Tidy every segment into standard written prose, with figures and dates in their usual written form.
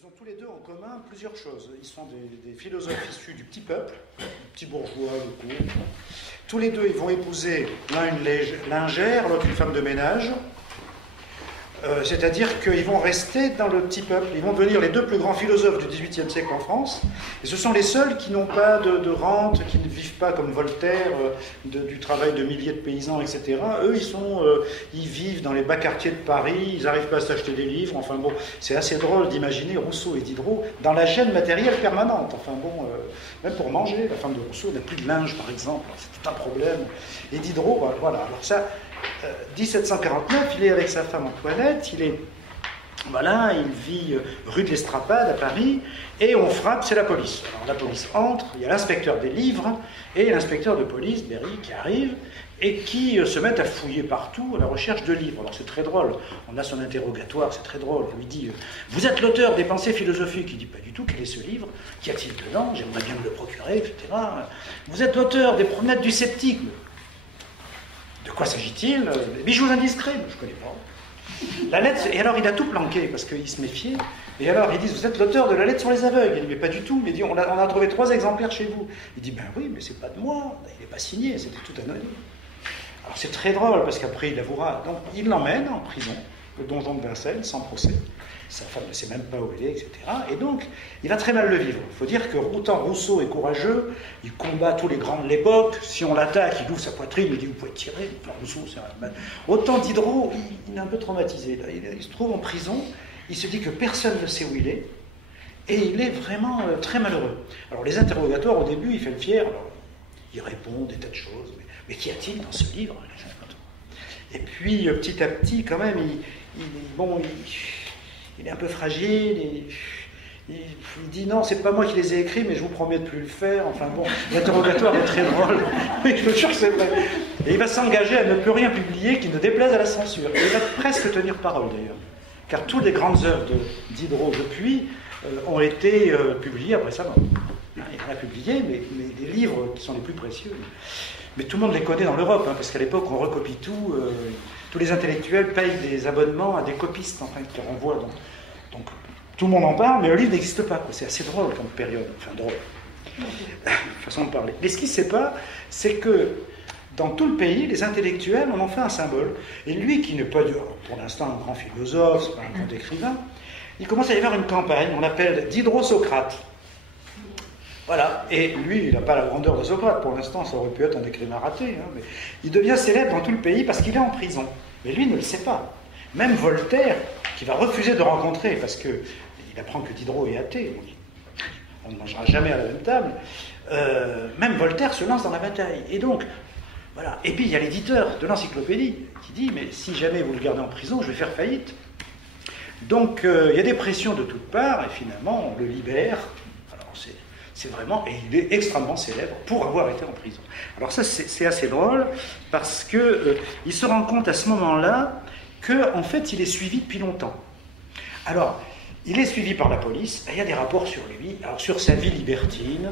Ils ont tous les deux en commun plusieurs choses. Ils sont des philosophes issus du petit peuple, du petit bourgeois locaux. Tous les deux, ils vont épouser l'un une lingère, l'autre une femme de ménage. C'est-à-dire qu'ils vont rester dans le petit peuple. Ils vont devenir les deux plus grands philosophes du XVIIIe siècle en France. Et ce sont les seuls qui n'ont pas de rente, qui ne vivent pas comme Voltaire, du travail de milliers de paysans, etc. Eux, ils vivent dans les bas quartiers de Paris, ils n'arrivent pas à s'acheter des livres. Enfin bon, c'est assez drôle d'imaginer Rousseau et Diderot dans la gêne matérielle permanente. Enfin bon, même pour manger, la femme de Rousseau n'a plus de linge, par exemple. C'est tout un problème. Et Diderot, voilà. Alors ça... 1749, il est avec sa femme Antoinette, il vit rue de l'Estrapade à Paris, et on frappe, c'est la police. Alors la police entre, il y a l'inspecteur des livres et l'inspecteur de police, Berry, qui arrive, et qui se mettent à fouiller partout à la recherche de livres. Alors c'est très drôle, on a son interrogatoire, c'est très drôle, on lui dit « Vous êtes l'auteur des pensées philosophiques ?» Il dit « Pas du tout, quel est ce livre? Qu'y a-t-il dedans? J'aimerais bien me le procurer, etc. »« Vous êtes l'auteur des promenades du sceptique ?» De quoi s'agit-il? Des bijoux indiscrets? Je ne connais pas. La lettre, et alors il a tout planqué parce qu'il se méfiait. Et alors ils disent, vous êtes l'auteur de la lettre sur les aveugles. Il dit, mais pas du tout. Il dit, on a trouvé 3 exemplaires chez vous. Il dit, ben oui, mais c'est pas de moi. Il n'est pas signé, c'était tout anonyme. Alors c'est très drôle parce qu'après il avouera. Donc il l'emmène en prison, au donjon de Vincennes, sans procès. Sa femme ne sait même pas où elle est, etc. Et donc, il va très mal le vivre. Il faut dire que autant Rousseau est courageux, il combat tous les grands de l'époque. Si on l'attaque, il ouvre sa poitrine, il dit, vous pouvez tirer. Enfin, Rousseau, c'est un... Autant Diderot, il est un peu traumatisé. Là. Il se trouve en prison, il se dit que personne ne sait où il est, et il est vraiment très malheureux. Alors, les interrogatoires, au début, il fait le fier. Alors, il répond des tas de choses. Mais qu'y a-t-il dans ce livre? Et puis, petit à petit, quand même, il est un peu fragile, il dit non, c'est pas moi qui les ai écrits, mais je vous promets de plus le faire. Enfin bon, l'interrogatoire est très drôle, mais je suis sûr que c'est vrai. Et il va s'engager à ne plus rien publier qui ne déplaise à la censure. Et il va presque tenir parole d'ailleurs, car toutes les grandes œuvres de Diderot depuis ont été publiées après sa mort. Il en a publié, mais des livres qui sont les plus précieux. Mais tout le monde les connaît dans l'Europe, parce qu'à l'époque on recopie tout. Tous les intellectuels payent des abonnements à des copistes, enfin, qui renvoient. Donc, tout le monde en parle, mais le livre n'existe pas. C'est assez drôle comme période. Enfin, drôle. Façon de parler. Mais ce qui ne se sait pas, c'est que dans tout le pays, les intellectuels en ont fait un symbole. Et lui, qui n'est pas, pour l'instant, un grand philosophe, c'est pas un grand écrivain, il commence à y avoir une campagne, on l'appelle Diderot-Socrate. Voilà, et lui, il n'a pas la grandeur de Socrate, pour l'instant, ça aurait pu être un écrivain raté, mais il devient célèbre dans tout le pays parce qu'il est en prison. Mais lui ne le sait pas. Même Voltaire, qui va refuser de rencontrer, parce qu'il apprend que Diderot est athée, on ne mangera jamais à la même table, même Voltaire se lance dans la bataille. Et donc, voilà. Et puis il y a l'éditeur de l'encyclopédie qui dit, mais si jamais vous le gardez en prison, je vais faire faillite. Donc il y a des pressions de toutes parts, et finalement, on le libère. C'est vraiment, et il est extrêmement célèbre pour avoir été en prison. Alors ça, c'est assez drôle, parce qu'il se rend compte à ce moment-là qu'en fait, il est suivi depuis longtemps. Alors, il est suivi par la police, et il y a des rapports sur lui, alors sur sa vie libertine,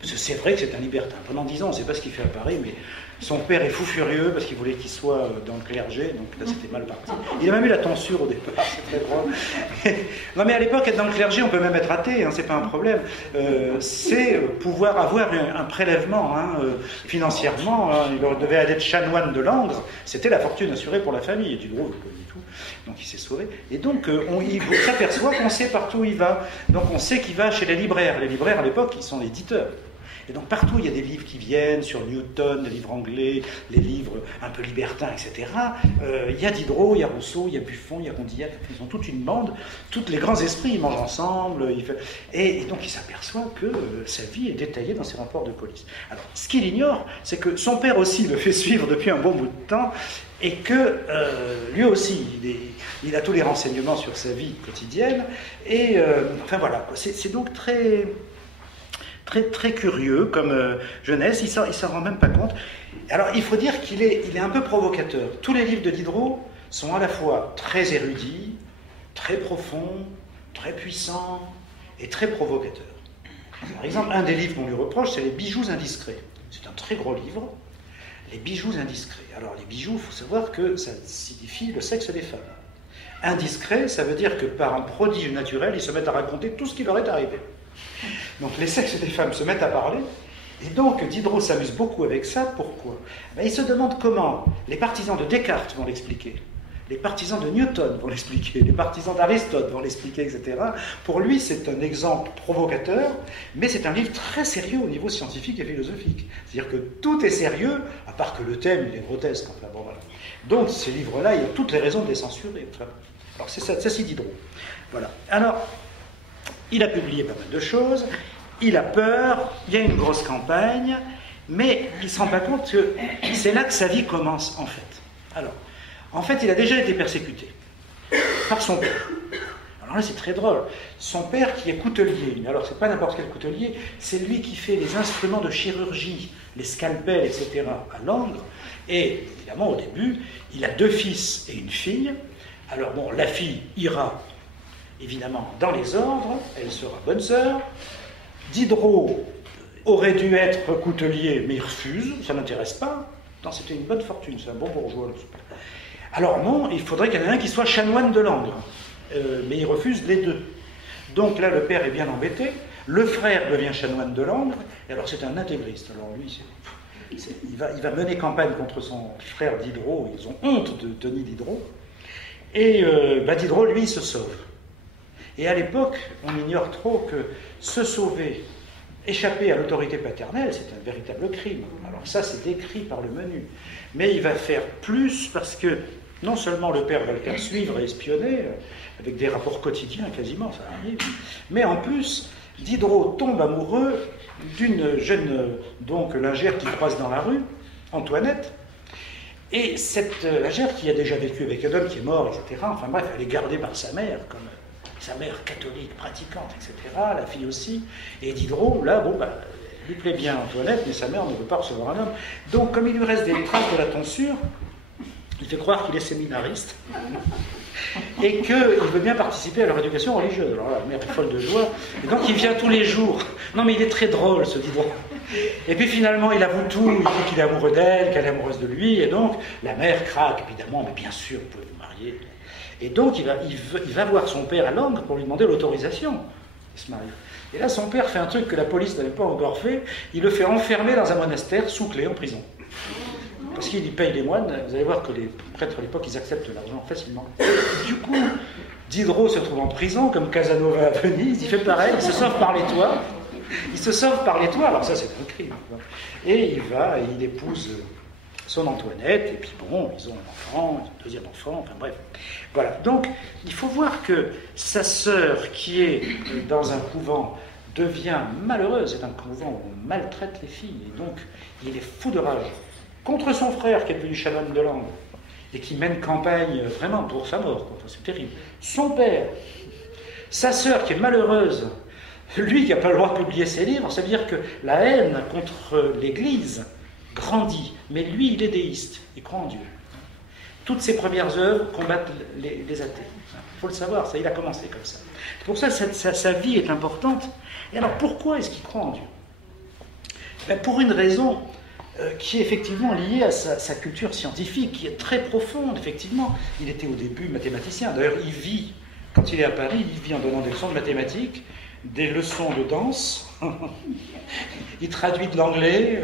parce que c'est vrai que c'est un libertin. Pendant 10 ans, on ne sait pas ce qu'il fait à Paris, mais son père est fou furieux parce qu'il voulait qu'il soit dans le clergé, donc là c'était mal parti. Il a même eu la tonsure au départ, c'est très drôle. Non mais à l'époque, être dans le clergé, on peut même être athée, c'est pas un problème. C'est pouvoir avoir un prélèvement financièrement. Il devait être chanoine de Langres, c'était la fortune assurée pour la famille, et Diderot, pas du tout. Donc il s'est sauvé. Et donc il s'aperçoit qu'on sait partout où il va. Donc on sait qu'il va chez les libraires. Les libraires à l'époque, ils sont éditeurs. Et donc partout, il y a des livres qui viennent sur Newton, des livres anglais, les livres un peu libertins, etc. Il y a Diderot, il y a Rousseau, il y a Buffon, il y a Condillac, ils ont toute une bande, tous les grands esprits, ils mangent ensemble. Et donc il s'aperçoit que sa vie est détaillée dans ses rapports de police. Alors, ce qu'il ignore, c'est que son père aussi le fait suivre depuis un bon bout de temps, et que lui aussi, il a tous les renseignements sur sa vie quotidienne. Et enfin voilà, c'est donc très... Très, très curieux comme jeunesse, il s'en rend même pas compte. Alors il faut dire qu'il est un peu provocateur. Tous les livres de Diderot sont à la fois très érudits, très profonds, très puissants et très provocateurs. Par exemple, un des livres qu'on lui reproche, c'est Les bijoux indiscrets. C'est un très gros livre, Les bijoux indiscrets. Alors les bijoux, il faut savoir que ça signifie le sexe des femmes. Indiscret, ça veut dire que par un prodige naturel, ils se mettent à raconter tout ce qui leur est arrivé. Donc les sexes des femmes se mettent à parler, et donc Diderot s'amuse beaucoup avec ça. Pourquoi? Il se demande comment les partisans de Descartes vont l'expliquer, les partisans de Newton vont l'expliquer, les partisans d'Aristote vont l'expliquer, etc. Pour lui, c'est un exemple provocateur, mais c'est un livre très sérieux au niveau scientifique et philosophique. C'est-à-dire que tout est sérieux, à part que le thème, il est grotesque. Enfin, bon, voilà. Donc ces livres-là, il y a toutes les raisons de les censurer. Enfin, alors c'est ça, c'est Diderot. Voilà. Alors, il a publié pas mal de choses, il a peur, il y a une grosse campagne, mais il ne se rend pas compte que c'est là que sa vie commence, en fait. Alors, en fait, il a déjà été persécuté par son père. Alors là, c'est très drôle. Son père qui est coutelier. Alors, c'est pas n'importe quel coutelier, c'est lui qui fait les instruments de chirurgie, les scalpels, etc., à Langres. Et évidemment, au début, il a 2 fils et une fille. Alors bon, la fille ira évidemment dans les ordres, elle sera bonne sœur. Diderot aurait dû être coutelier, mais il refuse, ça ne l'intéresse pas. Non, c'était une bonne fortune, c'est un bon bourgeois. Alors non, il faudrait qu'il y en ait un qui soit chanoine de Langres. Mais il refuse les 2. Donc là, le père est bien embêté. Le frère devient chanoine de Langres. Et alors c'est un intégriste. Alors lui, il va mener campagne contre son frère Diderot. Ils ont honte de Denis Diderot. Et Diderot, lui, se sauve. Et à l'époque, on ignore trop que se sauver, échapper à l'autorité paternelle, c'est un véritable crime. Alors ça, c'est décrit par le menu. Mais il va faire plus parce que non seulement le père va le faire suivre et espionner, avec des rapports quotidiens quasiment, ça arrive, mais en plus, Diderot tombe amoureux d'une jeune lingère qu'il croise dans la rue, Antoinette, et cette lingère qui a déjà vécu avec un homme qui est mort, etc., enfin bref, elle est gardée par sa mère, comme sa mère catholique, pratiquante, etc., la fille aussi, et Diderot, là, lui plaît bien Antoinette, mais sa mère ne veut pas recevoir un homme. Donc, comme il lui reste des traces de la tonsure, il fait croire qu'il est séminariste et qu'il veut bien participer à leur éducation religieuse. Alors la mère est folle de joie, et donc il vient tous les jours. Non mais il est très drôle ce Diderot. Et puis finalement il avoue tout, il dit qu'il est amoureux d'elle, qu'elle est amoureuse de lui, et donc la mère craque évidemment, mais bien sûr vous pouvez vous marier. Et donc il va voir son père à Langres pour lui demander l'autorisation. Il se marie. Et là son père fait un truc que la police n'avait pas encore fait, il le fait enfermer dans un monastère sous clé en prison. Parce qu'il paye les moines, vous allez voir que les prêtres à l'époque, ils acceptent l'argent facilement. Du coup, Diderot se trouve en prison, comme Casanova à Venise, il fait pareil, il se sauve par les toits. Il se sauve par les toits, alors ça c'est un crime. Et il va, et il épouse son Antoinette, et puis bon, ils ont un enfant, un deuxième enfant, enfin bref. Voilà, donc il faut voir que sa sœur, qui est dans un couvent, devient malheureuse, c'est un couvent où on maltraite les filles, et donc il est fou de rage contre son frère qui est devenu chanoine de Langres et qui mène campagne vraiment pour sa mort. Enfin, c'est terrible. Son père, sa sœur qui est malheureuse, lui qui n'a pas le droit de publier ses livres, ça veut dire que la haine contre l'Église grandit. Mais lui, il est déiste, il croit en Dieu. Toutes ses premières œuvres combattent les athées. Il faut le savoir, ça, il a commencé comme ça. C'est pour ça que sa vie est importante. Et alors pourquoi est-ce qu'il croit en Dieu? Pour une raison qui est effectivement lié à sa culture scientifique, qui est très profonde, effectivement. Il était au début mathématicien. D'ailleurs, il vit, quand il est à Paris, il vit en donnant des leçons de mathématiques, des leçons de danse. Il traduit de l'anglais,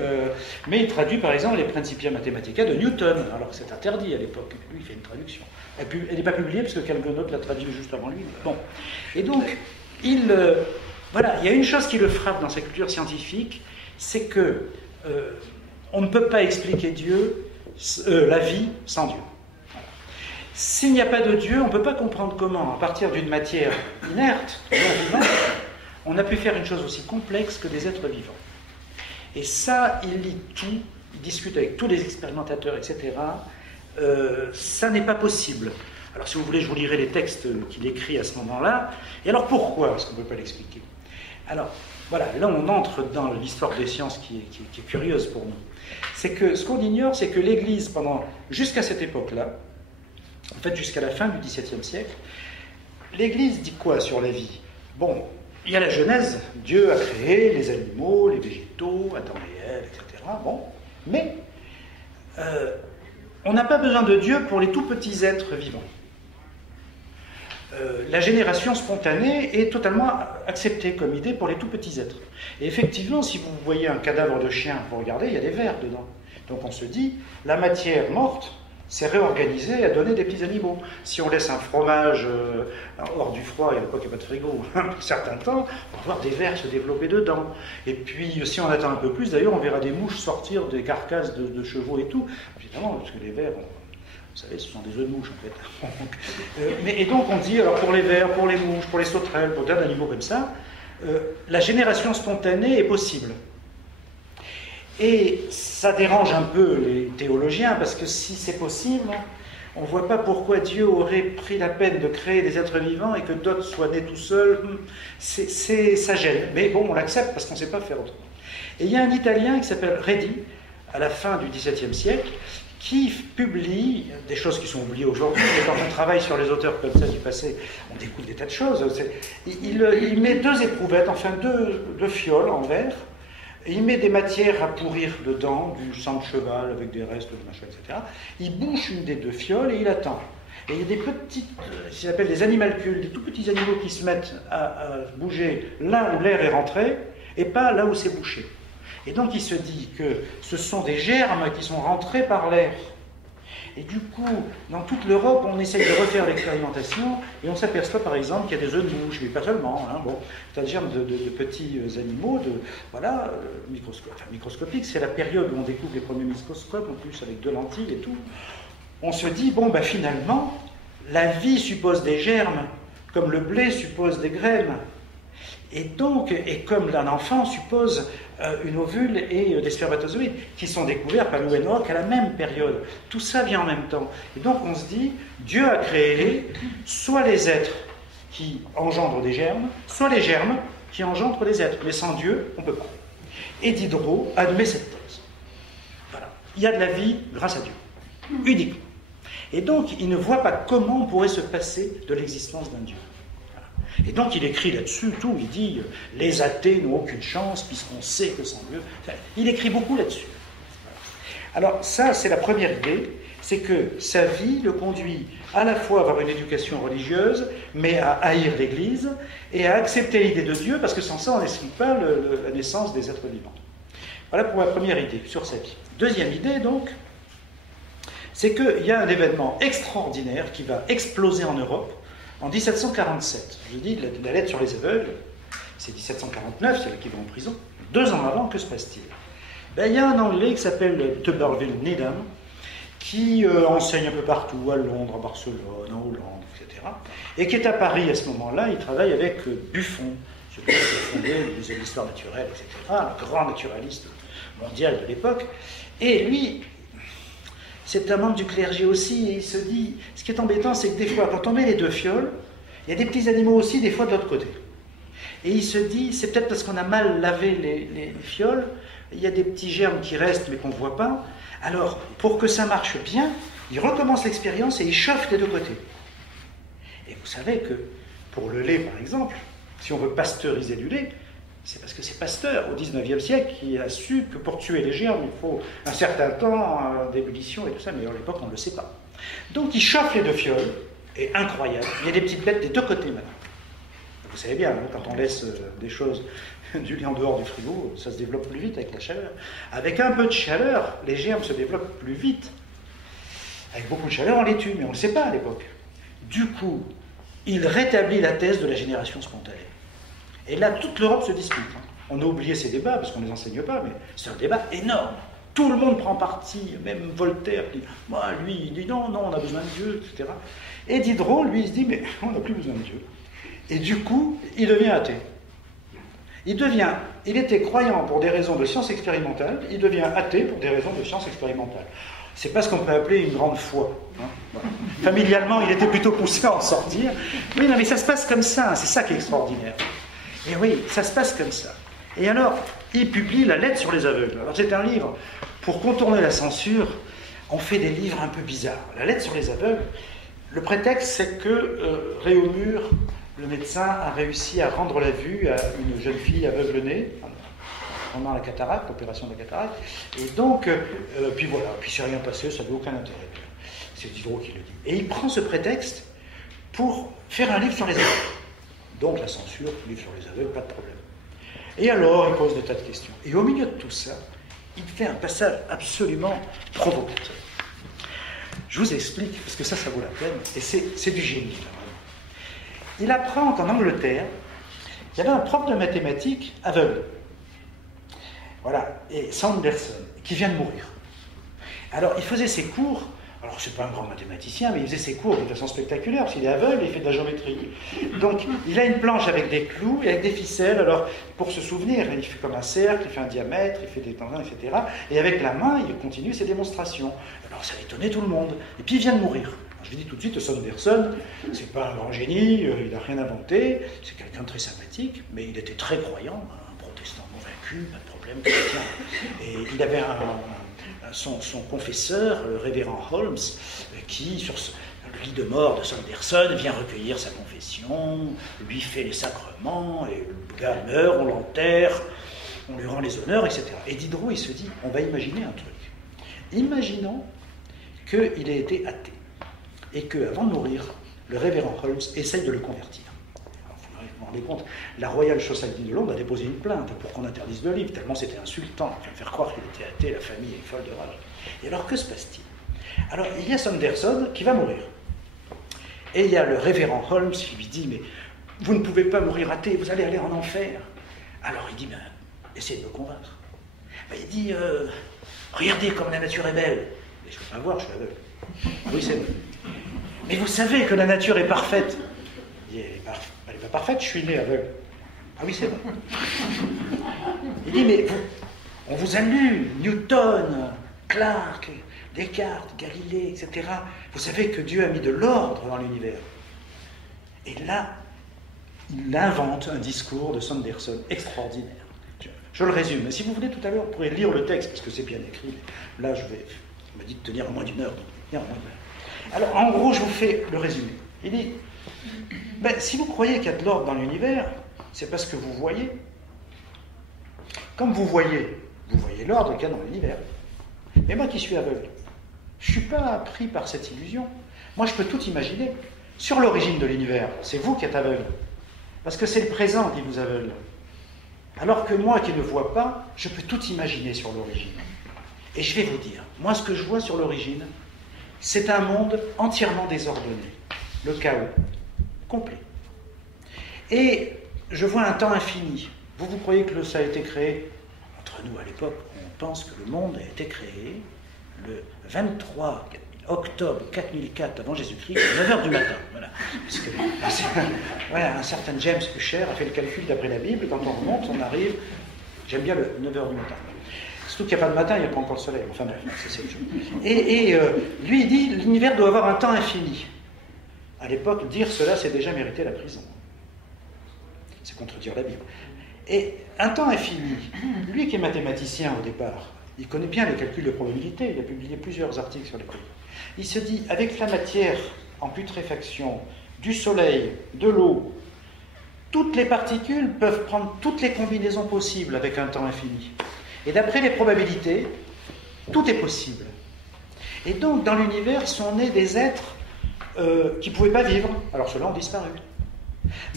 mais il traduit par exemple les Principia Mathematica de Newton, alors que c'est interdit à l'époque. Lui, il fait une traduction. Elle n'est pas publiée parce que quelqu'un d'autre l'a traduit juste avant lui. Bon. Et donc, voilà, il y a une chose qui le frappe dans sa culture scientifique, c'est que on ne peut pas expliquer Dieu, la vie, sans Dieu. Voilà. S'il n'y a pas de Dieu, on ne peut pas comprendre comment, à partir d'une matière inerte, vivante, on a pu faire une chose aussi complexe que des êtres vivants. Et ça, il lit tout, il discute avec tous les expérimentateurs, etc. Ça n'est pas possible. Alors si vous voulez, je vous lirai les textes qu'il écrit à ce moment-là. Et alors pourquoi est-ce qu'on ne peut pas l'expliquer? Alors, voilà, là on entre dans l'histoire des sciences qui est curieuse pour nous. C'est que ce qu'on ignore, c'est que l'Église, jusqu'à cette époque-là, en fait jusqu'à la fin du XVIIe siècle, l'Église dit quoi sur la vie? Bon, il y a la Genèse, Dieu a créé les animaux, les végétaux, Adam et Ève, etc. Bon, mais on n'a pas besoin de Dieu pour les tout petits êtres vivants. la génération spontanée est totalement acceptée comme idée pour les tout petits êtres. Et effectivement, si vous voyez un cadavre de chien, vous regardez, il y a des vers dedans. Donc on se dit, la matière morte s'est réorganisée à donner des petits animaux. Si on laisse un fromage hors du froid, et à l'époque il n'y a pas de frigo, un certain temps, on va voir des vers se développer dedans. Et puis si on attend un peu plus, d'ailleurs, on verra des mouches sortir des carcasses de chevaux et tout. Évidemment, parce que les vers... Vous savez, ce sont des œufs de mouche, en fait. Et donc, on dit, alors pour les vers, pour les mouches, pour les sauterelles, pour d'autres animaux comme ça, la génération spontanée est possible. Et ça dérange un peu les théologiens, parce que si c'est possible, on ne voit pas pourquoi Dieu aurait pris la peine de créer des êtres vivants et que d'autres soient nés tout seuls. Ça gêne. Mais bon, on l'accepte parce qu'on ne sait pas faire autrement. Et il y a un Italien qui s'appelle Redi, à la fin du XVIIe siècle, qui publie des choses qui sont oubliées aujourd'hui, mais quand on travaille sur les auteurs comme ça du passé, on découvre des tas de choses. Il met deux éprouvettes, enfin deux fioles en verre, et il met des matières à pourrir dedans, du sang de cheval avec des restes de machin, etc. Il bouche une des deux fioles et il attend. Et il y a des petites, ce qu'ils appellent des animalcules, des tout petits animaux qui se mettent à bouger là où l'air est rentré, et pas là où c'est bouché. Et donc il se dit que ce sont des germes qui sont rentrés par l'air. Et du coup, dans toute l'Europe, on essaye de refaire l'expérimentation et on s'aperçoit par exemple qu'il y a des œufs de mouche, mais pas seulement. Hein, bon, c'est des germes de petits animaux, voilà, microscopiques. C'est la période où on découvre les premiers microscopes, en plus avec 2 lentilles et tout. On se dit, bon, ben finalement, la vie suppose des germes, comme le blé suppose des graines. Et donc, et comme un enfant suppose une ovule et des spermatozoïdes, qui sont découverts par Leeuwenhoek à la même période. Tout ça vient en même temps. Et donc on se dit, Dieu a créé soit les êtres qui engendrent des germes, soit les germes qui engendrent des êtres. Mais sans Dieu, on ne peut pas. Et Diderot admet cette thèse. Voilà. Il y a de la vie grâce à Dieu. Uniquement. Et donc, il ne voit pas comment on pourrait se passer de l'existence d'un Dieu. Et donc il écrit là-dessus tout, il dit « les athées n'ont aucune chance puisqu'on sait que sans Dieu... » Il écrit beaucoup là-dessus. Alors ça, c'est la première idée, c'est que sa vie le conduit à la fois à avoir une éducation religieuse, mais à haïr l'Église, et à accepter l'idée de Dieu, parce que sans ça, on n'explique pas la naissance des êtres vivants. Voilà pour ma première idée sur sa vie. Deuxième idée, donc, c'est qu'il y a un événement extraordinaire qui va exploser en Europe, en 1747, je dis la lettre sur les aveugles, c'est 1749, c'est là qu'il va en prison. 2 ans avant, que se passe-t-il? Ben, il y a un Anglais qui s'appelle Tuberville Needham, qui enseigne un peu partout, à Londres, à Barcelone, en Hollande, etc. Et qui est à Paris à ce moment-là, il travaille avec Buffon, celui qui a fondé le Musée de l'Histoire naturelle, etc., un grand naturaliste mondial de l'époque. Et lui, c'est un membre du clergé aussi, et il se dit, ce qui est embêtant, c'est que des fois, quand on met les 2 fioles, il y a des petits animaux aussi, des fois de l'autre côté. Et il se dit, c'est peut-être parce qu'on a mal lavé les fioles, il y a des petits germes qui restent, mais qu'on ne voit pas. Alors, pour que ça marche bien, il recommence l'expérience et il chauffe des 2 côtés. Et vous savez que, pour le lait, par exemple, si on veut pasteuriser du lait, c'est parce que c'est Pasteur, au XIXe siècle, qui a su que pour tuer les germes, il faut un certain temps d'ébullition et tout ça, mais à l'époque, on ne le sait pas. Donc, il chauffe les 2 fioles, et incroyable, il y a des petites bêtes des 2 côtés maintenant. Vous savez bien, hein, quand on laisse des choses, du lait en dehors du frigo, ça se développe plus vite avec la chaleur. Avec un peu de chaleur, les germes se développent plus vite. Avec beaucoup de chaleur, on les tue, mais on ne le sait pas à l'époque. Du coup, il rétablit la thèse de la génération spontanée. Et là, toute l'Europe se dispute. On a oublié ces débats, parce qu'on ne les enseigne pas, mais c'est un débat énorme. Tout le monde prend parti, même Voltaire dit, moi, lui, il dit non, on a besoin de Dieu, etc. Et Diderot, lui, il se dit, mais on n'a plus besoin de Dieu. Et du coup, il devient athée. Il était croyant pour des raisons de science expérimentale, il devient athée pour des raisons de science expérimentale. C'est pas ce qu'on peut appeler une grande foi. Hein, voilà. Familialement, il était plutôt poussé à en sortir. Oui, non, mais ça se passe comme ça, c'est ça qui est extraordinaire. Et oui, ça se passe comme ça. Et alors, il publie La lettre sur les aveugles. Alors c'est un livre, pour contourner la censure, on fait des livres un peu bizarres. La lettre sur les aveugles, le prétexte c'est que Réaumur, le médecin, a réussi à rendre la vue à une jeune fille aveugle-née, pendant la cataracte, l'opération de la cataracte. Et donc, puis voilà, puis c'est rien passé, ça n'avait aucun intérêt. C'est Diderot qui le dit. Et il prend ce prétexte pour faire un livre sur les aveugles. Donc la censure, livre sur les aveugles, pas de problème. Et alors, il pose des tas de questions. Et au milieu de tout ça, il fait un passage absolument provocateur. Je vous explique, parce que ça vaut la peine, et c'est du génie, là, vraiment. Il apprend qu'en Angleterre, il y avait un prof de mathématiques aveugle. Voilà, et Sanderson, qui vient de mourir. Alors, il faisait ses cours, alors c'est pas un grand mathématicien, mais il faisait ses cours de façon spectaculaire, parce qu'il est aveugle et il fait de la géométrie. Donc, il a une planche avec des clous et avec des ficelles, alors, pour se souvenir, il fait comme un cercle, il fait un diamètre, il fait des tangents, etc. Et avec la main, il continue ses démonstrations. Alors, ça a étonné tout le monde. Et puis, il vient de mourir. Alors, je vous dis tout de suite, Sanderson, c'est pas un grand génie, il n'a rien inventé, c'est quelqu'un de très sympathique, mais il était très croyant, un protestant convaincu, pas de problème, chrétien. Et il avait son confesseur, le révérend Holmes, qui, sur le lit de mort de Sanderson, vient recueillir sa confession, lui fait les sacrements, et le gars meurt, on l'enterre, on lui rend les honneurs, etc. Et Diderot, il se dit, on va imaginer un truc. Imaginons qu'il ait été athée, et qu'avant de mourir, le révérend Holmes essaye de le convertir. Alors, vous vous rendez compte, la Royal Society de Londres a déposé une plainte pour qu'on interdise le livre, tellement c'était insultant, faire croire qu'il était athée, la famille est folle de rage. Et alors, que se passe-t-il? Alors, il y a Sanderson qui va mourir. Et il y a le révérend Holmes qui lui dit, mais vous ne pouvez pas mourir athée, vous allez aller en enfer. Alors il dit, ben, essayez de me convaincre. Ben, il dit, regardez comme la nature est belle. Mais je ne peux pas voir, je suis aveugle. Oui, c'est vrai. Mais vous savez que la nature est parfaite. Il dit, elle n'est pas parfaite, je suis né aveugle. Ah oui, c'est vrai. Il dit, mais on vous a lu, Newton, Clark, Descartes, Galilée, etc. Vous savez que Dieu a mis de l'ordre dans l'univers. Et là, il invente un discours de Sanderson extraordinaire. Je le résume. Si vous voulez, tout à l'heure, vous pourrez lire le texte, parce que c'est bien écrit. Là, on m'a dit de tenir en moins d'une heure. Alors, en gros, je vous fais le résumé. Il dit, ben, si vous croyez qu'il y a de l'ordre dans l'univers, c'est parce que vous voyez. Comme vous voyez l'ordre qu'il y a dans l'univers. Mais moi qui suis aveugle, je ne suis pas pris par cette illusion. Moi, je peux tout imaginer. Sur l'origine de l'univers, c'est vous qui êtes aveugle. Parce que c'est le présent qui vous aveugle. Alors que moi qui ne vois pas, je peux tout imaginer sur l'origine. Et je vais vous dire, moi ce que je vois sur l'origine, c'est un monde entièrement désordonné. Le chaos, complet. Et je vois un temps infini. Vous croyez que ça a été créé? Entre nous, à l'époque, on pense que le monde a été créé le 23 octobre 4004 avant Jésus-Christ, à 9h du matin. Voilà. Parce que, voilà, un certain James Ussher a fait le calcul d'après la Bible. Quand on remonte, on arrive, j'aime bien le 9h du matin. Surtout qu'il n'y a pas de matin, il n'y a pas encore le soleil. Enfin bref, c'est autre chose. Et lui, il dit, l'univers doit avoir un temps infini. À l'époque, dire cela, c'est déjà mériter la prison. C'est contredire la Bible. Et un temps infini, lui qui est mathématicien au départ, il connaît bien les calculs de probabilité, il a publié plusieurs articles sur les calculs. Il se dit, avec la matière en putréfaction, du soleil, de l'eau, toutes les particules peuvent prendre toutes les combinaisons possibles avec un temps infini. Et d'après les probabilités, tout est possible. Et donc, dans l'univers, sont nés des êtres qui ne pouvaient pas vivre. Alors ceux-là ont disparu.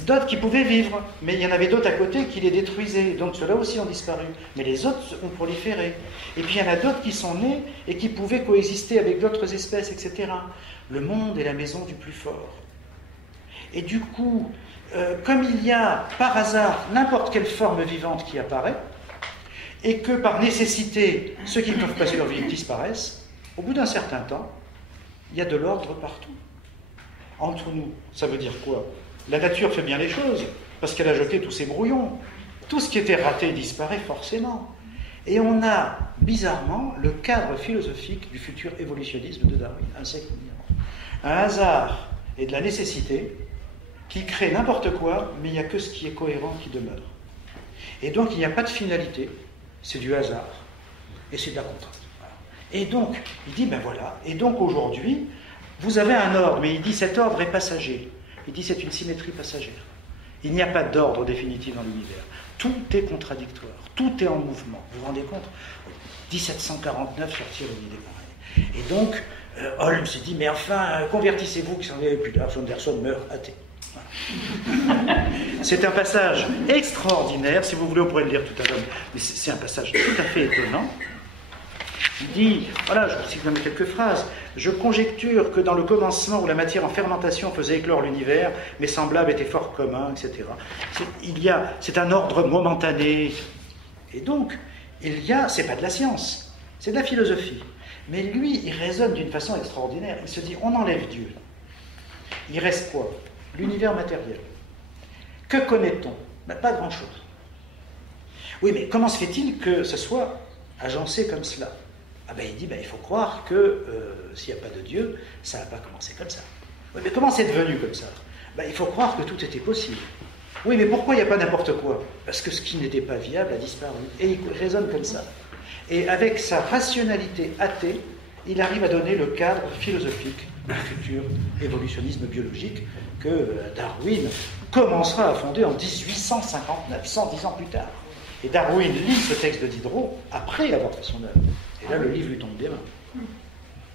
D'autres qui pouvaient vivre, mais il y en avait d'autres à côté qui les détruisaient, donc ceux-là aussi ont disparu. Mais les autres ont proliféré. Et puis il y en a d'autres qui sont nés et qui pouvaient coexister avec d'autres espèces, etc. Le monde est la maison du plus fort. Et du coup, comme il y a par hasard n'importe quelle forme vivante qui apparaît, et que par nécessité, ceux qui ne peuvent pas survivre disparaissent, au bout d'un certain temps, il y a de l'ordre partout. Entre nous, ça veut dire quoi? La nature fait bien les choses, parce qu'elle a jeté tous ses brouillons. Tout ce qui était raté disparaît forcément. Et on a, bizarrement, le cadre philosophique du futur évolutionnisme de Darwin, un siècle avant. Un hasard et de la nécessité qui crée n'importe quoi, mais il n'y a que ce qui est cohérent qui demeure. Et donc, il n'y a pas de finalité, c'est du hasard, et c'est de la contrainte. Et donc, il dit, ben voilà, et donc aujourd'hui, vous avez un ordre, mais il dit, cet ordre est passager. Il dit c'est une symétrie passagère. Il n'y a pas d'ordre définitif dans l'univers. Tout est contradictoire, tout est en mouvement. Vous vous rendez compte? 1749 sortir une idée pareille. Et donc, Holmes s'est dit, mais enfin, convertissez-vous, qui s'en avait plus tard, Anderson meurt athée. Voilà. C'est un passage extraordinaire, si vous voulez, on pourrait le lire tout à l'heure, mais c'est un passage tout à fait étonnant. Il dit, voilà, je vous cite même quelques phrases, « Je conjecture que dans le commencement où la matière en fermentation faisait éclore l'univers, mes semblables étaient fort communs, etc. » C'est un ordre momentané. Et donc, c'est pas de la science, c'est de la philosophie. Mais lui, il raisonne d'une façon extraordinaire. Il se dit, on enlève Dieu. Il reste quoi? L'univers matériel. Que connaît-on? Ben, pas grand-chose. Oui, mais comment se fait-il que ce soit agencé comme cela? Ah ben, il dit, il faut croire que s'il n'y a pas de Dieu, ça n'a pas commencé comme ça. Oui, mais comment c'est devenu comme ça? Il faut croire que tout était possible. Oui, mais pourquoi il n'y a pas n'importe quoi? Parce que ce qui n'était pas viable a disparu. Et il raisonne comme ça. Et avec sa rationalité athée, il arrive à donner le cadre philosophique du futur évolutionnisme biologique que Darwin commencera à fonder en 1859, 110 ans plus tard. Et Darwin lit ce texte de Diderot après avoir fait son œuvre. Et là, le livre lui tombe des mains.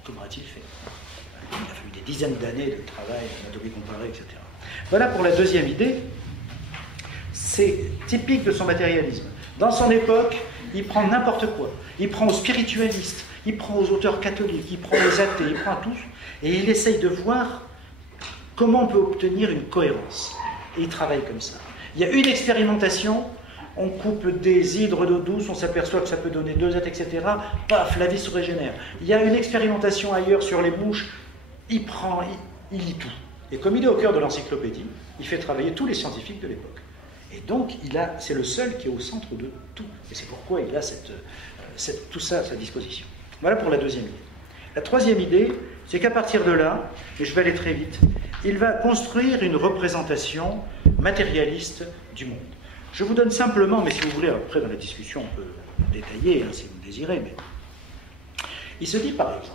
Qu'aura-t-il fait? Il a fallu des dizaines d'années de travail, d'anatomie comparée, etc. Voilà pour la deuxième idée. C'est typique de son matérialisme. Dans son époque, il prend n'importe quoi. Il prend aux spiritualistes, il prend aux auteurs catholiques, il prend aux athées, il prend à tous, et il essaye de voir comment on peut obtenir une cohérence. Et il travaille comme ça. Il y a une expérimentation, on coupe des hydres d'eau douce, on s'aperçoit que ça peut donner 2 êtres, etc. Paf, la vie se régénère. Il y a une expérimentation ailleurs sur les mouches, il lit tout. Et comme il est au cœur de l'encyclopédie, il fait travailler tous les scientifiques de l'époque. Et donc, c'est le seul qui est au centre de tout. Et c'est pourquoi il a tout ça à sa disposition. Voilà pour la deuxième idée. La troisième idée, c'est qu'à partir de là, et je vais aller très vite, il va construire une représentation matérialiste du monde. Je vous donne simplement, mais si vous voulez, après dans la discussion, on peut détailler, si vous le désirez, mais il se dit par exemple,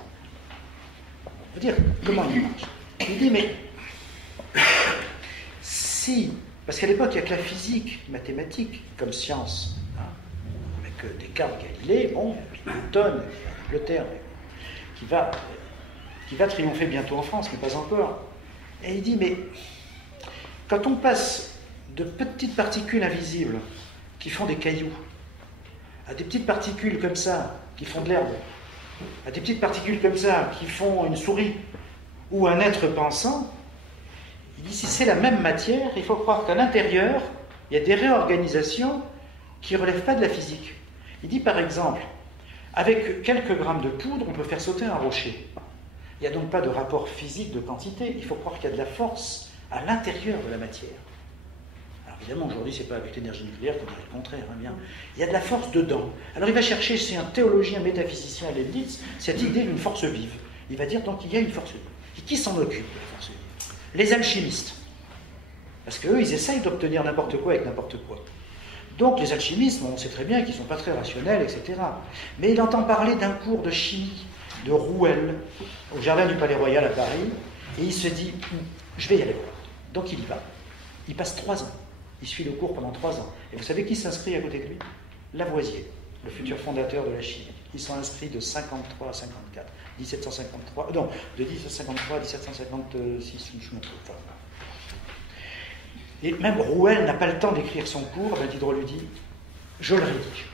on va dire comment il marche. Il dit, mais si... Parce qu'à l'époque, il n'y a que la physique, mathématique, comme science. Avec Descartes, Galilée, Newton, Angleterre, qui va triompher bientôt en France, mais pas encore. Et il dit, mais quand on passe de petites particules invisibles qui font des cailloux, à des petites particules comme ça, qui font de l'herbe, à des petites particules comme ça, qui font une souris, ou un être pensant, il dit, si c'est la même matière, il faut croire qu'à l'intérieur, il y a des réorganisations qui ne relèvent pas de la physique. Il dit par exemple, avec quelques grammes de poudre, on peut faire sauter un rocher. Il n'y a donc pas de rapport physique de quantité, il faut croire qu'il y a de la force à l'intérieur de la matière. Alors évidemment, aujourd'hui, ce n'est pas avec l'énergie nucléaire qu'on dirait le contraire, bien. Il y a de la force dedans. Alors il va chercher, c'est un théologien métaphysicien à Leibniz, cette idée d'une force vive. Il va dire donc qu'il y a une force vive. Et qui s'en occupe de la force vive? Les alchimistes. Parce qu'eux, ils essayent d'obtenir n'importe quoi avec n'importe quoi. Donc les alchimistes, on sait très bien qu'ils ne sont pas très rationnels, etc. Mais il entend parler d'un cours de chimie de Rouelle, au jardin du Palais Royal à Paris, et il se dit, je vais y aller voir. Donc il y va. Il passe 3 ans. Il suit le cours pendant 3 ans. Et vous savez qui s'inscrit à côté de lui? Lavoisier, le futur fondateur de la chimie. Ils sont inscrits de 53 à 54. 1753, non, de 1753 à 1756, je me trompe pas. Et même Rouelle n'a pas le temps d'écrire son cours, Diderot lui dit, je le rédige.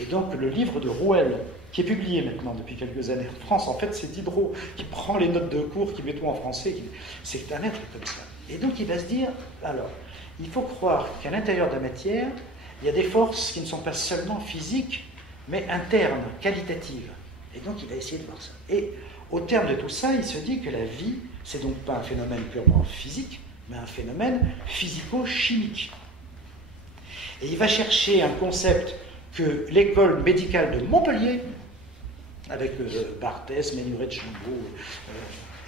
Et donc le livre de Rouelle, qui est publié maintenant depuis quelques années en France, en fait c'est Diderot qui prend les notes de cours, qui met tout en français, c'est un être comme ça. Et donc il va se dire, alors, il faut croire qu'à l'intérieur de la matière, il y a des forces qui ne sont pas seulement physiques, mais internes, qualitatives. Et donc il va essayer de voir ça. Et au terme de tout ça, il se dit que la vie, c'est donc pas un phénomène purement physique, mais un phénomène physico-chimique. Et il va chercher un concept que l'école médicale de Montpellier, avec Barthès, Ménuret de Chambaud,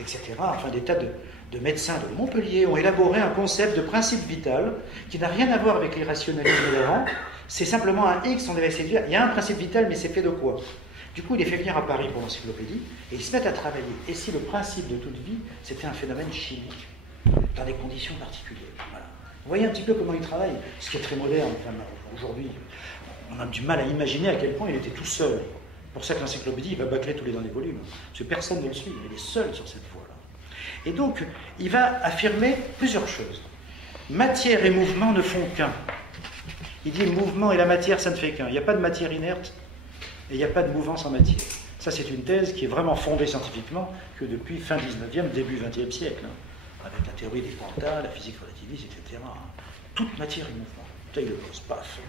etc., enfin des tas de médecins de Montpellier ont élaboré un concept de principe vital qui n'a rien à voir avec les rationalismes d'avant. C'est simplement un X, on devait essayer de dire, il y a un principe vital, mais c'est fait de quoi? Du coup, il les fait venir à Paris pour l'encyclopédie, et ils se mettent à travailler. Et si le principe de toute vie, c'était un phénomène chimique, dans des conditions particulières. Voilà. Vous voyez un petit peu comment il travaille, ce qui est très moderne. Enfin, aujourd'hui, on a du mal à imaginer à quel point il était tout seul. Pour ça que l'encyclopédie, il va bâcler tous les derniers volumes. Parce que personne ne le suit, il est seul sur cette voie-là. Et donc, il va affirmer plusieurs choses. Matière et mouvement ne font qu'un. Il dit mouvement et la matière, ça ne fait qu'un. Il n'y a pas de matière inerte et il n'y a pas de mouvance en matière. Ça, c'est une thèse qui est vraiment fondée scientifiquement que depuis fin 19e, début 20e siècle, avec la théorie des quanta, la physique relativiste, etc. Toute matière et mouvement. Ça, il le pose, paf.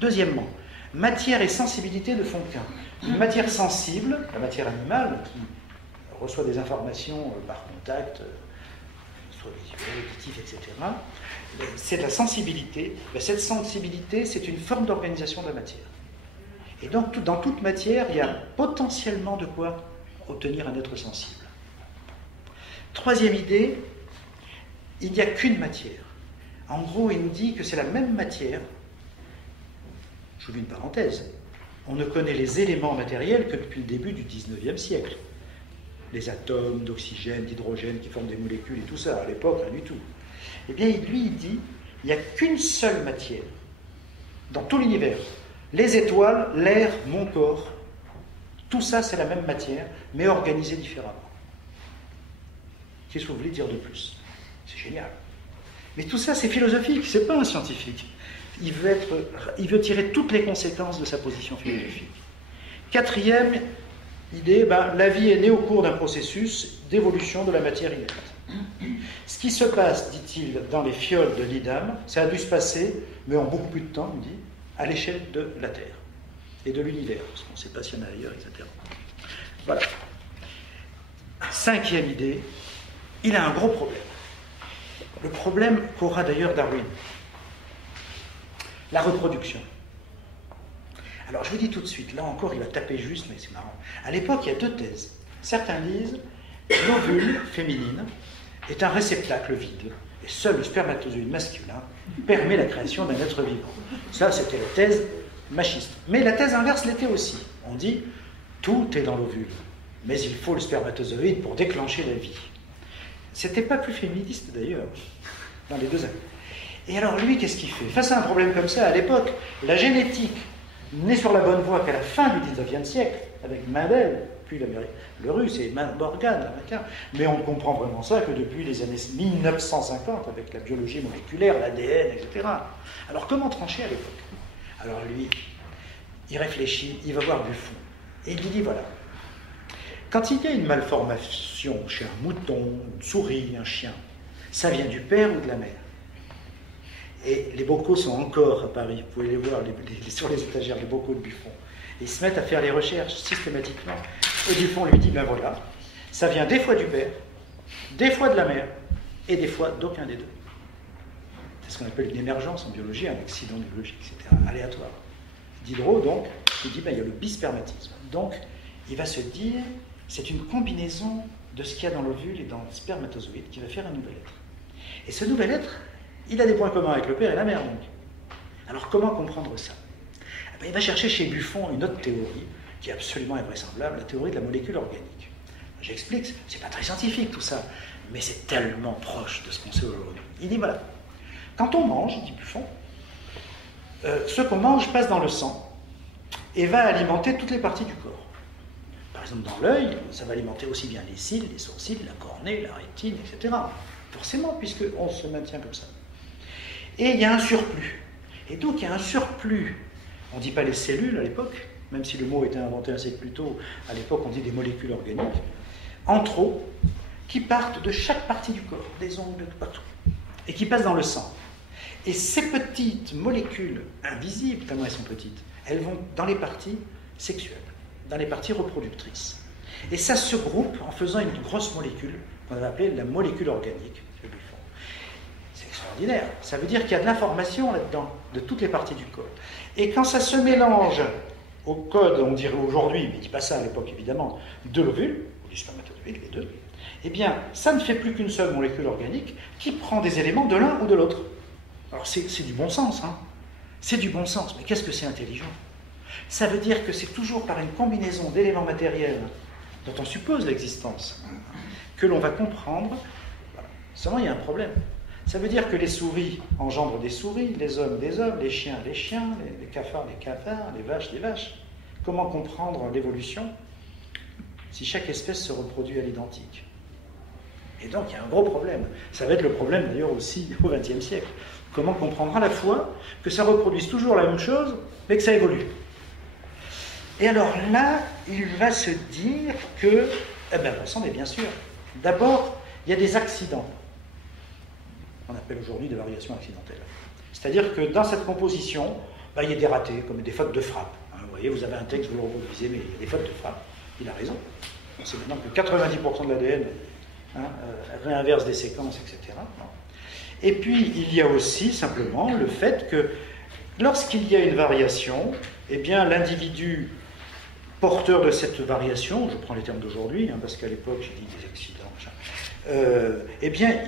Deuxièmement, matière et sensibilité ne font qu'un. Une matière sensible, la matière animale, qui reçoit des informations par contact, soit visuel, auditif, etc., c'est de la sensibilité. Cette sensibilité, c'est une forme d'organisation de la matière. Et donc, dans toute matière, il y a potentiellement de quoi obtenir un être sensible. Troisième idée, il n'y a qu'une matière. En gros, il nous dit que c'est la même matière. Je vous lis une parenthèse. On ne connaît les éléments matériels que depuis le début du 19e siècle. Les atomes d'oxygène, d'hydrogène qui forment des molécules et tout ça, à l'époque, rien du tout. Eh bien, lui, il dit, il n'y a qu'une seule matière dans tout l'univers. Les étoiles, l'air, mon corps, tout ça, c'est la même matière, mais organisée différemment. Qu'est-ce que vous voulez dire de plus? C'est génial. Mais tout ça, c'est philosophique, c'est pas un scientifique. Il veut tirer toutes les conséquences de sa position philosophique. Quatrième idée, la vie est née au cours d'un processus d'évolution de la matière inerte. Ce qui se passe, dit-il, dans les fioles de l'Idam, ça a dû se passer, mais en beaucoup plus de temps, il dit, à l'échelle de la Terre et de l'univers, parce qu'on ne sait pas s'il y en a ailleurs, etc. Voilà. Cinquième idée, il a un gros problème. Le problème qu'aura d'ailleurs Darwin. La reproduction. Alors je vous dis tout de suite, là encore il va taper juste, mais c'est marrant. À l'époque, il y a deux thèses. Certains disent l'ovule féminine est un réceptacle vide, et seul le spermatozoïde masculin permet la création d'un être vivant. Ça, c'était la thèse machiste. Mais la thèse inverse l'était aussi. On dit tout est dans l'ovule, mais il faut le spermatozoïde pour déclencher la vie. C'était pas plus féministe d'ailleurs, dans les deux avis. Et alors lui, qu'est-ce qu'il fait? Face à un problème comme ça, à l'époque, la génétique n'est sur la bonne voie qu'à la fin du 19e siècle, avec Mendel, puis le russe et Morgan, l'américain. Mais on comprend vraiment ça que depuis les années 1950, avec la biologie moléculaire, l'ADN, etc. Alors comment trancher à l'époque? Alors lui, il réfléchit, il va voir Buffon, et il lui dit, voilà, quand il y a une malformation chez un mouton, une souris, un chien, ça vient du père ou de la mère? Et les bocaux sont encore à Paris, vous pouvez les voir sur les étagères, les bocaux de Buffon. Et ils se mettent à faire les recherches systématiquement. Et Buffon lui dit, ben voilà, ça vient des fois du père, des fois de la mère, et des fois d'aucun des deux. C'est ce qu'on appelle une émergence en biologie, un accident biologique, etc., aléatoire. Diderot, donc, il dit, ben, il y a le bispermatisme. Donc, il va se dire, c'est une combinaison de ce qu'il y a dans l'ovule et dans le spermatozoïde qui va faire un nouvel être. Et ce nouvel être, il a des points communs avec le père et la mère, donc. Alors, comment comprendre ça? Ben, il va chercher chez Buffon une autre théorie qui est absolument invraisemblable, la théorie de la molécule organique. J'explique, c'est pas très scientifique tout ça, mais c'est tellement proche de ce qu'on sait aujourd'hui. Il dit, voilà, quand on mange, dit Buffon, ce qu'on mange passe dans le sang et va alimenter toutes les parties du corps. Par exemple, dans l'œil, ça va alimenter aussi bien les cils, les sourcils, la cornée, la rétine, etc. Forcément, puisqu'on se maintient comme ça. Et il y a un surplus. Et donc, il y a un surplus. On ne dit pas les cellules à l'époque, même si le mot était inventé un siècle plus tôt. À l'époque, on dit des molécules organiques, en trop, qui partent de chaque partie du corps, des ongles, de partout, et qui passent dans le sang. Et ces petites molécules invisibles, tellement elles sont petites, elles vont dans les parties sexuelles, dans les parties reproductrices. Et ça se groupe en faisant une grosse molécule qu'on va appeler la molécule organique. C'est extraordinaire. Ça veut dire qu'il y a de l'information là-dedans, de toutes les parties du corps. Et quand ça se mélange au code, on dirait aujourd'hui, mais il ne dit pas ça à l'époque évidemment, de l'ovule, ou du spermatozoïde, les deux, eh bien, ça ne fait plus qu'une seule molécule organique qui prend des éléments de l'un ou de l'autre. Alors c'est du bon sens, hein. C'est du bon sens, mais qu'est-ce que c'est intelligent? Ça veut dire que c'est toujours par une combinaison d'éléments matériels dont on suppose l'existence que l'on va comprendre. Voilà. Seulement, il y a un problème. Ça veut dire que les souris engendrent des souris, les hommes des hommes, les chiens des chiens, les cafards des cafards, les vaches des vaches. Comment comprendre l'évolution si chaque espèce se reproduit à l'identique? Et donc il y a un gros problème. Ça va être le problème d'ailleurs aussi au XXe siècle. Comment comprendre à la fois que ça reproduise toujours la même chose, mais que ça évolue? Et alors là, il va se dire que, eh bien, mais bien sûr, d'abord, il y a des accidents. On appelle aujourd'hui des variations accidentelles. C'est-à-dire que dans cette composition, il y a des ratés, comme des fautes de frappe. Vous voyez, vous avez un texte, vous le reproduisez, mais il y a des fautes de frappe. Il a raison. On sait maintenant que 90% de l'ADN réinverse des séquences, etc. Et puis, il y a aussi simplement le fait que lorsqu'il y a une variation, eh bien, l'individu porteur de cette variation, je prends les termes d'aujourd'hui, parce qu'à l'époque, j'ai dit des accidents, eh bien,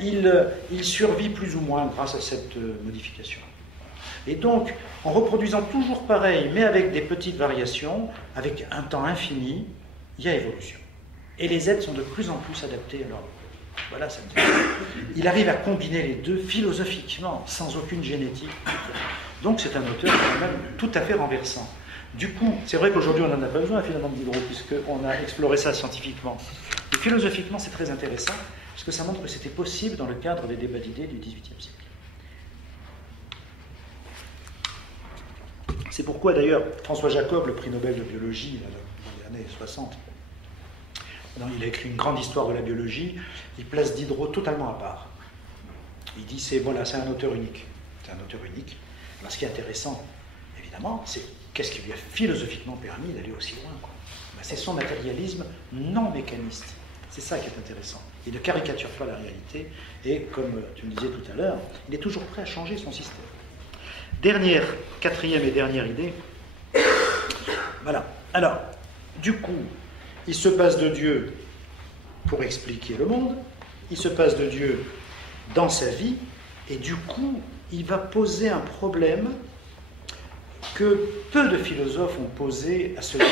il survit plus ou moins grâce à cette modification. Et donc, en reproduisant toujours pareil, mais avec des petites variations, avec un temps infini, il y a évolution. Et les êtres sont de plus en plus adaptés à leur... Voilà, il arrive à combiner les deux philosophiquement, sans aucune génétique. Donc c'est un auteur quand même tout à fait renversant. Du coup, c'est vrai qu'aujourd'hui on n'en a pas besoin finalement de Diderot, puisqu'on a exploré ça scientifiquement. Et philosophiquement c'est très intéressant, parce que ça montre que c'était possible dans le cadre des débats d'idées du XVIIIe siècle. C'est pourquoi d'ailleurs François Jacob, le prix Nobel de biologie dans les années 60, il a écrit une grande histoire de la biologie, il place Diderot totalement à part. Il dit c'est un auteur unique. C'est un auteur unique. Alors ce qui est intéressant, évidemment, c'est qu'est-ce qui lui a philosophiquement permis d'aller aussi loin, quoi. C'est son matérialisme non mécaniste. C'est ça qui est intéressant. Il ne caricature pas la réalité et, comme tu me disais tout à l'heure, il est toujours prêt à changer son système. Quatrième et dernière idée. Voilà. Alors, du coup, il se passe de Dieu pour expliquer le monde, il se passe de Dieu dans sa vie, et du coup, il va poser un problème que peu de philosophes ont posé à ce niveau.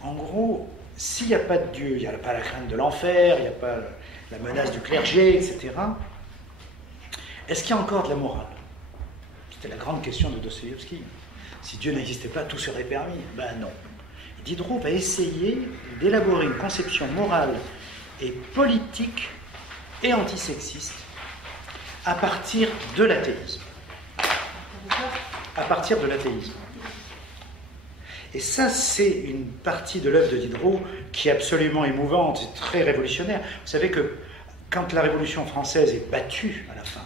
En gros, s'il n'y a pas de Dieu, il n'y a pas la crainte de l'enfer, il n'y a pas la menace du clergé, etc., est-ce qu'il y a encore de la morale? C'était la grande question de Dostoïevski. Si Dieu n'existait pas, tout serait permis. Ben non. Diderot va essayer d'élaborer une conception morale et politique et antisexiste à partir de l'athéisme. À partir de l'athéisme. Et ça, c'est une partie de l'œuvre de Diderot qui est absolument émouvante et très révolutionnaire. Vous savez que quand la Révolution française est battue à la fin,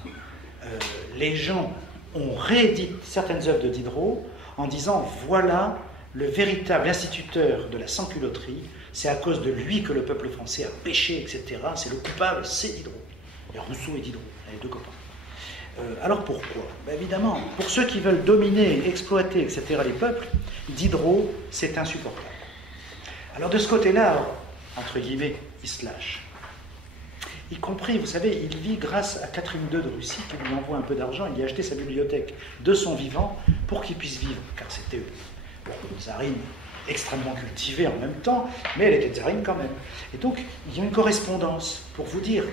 les gens ont réédité certaines œuvres de Diderot en disant voilà le véritable instituteur de la sans-culotterie, c'est à cause de lui que le peuple français a péché, etc. C'est le coupable, c'est Diderot. Il y a Rousseau et Diderot, les deux copains. Alors pourquoi? Évidemment, pour ceux qui veulent dominer, exploiter, etc. les peuples, Diderot, c'est insupportable. Alors de ce côté-là, entre guillemets, il se lâche. Y compris, vous savez, il vit grâce à Catherine II de Russie qui lui envoie un peu d'argent, il lui a acheté sa bibliothèque de son vivant pour qu'il puisse vivre, car c'était une tsarine extrêmement cultivée en même temps, mais elle était tsarine quand même. Et donc, il y a une correspondance, pour vous dire,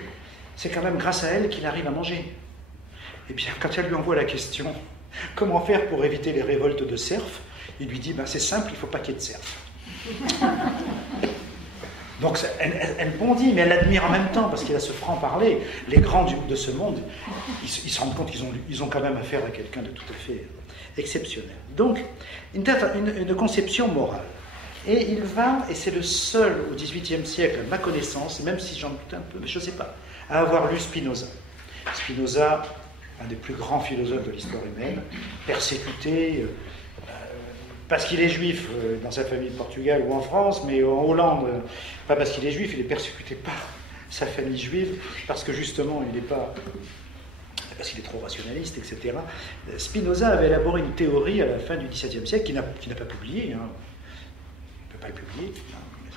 c'est quand même grâce à elle qu'il arrive à manger. Eh bien, quand elle lui envoie la question, comment faire pour éviter les révoltes de serfs, il lui dit, c'est simple, il ne faut pas qu'il y ait de serfs. Donc, elle bondit, mais elle l'admire en même temps, parce qu'il a ce franc-parler. Les grands de ce monde, ils se rendent compte qu'ils ont quand même affaire à quelqu'un de tout à fait exceptionnel. Donc, une conception morale. Et il va, et c'est le seul au XVIIIe siècle, à ma connaissance, même si j'en doute un peu, mais je ne sais pas, à avoir lu Spinoza. Spinoza, un des plus grands philosophes de l'histoire humaine, persécuté, parce qu'il est juif dans sa famille de Portugal ou en France, mais en Hollande, pas parce qu'il est juif, il est persécuté par sa famille juive, parce que justement, il n'est pas... parce qu'il est trop rationaliste, etc. Spinoza avait élaboré une théorie à la fin du XVIIe siècle, qu'il n'a pas publiée, il ne peut pas le publier,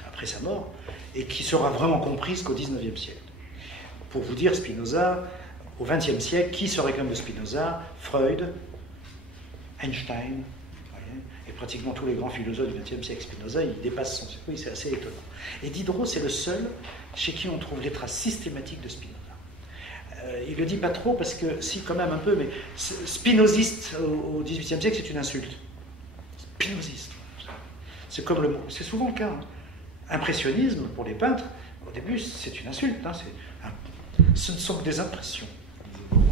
après sa mort, et qui sera vraiment comprise qu'au XIXe siècle. Pour vous dire, Spinoza, au XXe siècle, qui serait comme de Spinoza? Freud, Einstein, et pratiquement tous les grands philosophes du XXe siècle. Spinoza, il dépasse son... Oui, c'est assez étonnant. Et Diderot, c'est le seul chez qui on trouve les traces systématiques de Spinoza. Il ne le dit pas trop, parce que, si, quand même un peu, mais spinoziste au XVIIIe siècle, c'est une insulte. Spinoziste. C'est souvent le cas. Hein. Impressionnisme, pour les peintres, au début, c'est une insulte. Hein, ce ne sont que des impressions.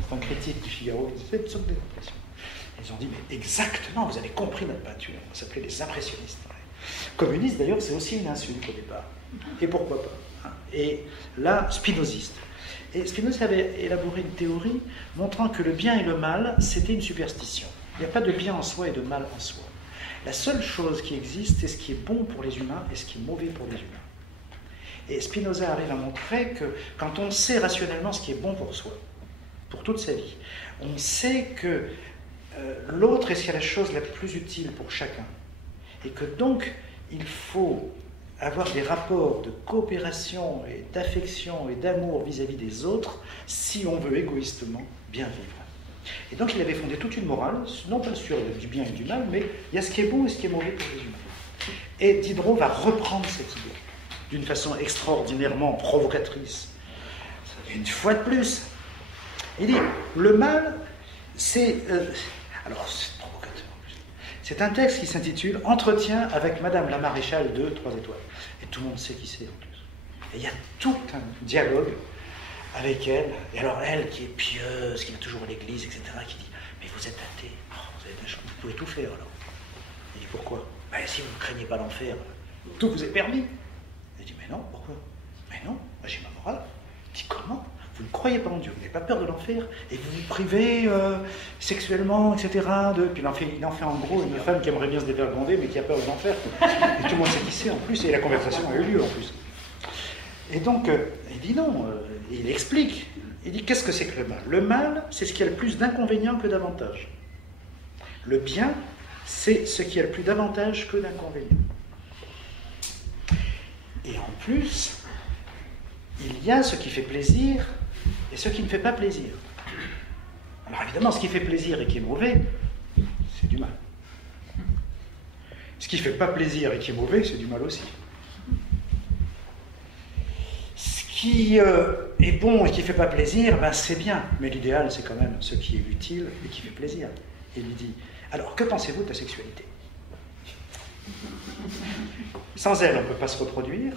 C'est un critique du Figaro qui disait, ce ne sont que des impressions. Ils ont dit, mais exactement, vous avez compris notre peinture. On s'appelait les impressionnistes. Communiste, d'ailleurs, c'est aussi une insulte au départ. Et pourquoi pas, hein. Et là, spinoziste. Et Spinoza avait élaboré une théorie montrant que le bien et le mal, c'était une superstition. Il n'y a pas de bien en soi et de mal en soi. La seule chose qui existe, c'est ce qui est bon pour les humains et ce qui est mauvais pour les humains. Et Spinoza arrive à montrer que quand on sait rationnellement ce qui est bon pour soi, pour toute sa vie, on sait que l'autre est la chose la plus utile pour chacun. Et que donc, il faut avoir des rapports de coopération et d'affection et d'amour vis-à-vis des autres si on veut égoïstement bien vivre. Et donc il avait fondé toute une morale, non pas sur du bien et du mal, mais il y a ce qui est bon et ce qui est mauvais pour les humains. Et Diderot va reprendre cette idée d'une façon extraordinairement provocatrice. Une fois de plus, il dit, le mal, c'est... alors, c'est provocateur en plus. C'est un texte qui s'intitule « Entretien avec Madame la Maréchale de 3 étoiles ». Et tout le monde sait qui c'est en plus. Et il y a tout un dialogue avec elle. Et alors elle, qui est pieuse, qui va toujours à l'église, etc., qui dit « Mais vous êtes athée, vous avez de la chance, vous pouvez tout faire alors. » Il dit « Pourquoi ?»« Ben, si vous ne craignez pas l'enfer, tout vous est permis. » Il dit « Mais non, pourquoi ?»« Mais non, j'ai ma morale. » Il dit « Comment ? Vous ne croyez pas en Dieu, vous n'avez pas peur de l'enfer, et vous vous privez sexuellement, etc. Puis il en fait en gros une femme qui aimerait bien se dévergonder, mais qui a peur de l'enfer. Et tout le monde sait qui c'est en plus, et la conversation a eu lieu en plus. Et donc, il dit non, il explique. Il dit qu'est-ce que c'est que le mal ? Le mal, c'est ce qui a le plus d'inconvénients que d'avantages. Le bien, c'est ce qui a le plus d'avantages que d'inconvénients. Et en plus, il y a ce qui fait plaisir et ce qui ne fait pas plaisir. Alors évidemment, ce qui fait plaisir et qui est mauvais, c'est du mal. Ce qui ne fait pas plaisir et qui est mauvais, c'est du mal aussi. Ce qui est bon et qui ne fait pas plaisir, ben c'est bien. Mais l'idéal, c'est quand même ce qui est utile et qui fait plaisir. Et il lui dit, alors que pensez-vous de ta sexualité ? Sans elle, on ne peut pas se reproduire.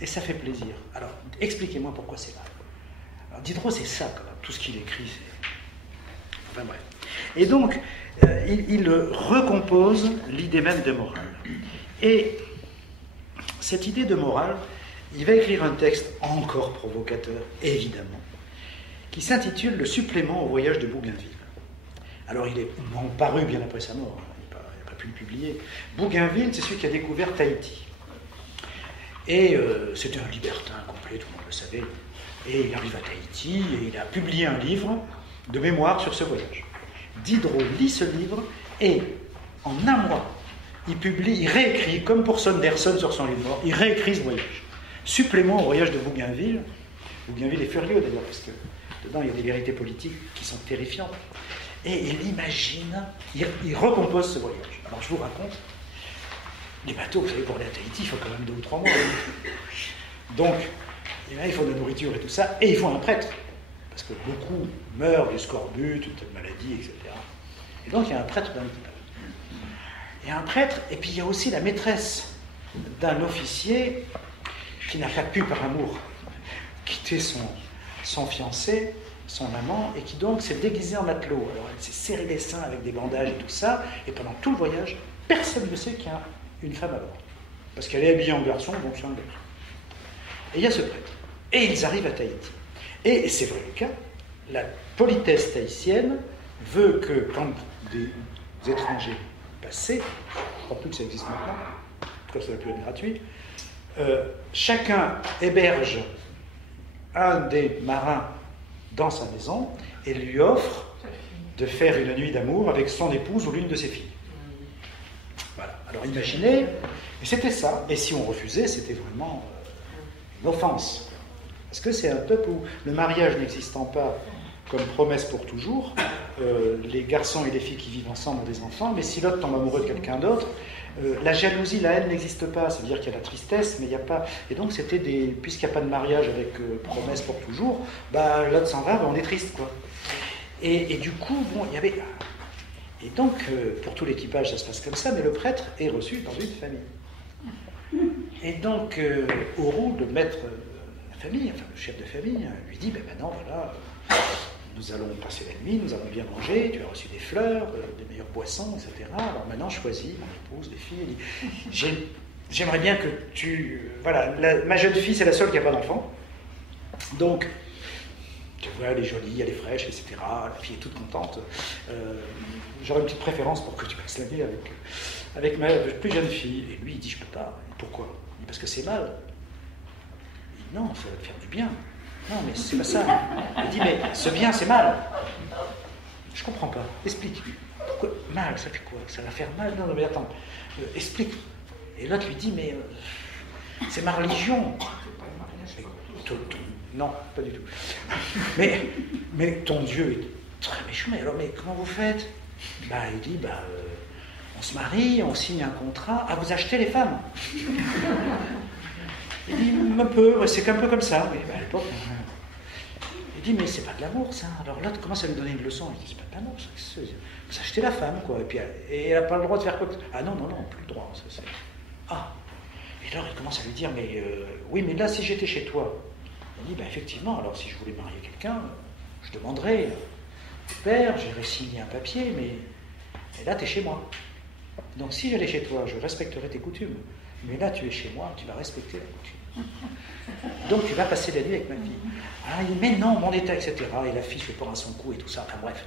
Et ça fait plaisir. Alors, expliquez-moi pourquoi c'est là. Alors, Diderot, c'est ça, quand même. Tout ce qu'il écrit, c'est... Enfin, bref. Et donc, il recompose l'idée même de morale. Et cette idée de morale, il va écrire un texte encore provocateur, évidemment, qui s'intitule « Le supplément au voyage de Bougainville ». Alors, il est paru bien après sa mort. Il n'a pas pu le publier. Bougainville, c'est celui qui a découvert Tahiti. Et c'était un libertin complet, tout le monde le savait. Et il arrive à Tahiti et il a publié un livre de mémoire sur ce voyage. Diderot lit ce livre et, en un mois, il réécrit, comme pour Sonderson sur son livre mort, il réécrit ce voyage. Supplément au voyage de Bougainville. Bougainville est furieux d'ailleurs, parce que dedans il y a des vérités politiques qui sont terrifiantes. Et il imagine, il recompose ce voyage. Alors je vous raconte. Les bateaux, vous savez, pour aller à Tahiti, il faut quand même 2 ou 3 mois. Donc, il faut de la nourriture et tout ça, et il faut un prêtre. Parce que beaucoup meurent du scorbut, de maladies, etc. Et donc, il y a un prêtre dans l'équipage. Il y a un prêtre, et puis il y a aussi la maîtresse d'un officier qui n'a pas pu, par amour, quitter son fiancé, son amant, et qui donc s'est déguisée en matelot. Alors, elle s'est serré les seins avec des bandages et tout ça, et pendant tout le voyage, personne ne sait qu'il y a une femme à bord. Parce qu'elle est habillée en garçon, donc c'est un garçon. Et il y a ce prêtre. Et ils arrivent à Tahiti. Et c'est vrai le cas, la politesse tahitienne veut que quand des étrangers passaient, je ne crois plus que ça existe maintenant, en tout cas ça va plus être gratuit, chacun héberge un des marins dans sa maison et lui offre de faire une nuit d'amour avec son épouse ou l'une de ses filles. Voilà. Alors imaginez, et c'était ça. Et si on refusait, c'était vraiment une offense. Parce que c'est un peuple où le mariage n'existant pas comme promesse pour toujours, les garçons et les filles qui vivent ensemble ont des enfants, mais si l'autre tombe amoureux de quelqu'un d'autre, la jalousie, la haine n'existe pas. Ça veut dire qu'il y a la tristesse, mais il n'y a pas... Et donc c'était puisqu'il n'y a pas de mariage avec promesse pour toujours, bah, l'autre s'en va, bah, on est triste, quoi. Et du coup, bon, il y avait... Et donc, pour tout l'équipage, ça se passe comme ça, mais le prêtre est reçu dans une famille. Et donc, Auroux, le maître de la famille, enfin le chef de famille, lui dit, ben maintenant, voilà, nous allons passer la nuit, nous allons bien manger, tu as reçu des fleurs, des meilleures boissons, etc. Alors maintenant, choisis mon épouse, des filles. Elle dit, j'aimerais bien que tu... Voilà, ma jeune fille, c'est la seule qui n'a pas d'enfant. Donc, tu vois, elle est jolie, elle est fraîche, etc. La fille est toute contente. J'aurais une petite préférence pour que tu passes la nuit avec ma plus jeune fille. Et lui, il dit, je peux pas. Pourquoi? Il dit, parce que c'est mal. Il dit, non, ça va te faire du bien. Non, mais c'est pas ça. Il dit, mais ce bien, c'est mal. Je comprends pas. Explique. Pourquoi? Mal, ça fait quoi? Ça va faire mal? Non, non, mais attends. Explique. Et l'autre lui dit, mais c'est ma religion. Non, pas du tout. Mais ton Dieu est très méchant. Mais alors, mais comment vous faites? Bah, il dit, bah, on se marie, on signe un contrat. Ah, vous achetez les femmes? Il dit, un peu, c'est un peu comme ça. Oui, bah, à l'époque. Il dit, mais c'est pas de l'amour, ça. Alors l'autre commence à lui donner une leçon. Il dit, c'est pas de l'amour, ça. Vous achetez la femme, quoi. Et puis, elle n'a pas le droit de faire quoi que... Ah non, non, non, plus le droit. Ça, ah. Et alors, il commence à lui dire, mais oui, mais là, si j'étais chez toi, il dit, ben, effectivement, alors si je voulais marier quelqu'un, je demanderais au père, j'irais signer un papier, mais et là, tu es chez moi. Donc si j'allais chez toi, je respecterais tes coutumes. Mais là, tu es chez moi, tu vas respecter la coutume. Donc tu vas passer la nuit avec ma fille. Ah, il dit, mais non, mon état, etc. Et la fille se porte à son cou et tout ça. Enfin bref,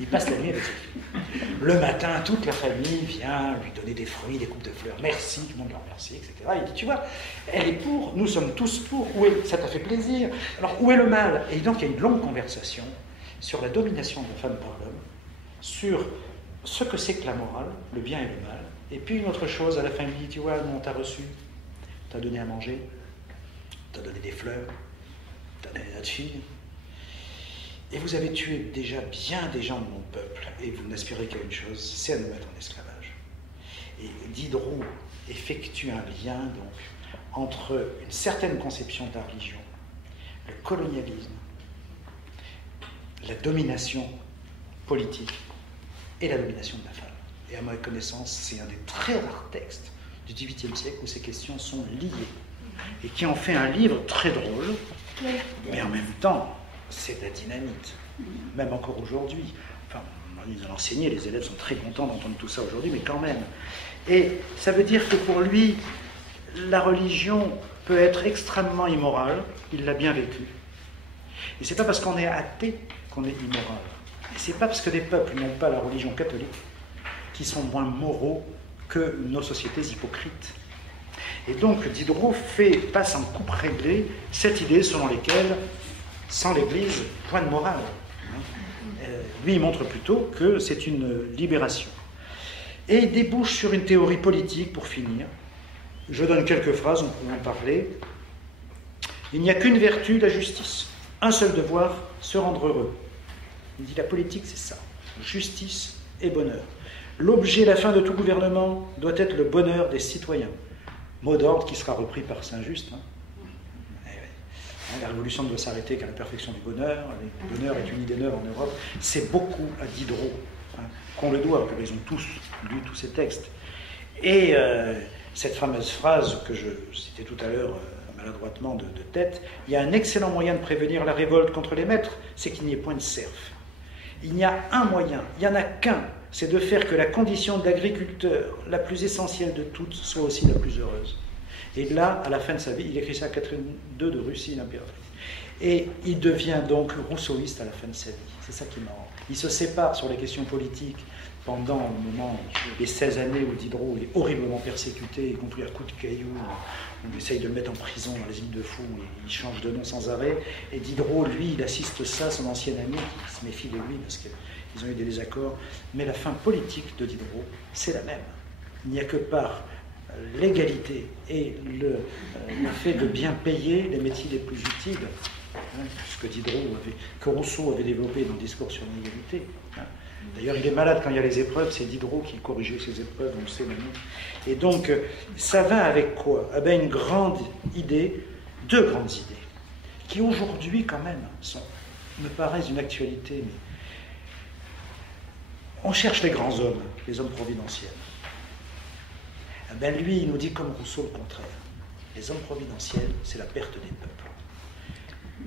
il passe la nuit avec cette fille. Le matin, toute la famille vient lui donner des fruits, des coupes de fleurs. Merci, tout le monde leur remercie, etc. Il dit, tu vois, elle est pour, nous sommes tous pour. Ça t'a fait plaisir. Alors où est le mal? Et donc il y a une longue conversation sur la domination de la femme par l'homme, sur ce que c'est que la morale, le bien et le mal. Et puis une autre chose, à la fin, il dit, tu vois, on t'a reçu, t'as donné à manger, t'as donné des fleurs, t'as donné notre fille, et vous avez tué déjà bien des gens de mon peuple, et vous n'aspirez qu'à une chose, c'est à nous mettre en esclavage. Et Diderot effectue un lien, donc, entre une certaine conception de la religion, le colonialisme, la domination politique et la domination de la femme. Et à ma connaissance, c'est un des très rares textes du XVIIIe siècle où ces questions sont liées et qui en fait un livre très drôle, mais en même temps, c'est de la dynamite, même encore aujourd'hui. Enfin, ils ont enseigné, les élèves sont très contents d'entendre tout ça aujourd'hui, mais quand même. Et ça veut dire que pour lui, la religion peut être extrêmement immorale, il l'a bien vécu. Et c'est pas parce qu'on est athée qu'on est immoral. Et c'est pas parce que des peuples n'ont pas la religion catholique qui sont moins moraux que nos sociétés hypocrites. Et donc Diderot passe en coupe réglée cette idée selon laquelle, sans l'Église, point de morale. Lui, il montre plutôt que c'est une libération. Et il débouche sur une théorie politique, pour finir. Je donne quelques phrases, on peut en parler. Il n'y a qu'une vertu, la justice. Un seul devoir, se rendre heureux. Il dit la politique, c'est ça. Justice et bonheur. L'objet, la fin de tout gouvernement, doit être le bonheur des citoyens. Mot d'ordre qui sera repris par Saint-Just. La révolution ne doit s'arrêter qu'à la perfection du bonheur. Le bonheur est une idée neuve en Europe. C'est beaucoup à Diderot qu'on le doit, car ils ont tous lu tous ces textes. Et cette fameuse phrase que je citais tout à l'heure maladroitement de tête, il y a un excellent moyen de prévenir la révolte contre les maîtres, c'est qu'il n'y ait point de serf. Il y a un moyen, il n'y en a qu'un, c'est de faire que la condition d'agriculteur, la plus essentielle de toutes, soit aussi la plus heureuse. Et là, à la fin de sa vie, il écrit ça à Catherine II de Russie, l'impératrice. Et il devient donc rousseauiste à la fin de sa vie. C'est ça qui est marrant. Il se sépare sur les questions politiques pendant le moment, les 16 années où Diderot est horriblement persécuté, y compris à coups de cailloux. On essaye de le mettre en prison dans les îles de Fou, il change de nom sans arrêt. Et Diderot, lui, il assiste ça, son ancien ami, qui se méfie de lui parce qu'ils ont eu des désaccords. Mais la fin politique de Diderot, c'est la même. Il n'y a que par l'égalité et le fait de bien payer les métiers les plus utiles, ce que Rousseau avait développé dans le discours sur l'égalité. D'ailleurs, il est malade quand il y a les épreuves, c'est Diderot qui corrigeait ces épreuves, on le sait maintenant. Et donc, ça va avec quoi? Eh bien, une grande idée, deux grandes idées, qui aujourd'hui, quand même, me paraissent d'une actualité. Mais on cherche les grands hommes, les hommes providentiels. Eh bien, lui, il nous dit comme Rousseau le contraire. les hommes providentiels, c'est la perte des peuples.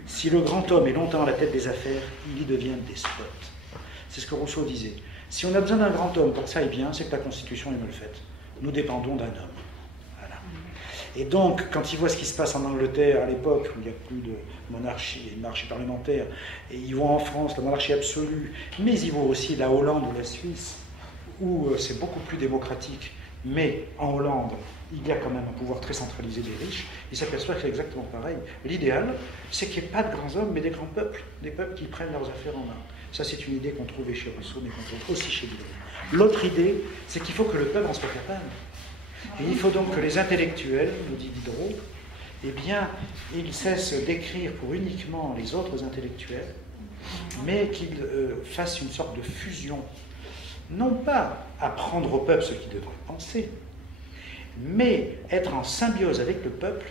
Si le grand homme est longtemps à la tête des affaires, il y devient despote. C'est ce que Rousseau disait. Si on a besoin d'un grand homme pour que ça aille bien, c'est que la Constitution est mal faite. Nous dépendons d'un homme. Voilà. Et donc, quand ils voient ce qui se passe en Angleterre, à l'époque où il n'y a plus de monarchie, il y a une monarchie parlementaire, et ils voient en France la monarchie absolue, mais ils voient aussi la Hollande ou la Suisse, où c'est beaucoup plus démocratique, mais en Hollande, il y a quand même un pouvoir très centralisé des riches, ils s'aperçoivent que c'est exactement pareil. L'idéal, c'est qu'il n'y ait pas de grands hommes, mais des grands peuples, des peuples qui prennent leurs affaires en main. Ça, c'est une idée qu'on trouvait chez Rousseau, mais qu'on trouve aussi chez Diderot. L'autre idée, c'est qu'il faut que le peuple en soit capable. Et il faut donc que les intellectuels, nous dit Diderot, eh bien, ils cessent d'écrire pour uniquement les autres intellectuels, mais qu'ils fassent une sorte de fusion. Non pas apprendre au peuple ce qu'il devrait penser, mais être en symbiose avec le peuple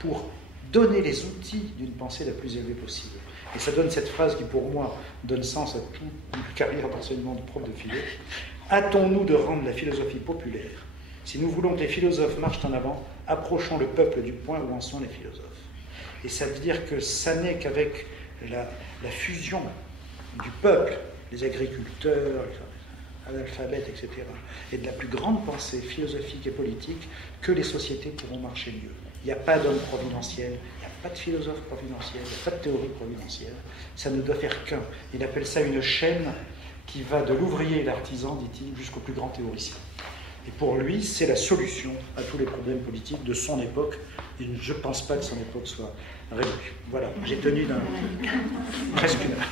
pour donner les outils d'une pensée la plus élevée possible. Et ça donne cette phrase qui, pour moi, donne sens à toute une carrière d'enseignement de prof de philo. Hâtons-nous de rendre la philosophie populaire. Si nous voulons que les philosophes marchent en avant, approchons le peuple du point où en sont les philosophes. Et ça veut dire que ça n'est qu'avec la fusion du peuple, les agriculteurs, les analphabètes, etc., et de la plus grande pensée philosophique et politique, que les sociétés pourront marcher mieux. Il n'y a pas d'homme providentiel, il n'y a pas de philosophe providentiel, il n'y a pas de théorie providentielle. Ça ne doit faire qu'un. Il appelle ça une chaîne qui va de l'ouvrier et l'artisan, dit-il, jusqu'au plus grand théoricien. Et pour lui, c'est la solution à tous les problèmes politiques de son époque. Et je ne pense pas que son époque soit révolue. Voilà, j'ai tenu presque une heure.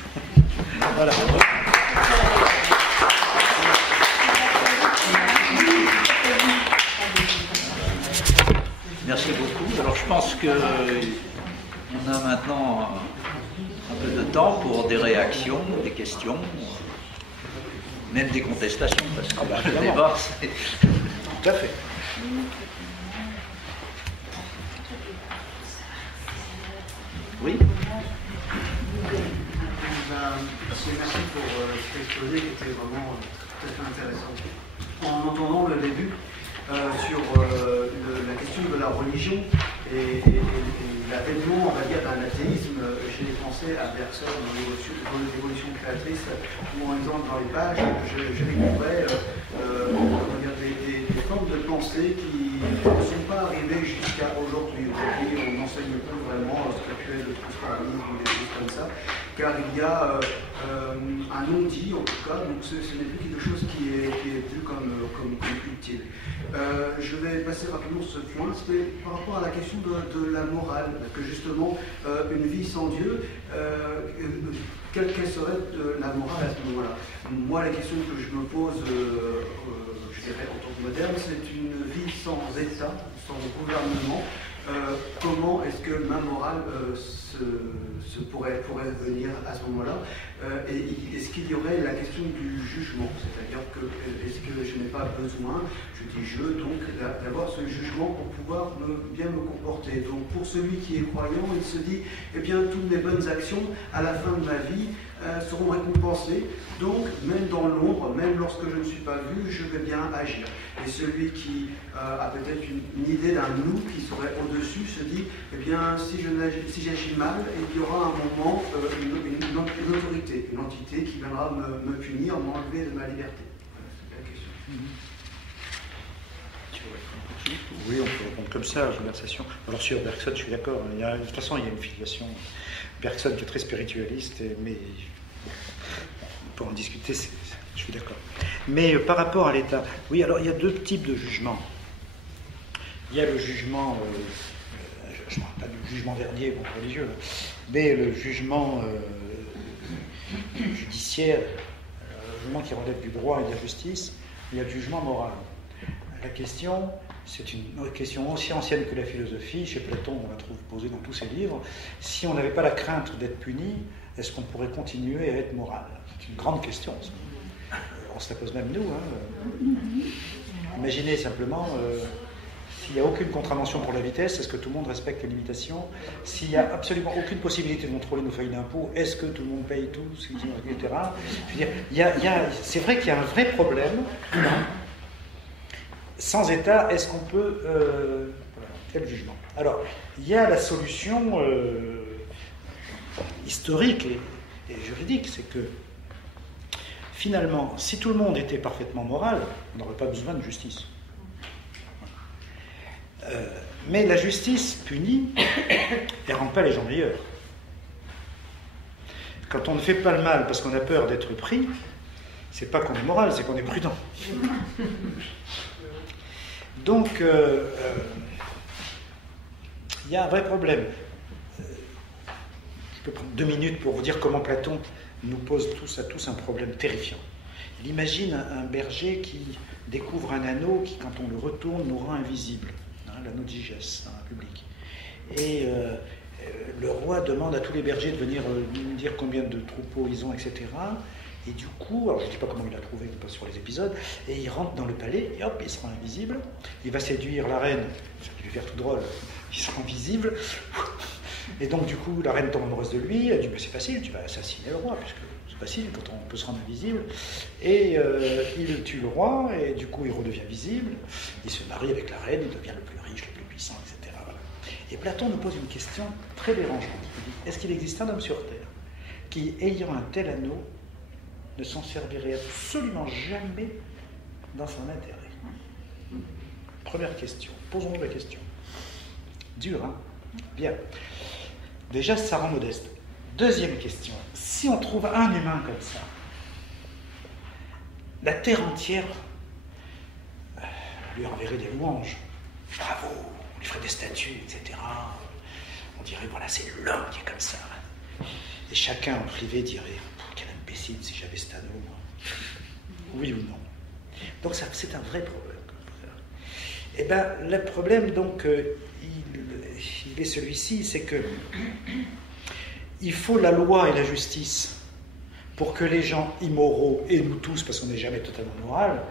Voilà. Merci beaucoup. Alors je pense qu'on a maintenant un peu de temps pour des réactions, des questions, même des contestations, parce que le débat, c'est... Tout à fait. Oui. Merci pour cet exposé qui était vraiment tout à fait intéressant. En entendant le début sur la question de la religion et l'avènement, on va dire, d'un athéisme, j'ai pensé à Bergson dans l'évolution créatrice, où en lisant dans les pages, je découvrais des formes de pensée qui ne sont pas arrivées jusqu'à aujourd'hui. Aujourd'hui, on n'enseigne plus vraiment ce qu'on appelle le transformisme ou des choses comme ça, car il y a un non-dit, en tout cas, donc ce n'est plus quelque chose qui est vu comme utile. Je vais passer rapidement sur ce point, c'était par rapport à la question de la morale, parce que justement, une vie sans Dieu, quelle serait la morale à ce moment-là? Moi, la question que je me pose, je dirais en tant que moderne, c'est une vie sans État, sans gouvernement. Comment est-ce que ma morale pourrait venir à ce moment-là, et est-ce qu'il y aurait la question du jugement, c'est-à-dire que est-ce que je n'ai pas besoin, je dis donc d'avoir ce jugement pour pouvoir bien me comporter. Donc pour celui qui est croyant, il se dit, eh bien toutes mes bonnes actions à la fin de ma vie seront récompensées, donc même dans l'ombre, même lorsque je ne suis pas vu, je vais bien agir. Et celui qui a peut-être une idée d'un nous qui serait au-dessus se dit, eh bien si j'agis mal, il y aura un moment une autorité, une entité qui viendra me punir, m'enlever de ma liberté. Voilà, c'est la question. Oui, on peut répondre comme ça, conversation. Alors sur Bergson, je suis d'accord. De toute façon, il y a une filiation Bergson qui est très spiritualiste, mais on peut en discuter, je suis d'accord. Mais par rapport à l'État, oui, alors il y a deux types de jugements. Il y a le jugement, je ne parle pas du jugement dernier, bon, religieux, mais le jugement judiciaire, le jugement qui relève du droit et de la justice. Il y a le jugement moral. La question, c'est une question aussi ancienne que la philosophie. Chez Platon, on la trouve posée dans tous ses livres. Si on n'avait pas la crainte d'être puni, est-ce qu'on pourrait continuer à être moral? C'est une grande question. On se la pose même nous. Imaginez simplement, s'il n'y a aucune contravention pour la vitesse, est-ce que tout le monde respecte les limitations? S'il n'y a absolument aucune possibilité de contrôler nos feuilles d'impôt, est-ce que tout le monde paye tout, etc. Je veux dire, c'est vrai qu'il y a un vrai problème. Sans État, est-ce qu'on peut... Quel jugement? Alors, il y a la solution historique et juridique, c'est que finalement, si tout le monde était parfaitement moral, on n'aurait pas besoin de justice. Mais la justice punit, elle ne rend pas les gens meilleurs. Quand on ne fait pas le mal parce qu'on a peur d'être pris, c'est pas qu'on est moral, c'est qu'on est prudent. Donc, il y a un vrai problème. Je peux prendre 2 minutes pour vous dire comment Platon nous pose tous à tous un problème terrifiant. Il imagine un berger qui découvre un anneau qui, quand on le retourne, nous rend invisible. L'anneau de Gygès, dans un public. Et le roi demande à tous les bergers de venir dire combien de troupeaux ils ont, etc. Et du coup, alors je ne dis pas comment il l'a trouvé, pas sur les épisodes, et il rentre dans le palais, et hop, il sera invisible. Il va séduire la reine, ça va lui faire tout drôle, il sera invisible. Et donc, du coup, la reine tombe amoureuse de lui, elle dit c'est facile, tu vas assassiner le roi, puisque c'est facile quand on peut se rendre invisible. Et il tue le roi, et du coup, il redevient visible. Il se marie avec la reine, il devient le plus riche, le plus puissant, etc. Voilà. Et Platon nous pose une question très dérangeante. Il dit, est-ce qu'il existe un homme sur Terre qui, ayant un tel anneau, ne s'en servirait absolument jamais dans son intérêt? Première question. Posons-nous la question. Dur, hein? Bien. Déjà, ça rend modeste. Deuxième question. Si on trouve un humain comme ça, la terre entière lui enverrait des louanges. Bravo, on lui ferait des statues, etc. On dirait, voilà, c'est l'homme qui est comme ça. Et chacun en privé dirait, quel imbécile si j'avais cet anneau, moi. Oui ou non? Donc ça, c'est un vrai problème. Eh bien, le problème, donc, il est celui-ci, c'est que il faut la loi et la justice pour que les gens immoraux, et nous tous, parce qu'on n'est jamais totalement moral,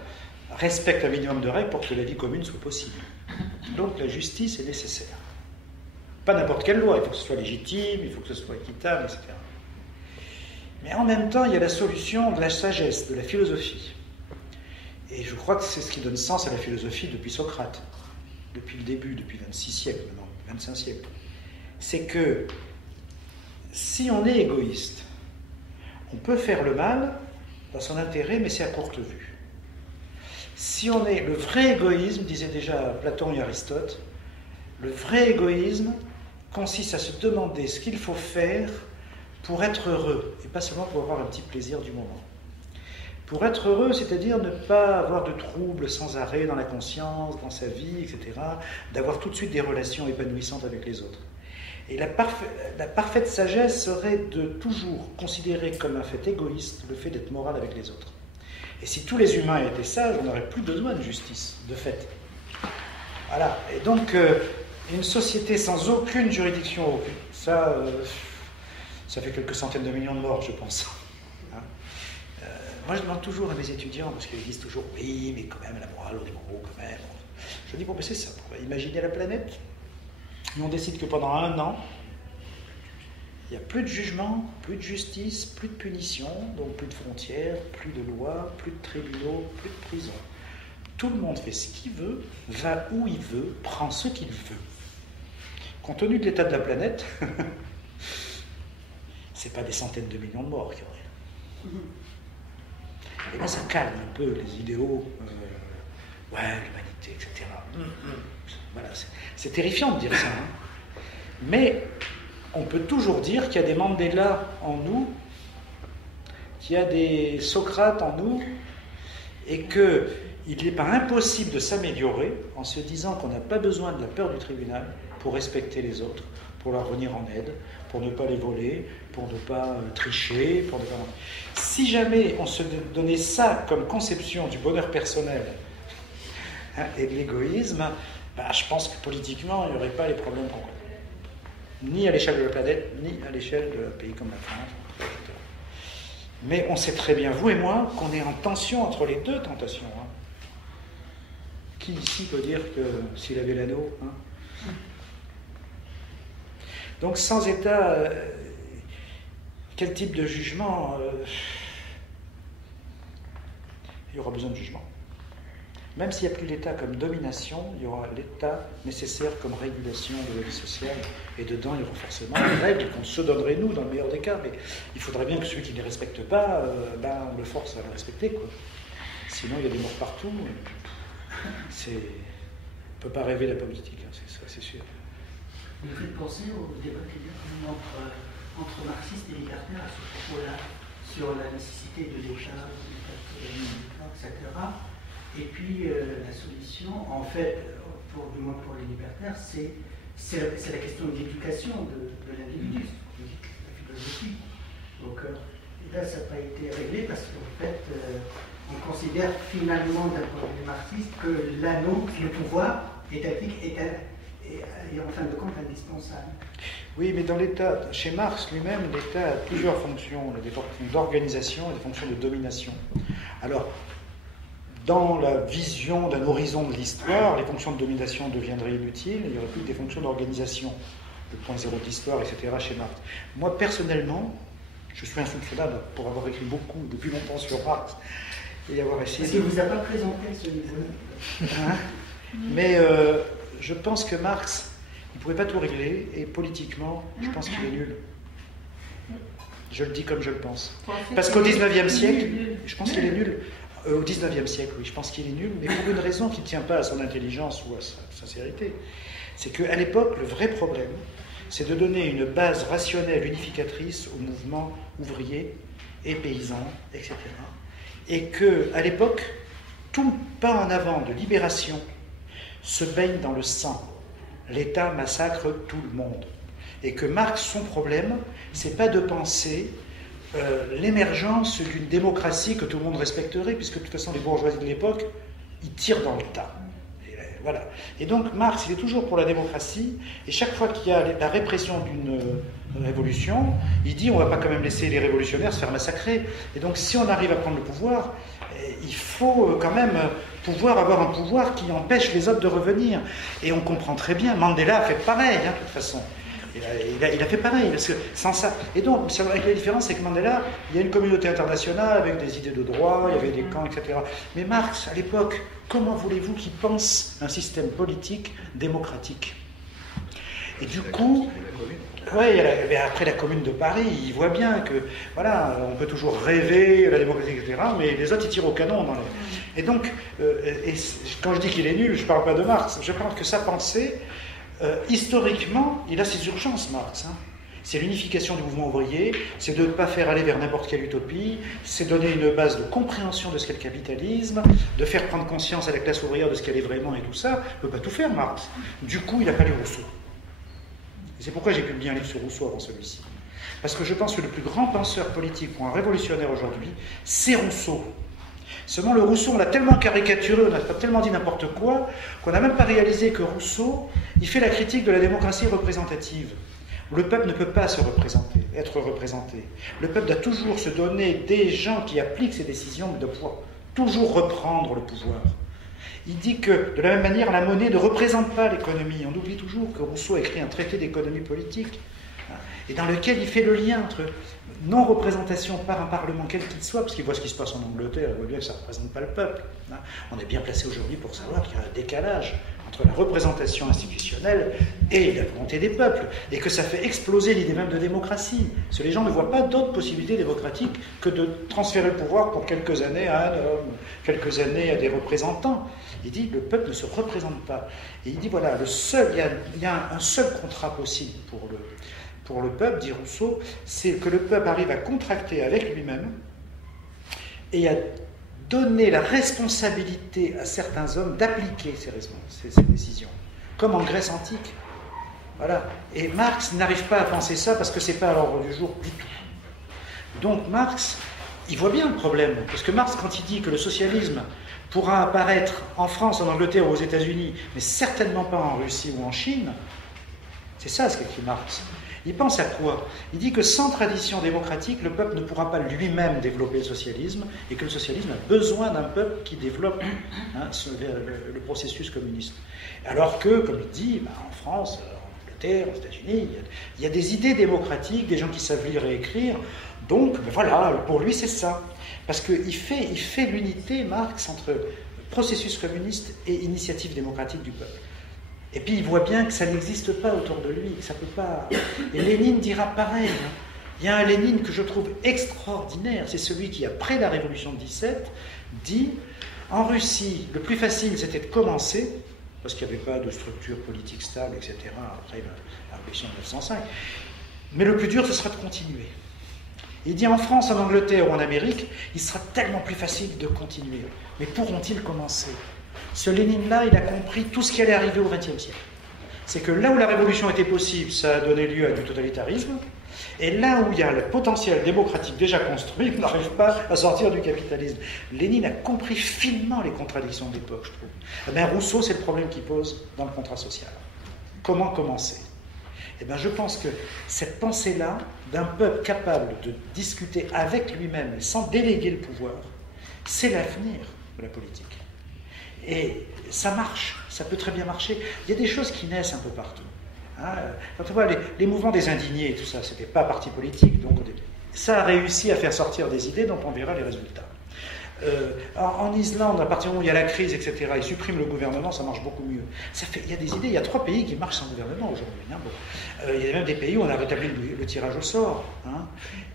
respectent un minimum de règles pour que la vie commune soit possible. Donc la justice est nécessaire. Pas n'importe quelle loi, il faut que ce soit légitime, il faut que ce soit équitable, etc. Mais en même temps, il y a la solution de la sagesse, de la philosophie. Et je crois que c'est ce qui donne sens à la philosophie depuis Socrate, depuis le début, depuis 26 siècles maintenant, 25 siècles. C'est que si on est égoïste, on peut faire le mal dans son intérêt, mais c'est à courte vue. Si on est... Le vrai égoïsme, disaient déjà Platon et Aristote, le vrai égoïsme consiste à se demander ce qu'il faut faire pour être heureux, et pas seulement pour avoir un petit plaisir du moment. Pour être heureux, c'est-à-dire ne pas avoir de troubles sans arrêt dans la conscience, dans sa vie, etc., d'avoir tout de suite des relations épanouissantes avec les autres. Et la parfaite sagesse serait de toujours considérer comme un fait égoïste le fait d'être moral avec les autres. Et si tous les humains étaient sages, on n'aurait plus besoin de justice, de fait. Voilà. Et donc, une société sans aucune juridiction, ça fait quelques centaines de millions de morts, je pense. Hein? Moi, je demande toujours à mes étudiants, parce qu'ils disent toujours, oui, mais quand même, la morale, on est moraux quand même. Je dis, bon, ben c'est ça. Imaginez la planète. Et on décide que pendant 1 an, il n'y a plus de jugement, plus de justice, plus de punition, donc plus de frontières, plus de lois, plus de tribunaux, plus de prison. Tout le monde fait ce qu'il veut, va où il veut, prend ce qu'il veut. Compte tenu de l'état de la planète, c'est pas des centaines de millions de morts qu'il y aurait. Et là, ça calme un peu les idéaux, ouais, l'humanité, etc. Voilà, c'est terrifiant de dire ça. Hein. Mais on peut toujours dire qu'il y a des Mandela en nous, qu'il y a des Socrates en nous, et qu'il n'est pas impossible de s'améliorer en se disant qu'on n'a pas besoin de la peur du tribunal pour respecter les autres, pour leur venir en aide, pour ne pas les voler, pour ne pas tricher, pour ne pas... Si jamais on se donnait ça comme conception du bonheur personnel, hein, et de l'égoïsme, bah, je pense que politiquement, il n'y aurait pas les problèmes qu'on connaît. Ni à l'échelle de la planète, ni à l'échelle d'un pays comme la France, etc. Mais on sait très bien, vous et moi, qu'on est en tension entre les deux tentations. Hein. Qui ici peut dire que s'il avait l'anneau, hein? Donc sans état, quel type de jugement il y aura besoin de jugement. même s'il n'y a plus l'État comme domination, il y aura l'État nécessaire comme régulation de la vie sociale. Et dedans, il y aura forcément des règles qu'on se donnerait nous, dans le meilleur des cas. Mais il faudrait bien que celui qui ne les respecte pas, on le force à le respecter, quoi. Sinon, il y a des morts partout. On ne peut pas rêver la politique, hein, c'est sûr. Vous me faites penser au débat qu'il y a entre marxistes et libertaires à ce propos-là, sur la nécessité de l'État, etc. Et puis la solution, en fait, du moins pour les libertaires, c'est la question de l'éducation de l'individu, la philosophie. Donc là, ça n'a pas été réglé parce qu'en fait, on considère finalement d'un point de vue marxiste que le pouvoir étatique est en fin de compte indispensable. Oui, mais dans l'État, chez Marx lui-même, l'État a plusieurs fonctions, des fonctions d'organisation et des fonctions de domination. Alors, dans la vision d'un horizon de l'histoire, les fonctions de domination deviendraient inutiles, il n'y aurait plus que des fonctions d'organisation, le point zéro de l'histoire, etc. chez Marx. Moi, personnellement, je suis insoupçonnable pour avoir écrit beaucoup depuis longtemps sur Marx et avoir essayé. Parce qu'il ne vous a pas présenté ce niveau. Hein, mais je pense que Marx, il ne pouvait pas tout régler, et politiquement, je pense qu'il est nul. Je le dis comme je le pense. Parce qu'au XIXe siècle, je pense qu'il est nul. Au XIXe siècle, oui, je pense qu'il est nul, mais pour une raison qui ne tient pas à son intelligence ou à sa sincérité. C'est qu'à l'époque, le vrai problème, c'est de donner une base rationnelle unificatrice au mouvement ouvrier et paysan, etc. Et qu'à l'époque, tout pas en avant de libération se baigne dans le sang. L'État massacre tout le monde. Et que Marx, son problème, c'est pas de penser l'émergence d'une démocratie que tout le monde respecterait, puisque de toute façon les bourgeoisies de l'époque, ils tirent dans le tas. Voilà. Et donc Marx, il est toujours pour la démocratie, et chaque fois qu'il y a la répression d'une révolution, il dit on ne va pas quand même laisser les révolutionnaires se faire massacrer. Et donc si on arrive à prendre le pouvoir, il faut quand même avoir un pouvoir qui empêche les autres de revenir. Et on comprend très bien, Mandela a fait pareil, hein, de toute façon. Il a fait pareil, parce que sans ça. Et donc, la différence, c'est que Mandela, il y a une communauté internationale avec des idées de droit, il y avait des camps, etc. Mais Marx, à l'époque, comment voulez-vous qu'il pense un système politique démocratique? Et du coup, mais après la Commune de Paris, il voit bien que, voilà, on peut toujours rêver la démocratie, etc., mais les autres, ils tirent au canon. Et donc, quand je dis qu'il est nul, je ne parle pas de Marx, je parle que sa pensée, historiquement, il a ses urgences, Marx. Hein. C'est l'unification du mouvement ouvrier, c'est de ne pas faire aller vers n'importe quelle utopie, c'est donner une base de compréhension de ce qu'est le capitalisme, de faire prendre conscience à la classe ouvrière de ce qu'elle est vraiment et tout ça. Il ne peut pas tout faire, Marx. Du coup, il n'a pas lu Rousseau. Et c'est pourquoi j'ai publié un livre sur Rousseau avant celui-ci. Parce que je pense que le plus grand penseur politique ou un révolutionnaire aujourd'hui, c'est Rousseau. Seulement le Rousseau, on l'a tellement caricaturé, on a tellement dit n'importe quoi, qu'on n'a même pas réalisé que Rousseau, il fait la critique de la démocratie représentative. Le peuple ne peut pas être représenté. Le peuple doit toujours se donner des gens qui appliquent ses décisions, mais de pouvoir toujours reprendre le pouvoir. Il dit que, de la même manière, la monnaie ne représente pas l'économie. On oublie toujours que Rousseau a écrit un traité d'économie politique, et dans lequel il fait le lien entre non-représentation par un parlement quel qu'il soit, parce qu'il voit ce qui se passe en Angleterre, il voit bien que ça ne représente pas le peuple. On est bien placé aujourd'hui pour savoir qu'il y a un décalage entre la représentation institutionnelle et la volonté des peuples, et que ça fait exploser l'idée même de démocratie. Parce que les gens ne voient pas d'autres possibilités démocratiques que de transférer le pouvoir pour quelques années à un homme, quelques années à des représentants. Il dit le peuple ne se représente pas. Et il dit voilà, il y a un seul contrat possible pour le peuple, dit Rousseau, c'est que le peuple arrive à contracter avec lui-même et à donner la responsabilité à certains hommes d'appliquer ces décisions, comme en Grèce antique. Voilà. Et Marx n'arrive pas à penser ça parce que ce n'est pas à l'ordre du jour du tout. Donc Marx, il voit bien le problème, parce que Marx, quand il dit que le socialisme pourra apparaître en France, en Angleterre ou aux États-Unis, mais certainement pas en Russie ou en Chine, c'est ça ce qu'écrit Marx. Il pense à quoi? Il dit que sans tradition démocratique, le peuple ne pourra pas lui-même développer le socialisme, et que le socialisme a besoin d'un peuple qui développe le processus communiste. Alors que, comme il dit, en France, en Angleterre, aux États-Unis, il y a des idées démocratiques, des gens qui savent lire et écrire, donc voilà, pour lui c'est ça. Parce qu'il fait l'unité, Marx, entre processus communiste et initiative démocratique du peuple. Et puis il voit bien que ça n'existe pas autour de lui, que ça ne peut pas... Et Lénine dira pareil. Hein. Il y a un Lénine que je trouve extraordinaire, c'est celui qui, après la Révolution de 17, dit « En Russie, le plus facile, c'était de commencer, parce qu'il n'y avait pas de structure politique stable, etc., après la Révolution de 1905, mais le plus dur, ce sera de continuer. » Il dit « En France, en Angleterre ou en Amérique, il sera tellement plus facile de continuer. Mais pourront-ils commencer ?» Ce Lénine-là, il a compris tout ce qui allait arriver au XXe siècle. C'est que là où la révolution était possible, ça a donné lieu à du totalitarisme, et là où il y a le potentiel démocratique déjà construit, on n'arrive pas à sortir du capitalisme. Lénine a compris finement les contradictions de l'époque, je trouve. Eh bien, Rousseau, c'est le problème qu'il pose dans le contrat social. Comment commencer ? Eh bien, je pense que cette pensée-là, d'un peuple capable de discuter avec lui-même sans déléguer le pouvoir, c'est l'avenir de la politique. Et ça marche, ça peut très bien marcher. Il y a des choses qui naissent un peu partout. Hein, quand on voit les mouvements des indignés et tout ça, c'était pas parti politique, donc ça a réussi à faire sortir des idées dont on verra les résultats. En Islande, à partir du moment où il y a la crise, etc., ils suppriment le gouvernement, ça marche beaucoup mieux. Il y a des idées, il y a 3 pays qui marchent sans gouvernement aujourd'hui. Hein, bon. Il y a même des pays où on a rétabli le tirage au sort. Hein,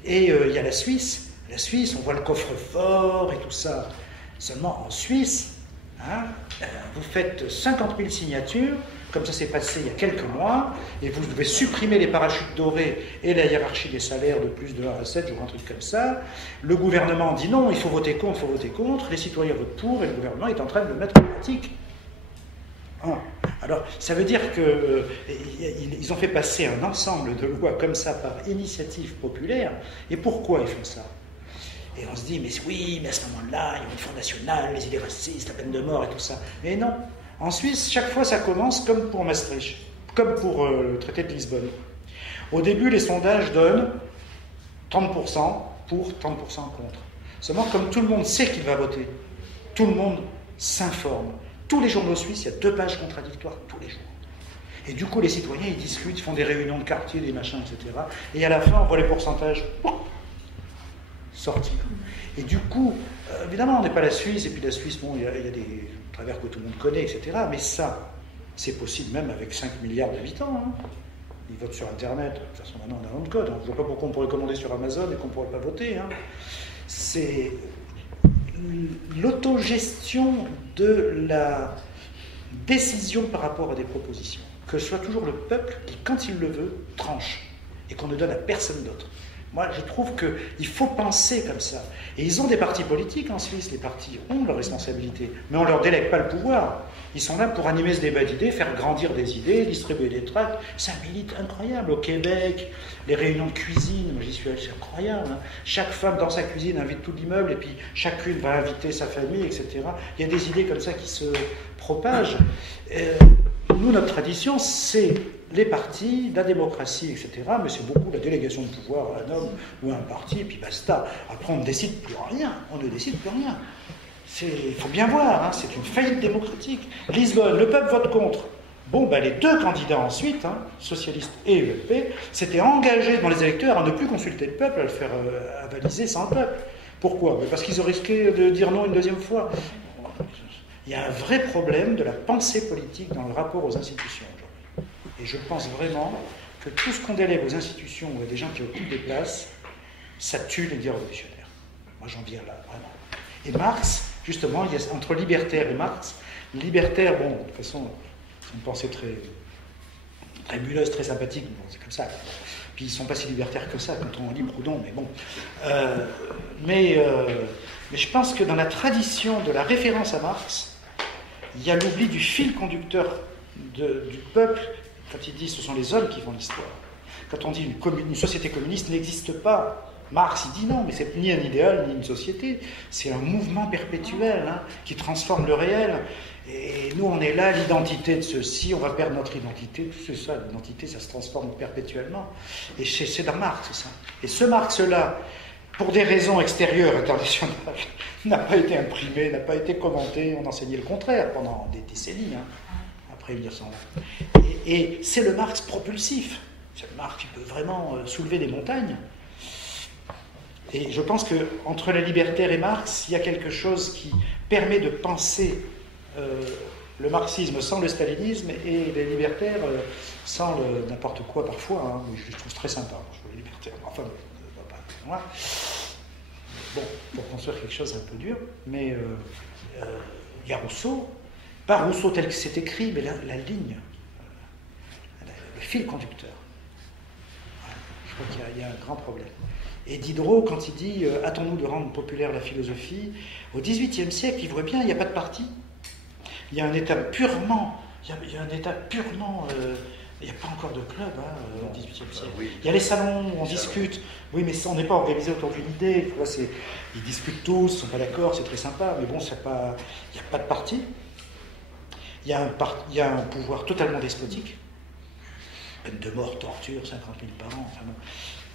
et il y a la Suisse. La Suisse, on voit le coffre-fort et tout ça. Seulement en Suisse, hein, vous faites 50 000 signatures, comme ça s'est passé il y a quelques mois, et vous devez supprimer les parachutes dorés et la hiérarchie des salaires de plus de 1 à 7, ou un truc comme ça. Le gouvernement dit non, il faut voter contre, les citoyens votent pour, et le gouvernement est en train de le mettre en pratique. Hein. Alors, ça veut dire qu'ils ont fait passer un ensemble de lois comme ça par initiative populaire, et pourquoi ils font ça ? Et on se dit, mais oui, mais à ce moment-là, il y a une Front National, les idées racistes, la peine de mort et tout ça. Mais non. En Suisse, chaque fois, ça commence comme pour Maastricht, comme pour le traité de Lisbonne. Au début, les sondages donnent 30% pour, 30% contre. Seulement, comme tout le monde sait qu'il va voter, tout le monde s'informe. Tous les journaux suisses, il y a 2 pages contradictoires tous les jours. Et du coup, les citoyens, ils discutent, ils font des réunions de quartier, des machins, etc. Et à la fin, on voit les pourcentages sortir. Et du coup, évidemment, on n'est pas la Suisse, et puis la Suisse, bon, il y a des travers que tout le monde connaît, etc. Mais ça, c'est possible même avec 5 milliards d'habitants. Hein. Ils votent sur Internet. De toute façon, maintenant, on a un nom de code. Hein. Je ne vois pas pourquoi on pourrait commander sur Amazon et qu'on ne pourrait pas voter. Hein. C'est l'autogestion de la décision par rapport à des propositions. Que ce soit toujours le peuple qui, quand il le veut, tranche. Et qu'on ne donne à personne d'autre. Moi, je trouve qu'il faut penser comme ça. Et ils ont des partis politiques en Suisse, les partis ont leurs responsabilités, mais on ne leur délègue pas le pouvoir. Ils sont là pour animer ce débat d'idées, faire grandir des idées, distribuer des tracts. Ça milite incroyable. Au Québec, les réunions de cuisine, moi j'y suis allé, c'est incroyable. Hein. Chaque femme dans sa cuisine invite tout l'immeuble, et puis chacune va inviter sa famille, etc. Il y a des idées comme ça qui se propagent. Nous, notre tradition, c'est les partis, la démocratie, etc. Mais c'est beaucoup la délégation de pouvoir à un homme ou à un parti, et puis basta. Après, on ne décide plus rien. On ne décide plus rien. Il faut bien voir, hein, c'est une faillite démocratique. Lisbonne, le peuple vote contre. Bon, ben, les 2 candidats ensuite, hein, socialistes et UMP, s'étaient engagés devant les électeurs à ne plus consulter le peuple, à le faire avaliser sans le peuple. Pourquoi ? Parce qu'ils ont risqué de dire non une 2e fois. Il y a un vrai problème de la pensée politique dans le rapport aux institutions aujourd'hui. Et je pense vraiment que tout ce qu'on délègue aux institutions ou à des gens qui occupent des places, ça tue l'idée révolutionnaire. Moi, j'en viens là, vraiment. Et Marx, justement, il y a entre libertaire et Marx. Libertaire, bon, de toute façon, c'est une pensée très, très bulleuse, très sympathique, bon, c'est comme ça. Puis ils ne sont pas si libertaires que ça, quand on lit Proudhon, mais bon. Mais je pense que dans la tradition de la référence à Marx, il y a l'oubli du fil conducteur du peuple. Quand il dit ce sont les hommes qui font l'histoire. Quand on dit une société communiste n'existe pas, Marx il dit non, mais c'est ni un idéal ni une société, c'est un mouvement perpétuel hein, qui transforme le réel. Et nous on est là, l'identité de ceci, on va perdre notre identité, c'est ça, l'identité ça se transforme perpétuellement. Et c'est dans Marx ça. Et ce Marx-là, pour des raisons extérieures, internationales, n'a pas été imprimé, n'a pas été commenté, on enseignait le contraire pendant des décennies, hein, après 1920. Et c'est le Marx propulsif, c'est le Marx qui peut vraiment soulever des montagnes. Et je pense qu'entre les libertaires et Marx, il y a quelque chose qui permet de penser le marxisme sans le stalinisme et les libertaires sans le n'importe quoi parfois. Hein. Je trouve très sympa, les libertaires. Enfin, pas loin. Bon, pour construire quelque chose un peu dur, mais il y a Rousseau, pas Rousseau tel que c'est écrit, mais la ligne, le fil conducteur. Je crois qu'il y a un grand problème. Et Diderot, quand il dit « hâtons-nous de rendre populaire la philosophie », au XVIIIe siècle, il voit bien, il n'y a pas de parti. Il y a un état purement... il y a un état purement... il n'y a pas encore de club au XVIIIe siècle. Oui. Il y a les salons où on discute. Oui, mais on n'est pas organisé autour d'une idée. Ils discutent tous, ils ne sont pas d'accord, c'est très sympa. Mais bon, il n'y a pas de parti. Il y a un pouvoir totalement despotique. Peine de mort, torture, 50 000 par an. Enfin bon.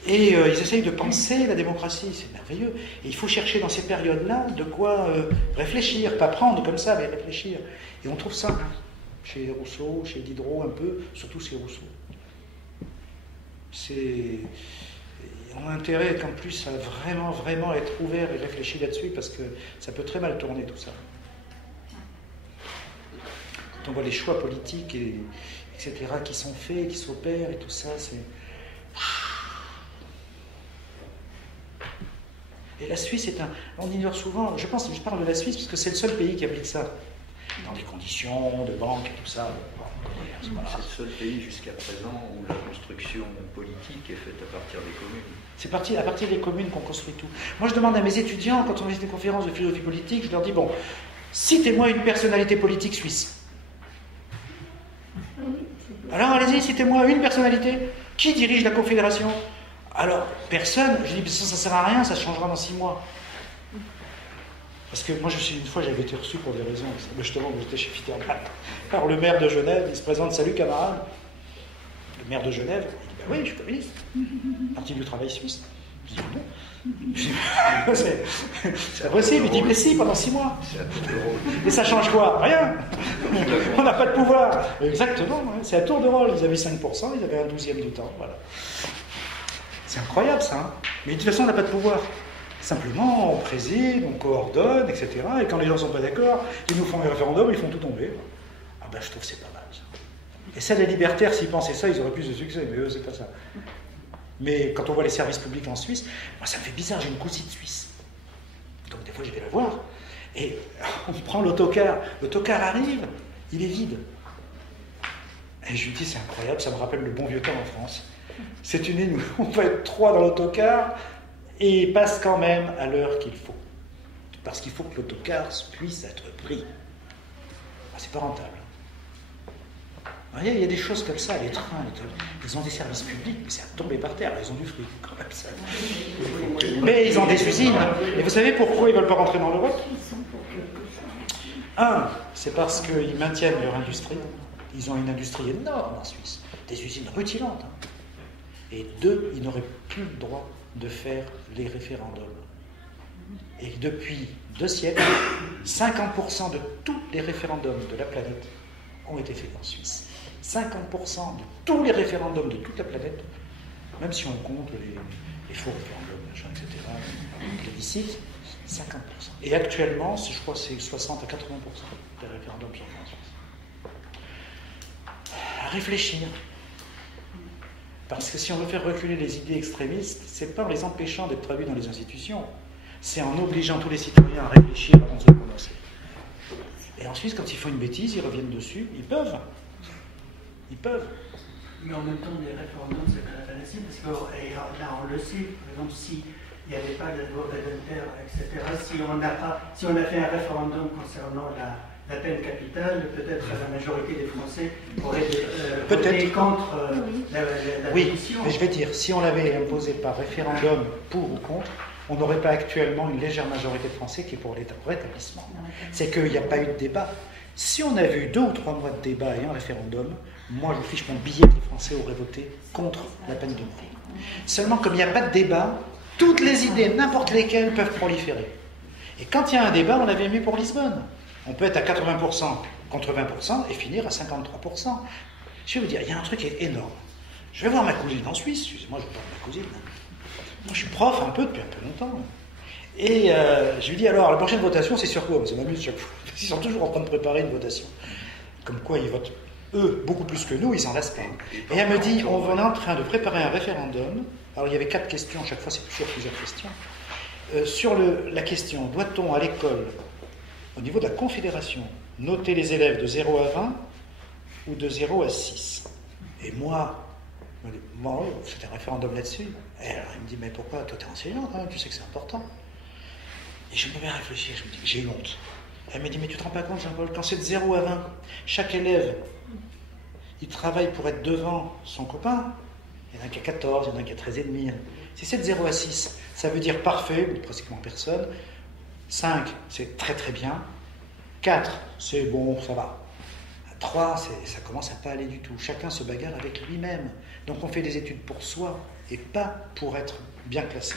Et ils essayent de penser la démocratie, c'est merveilleux. Et il faut chercher dans ces périodes-là de quoi réfléchir, pas prendre comme ça, mais réfléchir. Et on trouve ça chez Rousseau, chez Diderot un peu, surtout chez Rousseau. On a intérêt qu'en plus à vraiment être ouvert et réfléchir là-dessus, parce que ça peut très mal tourner tout ça. Quand on voit les choix politiques, etc., qui sont faits, qui s'opèrent et tout ça, c'est... Et la Suisse est on ignore souvent, je parle de la Suisse parce que c'est le seul pays qui applique ça. Dans des conditions de banque et tout ça. C'est le seul pays jusqu'à présent où la construction politique est faite à partir des communes. C'est à partir des communes qu'on construit tout. Moi je demande à mes étudiants, quand on fait des conférences de philosophie politique, je leur dis, bon, citez-moi une personnalité politique suisse. Alors allez-y, citez-moi une personnalité. Qui dirige la Confédération? Alors, personne. Je dis, ça ne sert à rien, ça changera dans 6 mois. Parce que moi, une fois, j'avais été reçu pour des raisons, justement, j'étais chez Fitterman, par le maire de Genève. Il se présente, salut camarade. Le maire de Genève, il dit, ben oui, je suis communiste. Parti du travail suisse. Je dis, bon. C'est impossible. Il dit, mais si, pendant 6 mois. Et ça change quoi? Rien. On n'a pas de pouvoir. Exactement, ouais. C'est à tour de rôle. Ils avaient 5%, ils avaient un 12e du temps. Voilà. C'est incroyable ça, hein. Mais de toute façon on n'a pas de pouvoir. Simplement on préside, on coordonne, etc. Et quand les gens ne sont pas d'accord, ils nous font un référendum, ils font tout tomber. Ah ben je trouve que c'est pas mal ça. Et ça, les libertaires, s'ils pensaient ça, ils auraient plus de succès, mais eux c'est pas ça. Mais quand on voit les services publics en Suisse, moi ça me fait bizarre, j'ai une cousine suisse. Donc des fois je vais la voir, et on prend l'autocar arrive, il est vide. Et je lui dis c'est incroyable, ça me rappelle le bon vieux temps en France. C'est une ligne où on peut être 3 dans l'autocar et il passe quand même à l'heure qu'il faut. Parce qu'il faut que l'autocar puisse être pris. C'est pas rentable. Il y a des choses comme ça, les trains, ils ont des services publics, mais c'est à tomber par terre, ils ont du fric quand même ça. Mais ils ont des usines. Et vous savez pourquoi ils ne veulent pas rentrer dans l'Europe? Un, c'est parce qu'ils maintiennent leur industrie. Ils ont une industrie énorme en Suisse, des usines rutilantes. Et 2, ils n'auraient plus le droit de faire les référendums. Et depuis 2 siècles, 50% de tous les référendums de la planète ont été faits en Suisse. 50% de tous les référendums de toute la planète, même si on compte les faux référendums, machin, etc., plébiscites, 50%. Et actuellement, je crois que c'est 60 à 80% des référendums sont faits en Suisse. À réfléchir. Parce que si on veut faire reculer les idées extrémistes, c'est pas en les empêchant d'être traduits dans les institutions, c'est en obligeant tous les citoyens à réfléchir avant de se prononcer. Et ensuite, quand ils font une bêtise, ils reviennent dessus, ils peuvent. Ils peuvent. Mais en même temps, les référendums, c'est pas la panacée, parce que là, on le sait, par exemple, s'il n'y avait pas de loi Badinter, etc., si on a fait un référendum concernant la peine capitale, peut-être la majorité des Français auraient voté contre la punition. Oui, mais je vais dire, si on l'avait imposé par référendum pour ou contre, on n'aurait pas actuellement une légère majorité de Français qui est pour rétablissement. C'est qu'il n'y a pas eu de débat. Si on avait eu 2 ou 3 mois de débat et un référendum, moi je vous fiche mon billet que les Français auraient voté contre la peine de mort. Seulement, comme il n'y a pas de débat, toutes les idées, n'importe lesquelles, peuvent proliférer. Et quand il y a un débat, on l'avait mis pour Lisbonne. On peut être à 80% contre 20% et finir à 53%. Je vais vous dire, il y a un truc énorme. Je vais voir ma cousine en Suisse. Excusez-moi, je vous parle de ma cousine. Moi, je suis prof un peu depuis un peu longtemps. Et je lui dis, alors, la prochaine votation, c'est sur quoi? Ça m'amuse chaque fois. Ils sont toujours en train de préparer une votation. Comme quoi, ils votent, eux, beaucoup plus que nous, ils s'en lassent pas. Et elle me dit, on est en train de préparer un référendum. Alors, il y avait 4 questions, à chaque fois, c'est sur plusieurs questions. Sur la question, doit-on à l'école, au niveau de la Confédération, noter les élèves de 0 à 20 ou de 0 à 6? Et moi, c'était un référendum là-dessus. Et alors, il me dit, mais pourquoi? Toi, t'es enseignant quand même, tu sais que c'est important. Et je me mets à réfléchir, je me dis, j'ai eu honte. Elle me dit, mais tu te rends pas compte, Jean-Paul, quand c'est de 0 à 20, chaque élève, il travaille pour être devant son copain. Il y en a qui a 14, il y en a qui a 13,5. Si c'est de 0 à 6, ça veut dire parfait, ou pratiquement personne. 5, c'est très très bien. 4, c'est bon, ça va. 3, ça commence à pas aller du tout. Chacun se bagarre avec lui-même. Donc on fait des études pour soi, et pas pour être bien classé.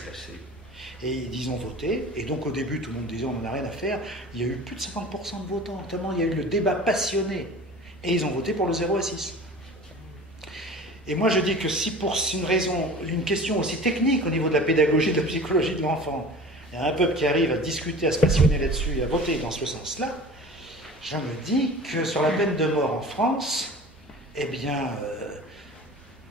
Et ils ont voté, et donc au début tout le monde disait on n'en a rien à faire. Il y a eu plus de 50% de votants, tellement il y a eu le débat passionné. Et ils ont voté pour le 0 à 6. Et moi je dis que si pour une question aussi technique au niveau de la pédagogie, de la psychologie de l'enfant, il y a un peuple qui arrive à discuter, à se passionner là-dessus et à voter dans ce sens-là, je me dis que sur la peine de mort en France, eh bien,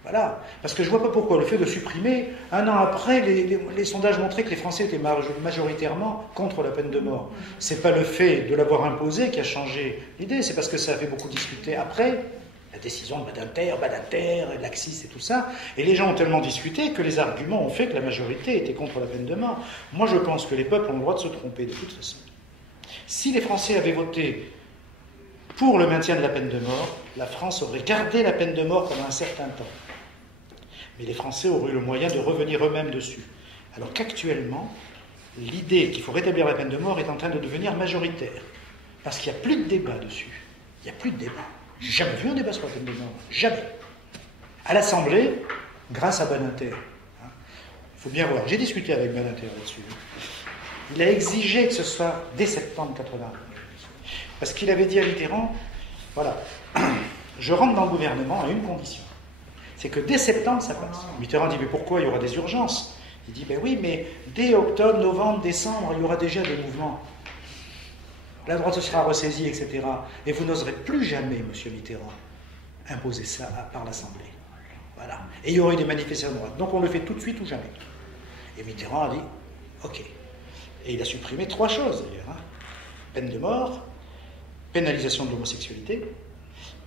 voilà. Parce que je ne vois pas pourquoi le fait de supprimer, un an après, les sondages montraient que les Français étaient majoritairement contre la peine de mort. Ce n'est pas le fait de l'avoir imposée qui a changé l'idée, c'est parce que ça a fait beaucoup discuter après. La décision de Badinter, et Laxis et tout ça. Et les gens ont tellement discuté que les arguments ont fait que la majorité était contre la peine de mort. Moi, je pense que les peuples ont le droit de se tromper, de toute façon. Si les Français avaient voté pour le maintien de la peine de mort, la France aurait gardé la peine de mort pendant un certain temps. Mais les Français auraient eu le moyen de revenir eux-mêmes dessus. Alors qu'actuellement, l'idée qu'il faut rétablir la peine de mort est en train de devenir majoritaire. Parce qu'il n'y a plus de débat dessus. Il n'y a plus de débat. J'ai jamais vu un débat sur la peine de mort. Jamais. À l'Assemblée, grâce à Badinter. Il faut bien voir. J'ai discuté avec Badinter là-dessus. Il a exigé que ce soit dès septembre 80. Parce qu'il avait dit à Mitterrand, voilà, je rentre dans le gouvernement à une condition. C'est que dès septembre, ça passe. Mitterrand dit, mais pourquoi il y aura des urgences? Il dit, ben oui, mais dès octobre, novembre, décembre, il y aura déjà des mouvements. La droite se sera ressaisie, etc. Et vous n'oserez plus jamais, monsieur Mitterrand, imposer ça par l'Assemblée. Voilà. Et il y aurait eu des manifestations de droite. Donc on le fait tout de suite ou jamais. Et Mitterrand a dit, ok. Et il a supprimé 3 choses, d'ailleurs. Peine de mort, pénalisation de l'homosexualité,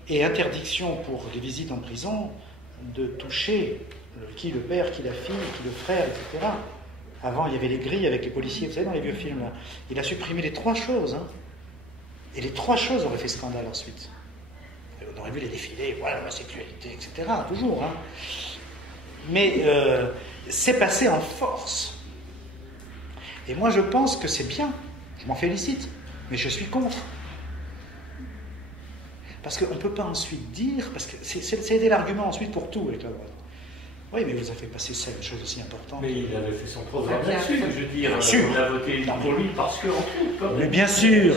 et interdiction pour des visites en prison de toucher qui le père, qui la fille, qui le frère, etc. Avant, il y avait les grilles avec les policiers, vous savez, dans les vieux films, là. Il a supprimé les 3 choses, Et les 3 choses auraient fait scandale ensuite. Et on aurait vu les défilés, voilà, la sexualité, etc. Toujours, Mais c'est passé en force. Et moi, je pense que c'est bien. Je m'en félicite. Mais je suis contre. Parce qu'on ne peut pas ensuite dire... Parce que c'est l'argument ensuite pour tout avec la droite. Oui, mais vous avez passé ça, une chose aussi importante. Mais il avait fait son programme là-dessus, je veux dire. Bien sûr. On a voté pour lui parce que... Mais bien sûr,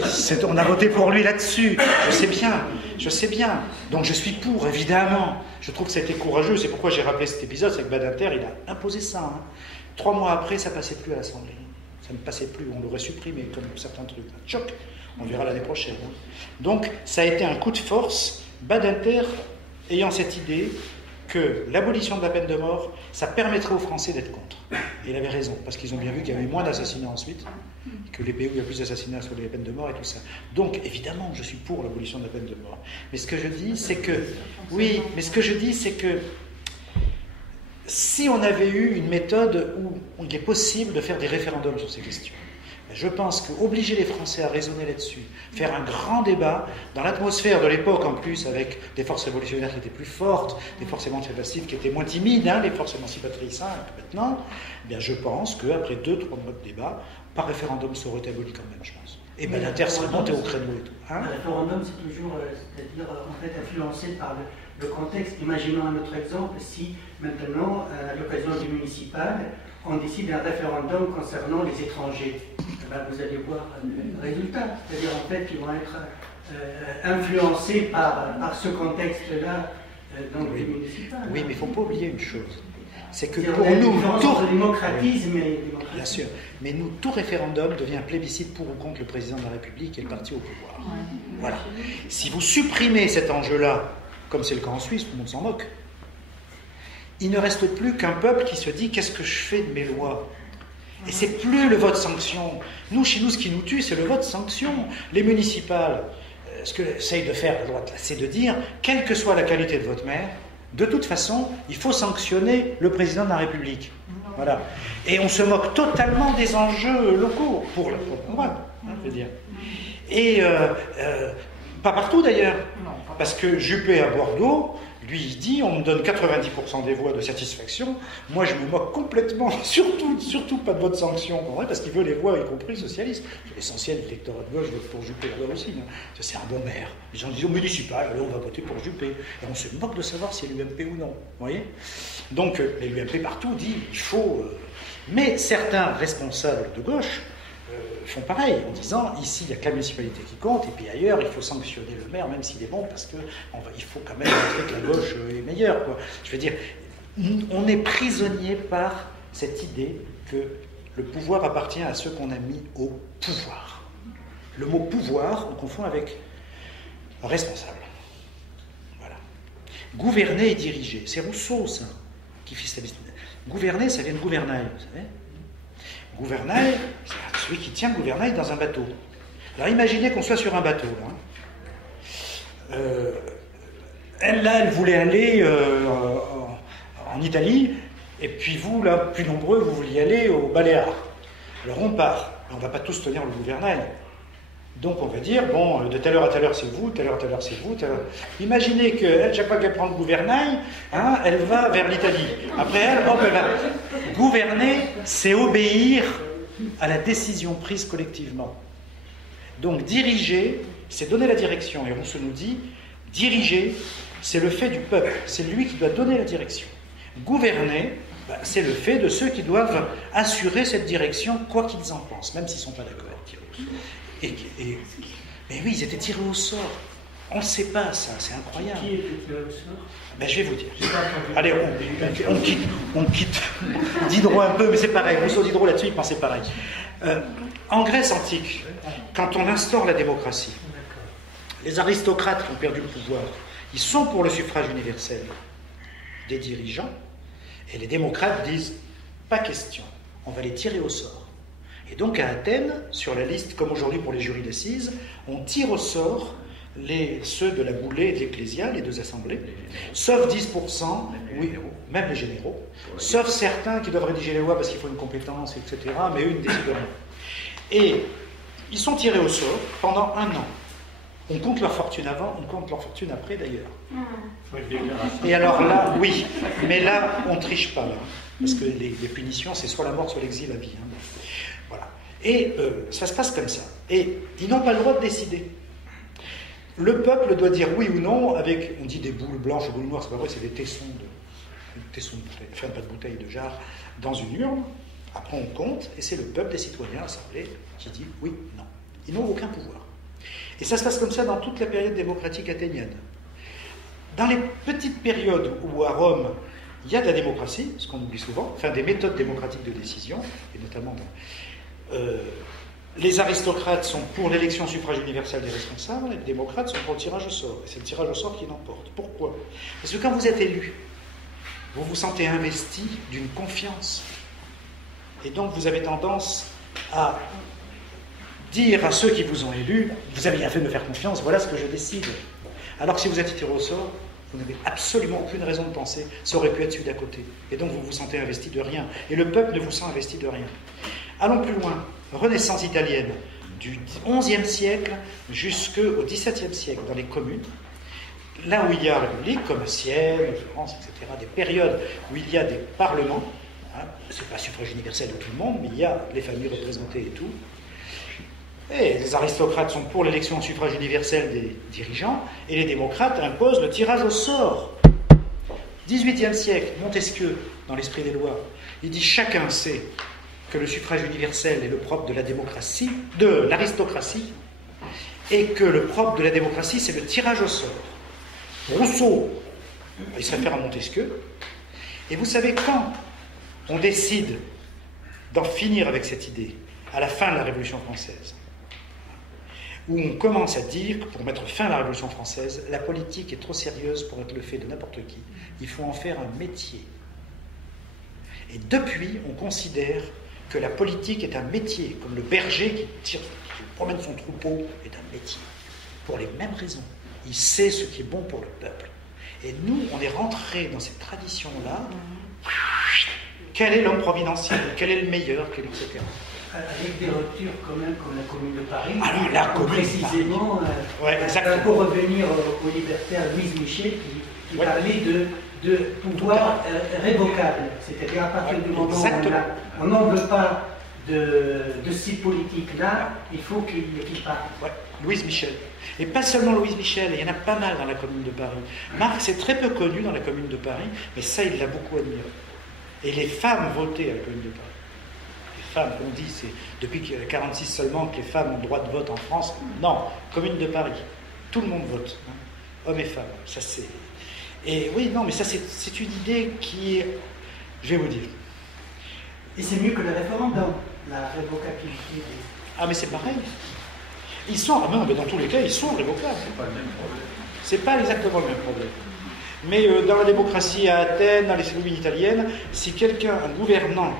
on a voté pour lui là-dessus. Je sais bien. Donc je suis pour, évidemment. Je trouve que ça a été courageux. C'est pourquoi j'ai rappelé cet épisode, c'est que Badinter, il a imposé ça. 3 mois après, ça ne passait plus à l'Assemblée. Ça ne passait plus, on l'aurait supprimé, comme certains trucs. Choc, on verra l'année prochaine. Donc ça a été un coup de force. Badinter, ayant cette idée que l'abolition de la peine de mort, ça permettrait aux Français d'être contre. Et il avait raison, parce qu'ils ont bien vu qu'il y avait moins d'assassinats ensuite, que les pays où il y a plus d'assassinats sur les peines de mort et tout ça. Donc, évidemment, je suis pour l'abolition de la peine de mort. Mais ce que je dis, c'est que... Oui, mais ce que je dis, c'est que si on avait eu une méthode où il est possible de faire des référendums sur ces questions, je pense qu'obliger les Français à raisonner là-dessus, faire un grand débat, dans l'atmosphère de l'époque en plus, avec des forces révolutionnaires qui étaient plus fortes, des forces émancipatives qui étaient moins timides, les forces émancipatrices maintenant, eh bien je pense qu'après 2-3 mois de débat, par référendum, ça aurait été aboli quand même, je pense. Et Badinter serait monté au créneau et tout. Le référendum, c'est toujours, c'est-à-dire en fait influencé par le contexte. Imaginons un autre exemple, si maintenant, à l'occasion du municipal, on décide un référendum concernant les étrangers. Vous allez voir le résultat. C'est-à-dire en fait qu'ils vont être influencés par ce contexte-là dans les municipales. Oui, mais il ne faut pas oublier une chose. c'est que C'est pour la nous, différence tout... entre démocratisme et démocratie. Bien sûr, mais nous, tout référendum devient un plébiscite pour ou contre le président de la République et le parti au pouvoir. Voilà. Si vous supprimez cet enjeu-là, comme c'est le cas en Suisse, tout le monde s'en moque, il ne reste plus qu'un peuple qui se dit « qu'est-ce que je fais de mes lois ?» Et c'est plus le vote sanction. Nous, chez nous, ce qui nous tue, c'est le vote sanction. Les municipales, ce que essaye de faire la droite, c'est de dire, quelle que soit la qualité de votre maire, de toute façon, il faut sanctionner le président de la République. Voilà. Et on se moque totalement des enjeux locaux, pour le droit, je veux dire. Et pas partout d'ailleurs, parce que Juppé à Bordeaux, lui, il dit, on me donne 90% des voix de satisfaction, moi je me moque complètement, surtout pas de vote sanction, parce qu'il veut les voix, y compris socialistes. L'essentiel de l'électorat de gauche vote pour Juppé là aussi, hein. C'est un bon maire. Les gens disent au municipal, alors on va voter pour Juppé. Et on se moque de savoir si c'est l'UMP ou non, vous voyez. Donc les UMP partout disent, il faut... Mais certains responsables de gauche font pareil, en disant, ici, il n'y a que la municipalité qui compte, et puis ailleurs, il faut sanctionner le maire, même s'il est bon, parce qu'il faut quand même montrer que la gauche est meilleure, quoi. Je veux dire, on est prisonnier par cette idée que le pouvoir appartient à ceux qu'on a mis au pouvoir. Le mot pouvoir, on confond avec responsable. Voilà. Gouverner et diriger. C'est Rousseau, ça, qui fit ça. Gouverner, ça vient de gouvernail, vous savez. Gouvernail, c'est celui qui tient le gouvernail dans un bateau. Alors imaginez qu'on soit sur un bateau. Là. Elle voulait aller en Italie, et puis vous, là, plus nombreux, vous vouliez aller aux Baléares. Alors on part. On ne va pas tous tenir le gouvernail. Donc on va dire, bon, de telle heure à telle heure c'est vous, telle heure à telle heure c'est vous, telle heure... Imaginez qu'elle, chaque fois qu'elle prend le gouvernail, hein, elle va vers l'Italie. Après elle, hop, elle va... Gouverner, c'est obéir à la décision prise collectivement. Donc diriger, c'est donner la direction. Et Rousseau nous dit, diriger, c'est le fait du peuple, c'est lui qui doit donner la direction. Gouverner, c'est le fait de ceux qui doivent assurer cette direction, quoi qu'ils en pensent, même s'ils ne sont pas d'accord. Mais oui, ils étaient tirés au sort. On ne sait pas ça, c'est incroyable. Qui était tiré au sort ? Ben, je vais vous dire. Allez, on quitte Diderot un peu, mais c'est pareil. Rousseau, Diderot, là-dessus, il pensait pareil. En Grèce antique, quand on instaure la démocratie, les aristocrates qui ont perdu le pouvoir, ils sont pour le suffrage universel des dirigeants, et les démocrates disent, pas question, on va les tirer au sort. Et donc à Athènes, sur la liste, comme aujourd'hui pour les jurys d'assises, on tire au sort ceux de la boulée et de l'ecclésia, les deux assemblées, sauf 10%, oui, même les généraux, sauf certains qui doivent rédiger les lois parce qu'il faut une compétence, etc., mais eux, ils ne décident rien. Et ils sont tirés au sort pendant 1 an. On compte leur fortune avant, on compte leur fortune après d'ailleurs. Et alors là, oui, mais là, on ne triche pas, là, parce que les punitions, c'est soit la mort, soit l'exil à vie. Hein. Voilà. Et ça se passe comme ça. Et ils n'ont pas le droit de décider. Le peuple doit dire oui ou non avec, on dit des boules blanches ou boules noires, c'est pas vrai, c'est des tessons de bouteilles, enfin pas de bouteilles, de jarres, dans une urne. Après on compte, et c'est le peuple des citoyens assemblés qui dit oui, non. Ils n'ont aucun pouvoir. Et ça se passe comme ça dans toute la période démocratique athénienne. Dans les petites périodes où à Rome, il y a de la démocratie, ce qu'on oublie souvent, enfin des méthodes démocratiques de décision, et notamment les aristocrates sont pour l'élection suffrage universel des responsables, et les démocrates sont pour le tirage au sort. Et c'est le tirage au sort qui l'emporte. Pourquoi ? Parce que quand vous êtes élu, vous vous sentez investi d'une confiance. Et donc vous avez tendance à dire à ceux qui vous ont élu, vous avez bien fait de me faire confiance, voilà ce que je décide. Alors que si vous êtes tiré au sort, vous n'avez absolument aucune raison de penser, ça aurait pu être celui d'à côté. Et donc vous vous sentez investi de rien. Et le peuple ne vous sent investi de rien. Allons plus loin. Renaissance italienne, du XIe siècle jusqu'au XVIIe siècle, dans les communes, là où il y a la République, comme à Sienne, Florence, etc., des périodes où il y a des parlements, hein, c'est pas suffrage universel de tout le monde, mais il y a les familles représentées et tout, et les aristocrates sont pour l'élection au suffrage universel des dirigeants, et les démocrates imposent le tirage au sort. XVIIIe siècle, Montesquieu, dans l'esprit des lois, il dit chacun sait que le suffrage universel est le propre de la démocratie, de l'aristocratie, et que le propre de la démocratie, c'est le tirage au sort. Rousseau, il se réfère à Montesquieu, Et vous savez, quand on décide d'en finir avec cette idée, à la fin de la Révolution française, où on commence à dire que pour mettre fin à la Révolution française, la politique est trop sérieuse pour être le fait de n'importe qui, il faut en faire un métier. Et depuis, on considère que la politique est un métier, comme le berger qui promène son troupeau est un métier, pour les mêmes raisons. Il sait ce qui est bon pour le peuple. Et nous, on est rentrés dans cette tradition-là. Quel est l'homme providentiel? Quel est le meilleur? Etc. Avec des ruptures quand même comme la Commune de Paris. Alors la Commune précisément, pour revenir au libertaire Louise Michel qui parlait de pouvoir révocable. C'est-à-dire à partir du moment où on n'en veut pas de ce politique-là, il faut qu'il parte. Ouais. Louise Michel. Et pas seulement Louise Michel, il y en a pas mal dans la Commune de Paris. Marx est très peu connu dans la Commune de Paris, mais ça, il l'a beaucoup admiré. Et les femmes votaient à la Commune de Paris. Les femmes, on dit, c'est depuis 1946 seulement que les femmes ont le droit de vote en France. Non, Commune de Paris. Tout le monde vote, hein. Hommes et femmes. Ça, c'est... Et oui, non, mais ça, c'est une idée qui est... Je vais vous dire. Et c'est mieux que le référendum, la révocabilité. Ah, mais c'est pareil. Ils sont, mais dans tous les cas, ils sont révocables. C'est pas le même problème. C'est pas exactement le même problème. Mais dans la démocratie à Athènes, dans les Républiques italiennes, si quelqu'un, un gouvernant,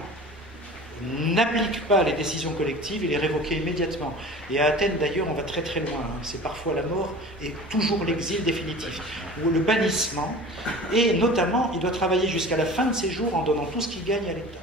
n'applique pas les décisions collectives, il est révoqué immédiatement. Et à Athènes, d'ailleurs, on va très très loin. Hein. C'est parfois la mort et toujours l'exil définitif, ou le bannissement. Et notamment, il doit travailler jusqu'à la fin de ses jours en donnant tout ce qu'il gagne à l'État.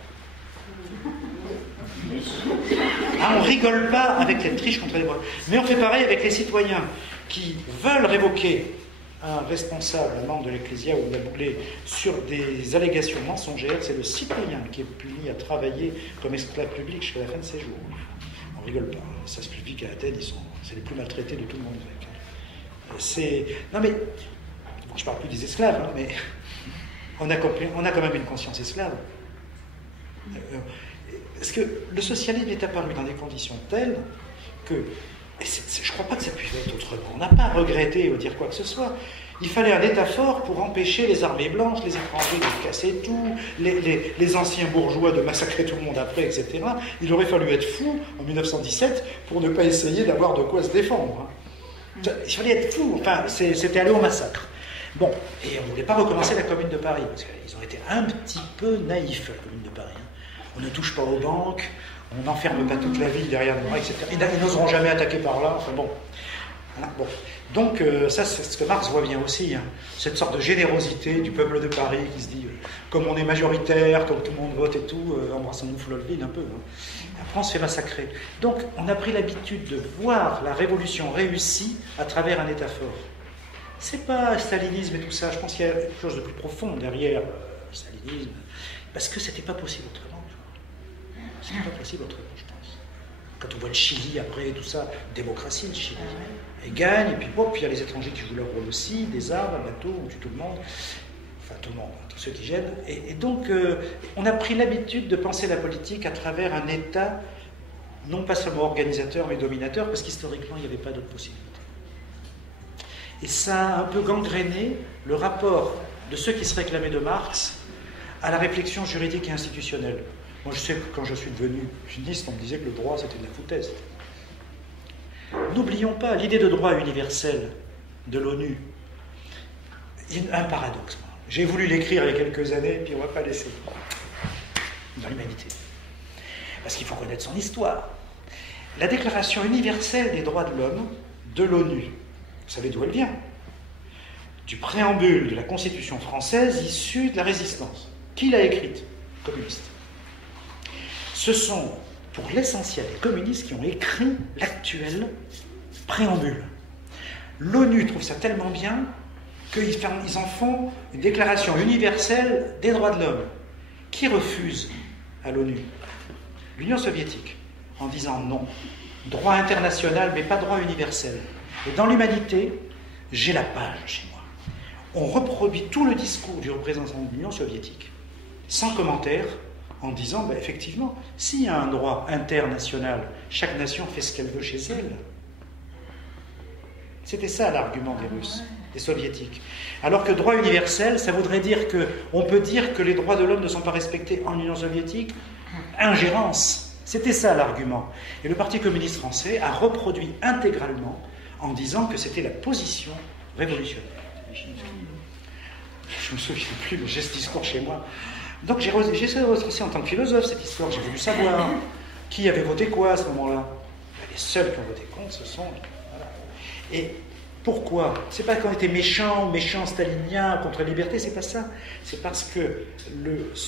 Ah, on rigole pas avec les triches contre les voix. Mais on fait pareil avec les citoyens qui veulent révoquer un responsable, un membre de l'Ecclésia ou de la Boulée sur des allégations mensongères. C'est le citoyen qui est puni à travailler comme esclave public jusqu'à la fin de ses jours. On rigole pas. Ça se publie qu'à Athènes, c'est les plus maltraités de tout le monde grec. Non mais, bon, je parle plus des esclaves, hein, mais on a quand même une conscience esclave. Parce que le socialisme est apparu dans des conditions telles que, je ne crois pas que ça puisse être autrement. On n'a pas à regretter ou dire quoi que ce soit. Il fallait un État fort pour empêcher les armées blanches, les étrangers de casser tout, les anciens bourgeois de massacrer tout le monde après, etc. Il aurait fallu être fou en 1917 pour ne pas essayer d'avoir de quoi se défendre. Il fallait être fou, enfin, c'était aller au massacre. Bon, et on ne voulait pas recommencer la Commune de Paris, parce qu'ils ont été un petit peu naïfs, la Commune de Paris. On ne touche pas aux banques, on n'enferme pas toute la ville derrière nous, etc. Ils n'oseront jamais attaquer par là, enfin bon. Voilà, bon. Donc ça, c'est ce que Marx voit bien aussi, hein. Cette sorte de générosité du peuple de Paris qui se dit, comme on est majoritaire, comme tout le monde vote et tout, embrassons-nous Flolville un peu. Hein. Après on se fait massacrer. Donc on a pris l'habitude de voir la révolution réussie à travers un État fort. C'est pas stalinisme et tout ça, je pense qu'il y a quelque chose de plus profond derrière le stalinisme, parce que c'était pas possible autrement. C'était pas possible autrement, je pense. Quand on voit le Chili après, tout ça, démocratie, le Chili. Ils gagnent, et puis il y a les étrangers qui jouent leur rôle aussi, des armes, un bateau, on tue tout le monde. Enfin, tout le monde, tous ceux qui gênent. Et donc, on a pris l'habitude de penser la politique à travers un État, non pas seulement organisateur, mais dominateur, parce qu'historiquement, il n'y avait pas d'autre possibilité. Et ça a un peu gangréné le rapport de ceux qui se réclamaient de Marx à la réflexion juridique et institutionnelle. Moi, je sais que quand je suis devenu finiste, on me disait que le droit, c'était de la foutaise. N'oublions pas l'idée de droit universel de l'ONU. Il y a un paradoxe. J'ai voulu l'écrire il y a quelques années, puis on ne va pas laisser. Dans l'humanité. Parce qu'il faut connaître son histoire. La Déclaration universelle des droits de l'homme de l'ONU, vous savez d'où elle vient? Du préambule de la Constitution française issue de la Résistance. Qui l'a écrite? Communiste. Ce sont, pour l'essentiel, les communistes qui ont écrit l'actuel préambule. L'ONU trouve ça tellement bien qu'ils en font une déclaration universelle des droits de l'homme. Qui refuse à l'ONU? L'Union soviétique, en disant non. Droit international, mais pas droit universel. Et dans l'humanité, j'ai la page chez moi. On reproduit tout le discours du représentant de l'Union soviétique, sans commentaire, en disant, effectivement, s'il y a un droit international, chaque nation fait ce qu'elle veut chez elle. C'était ça l'argument des Russes. des soviétiques. Alors que droit universel, ça voudrait dire qu'on peut dire que les droits de l'homme ne sont pas respectés en Union soviétique. Ingérence. C'était ça l'argument. Et le Parti communiste français a reproduit intégralement en disant que c'était la position révolutionnaire. Je ne me souviens plus, mais j'ai ce discours chez moi. Donc j'ai essayé de retracer en tant que philosophe cette histoire. J'ai voulu savoir qui avait voté quoi à ce moment-là. Les seuls qui ont voté contre, ce sont... Voilà. Et pourquoi? C'est pas qu'on était méchants staliniens contre la liberté, c'est pas ça. C'est parce que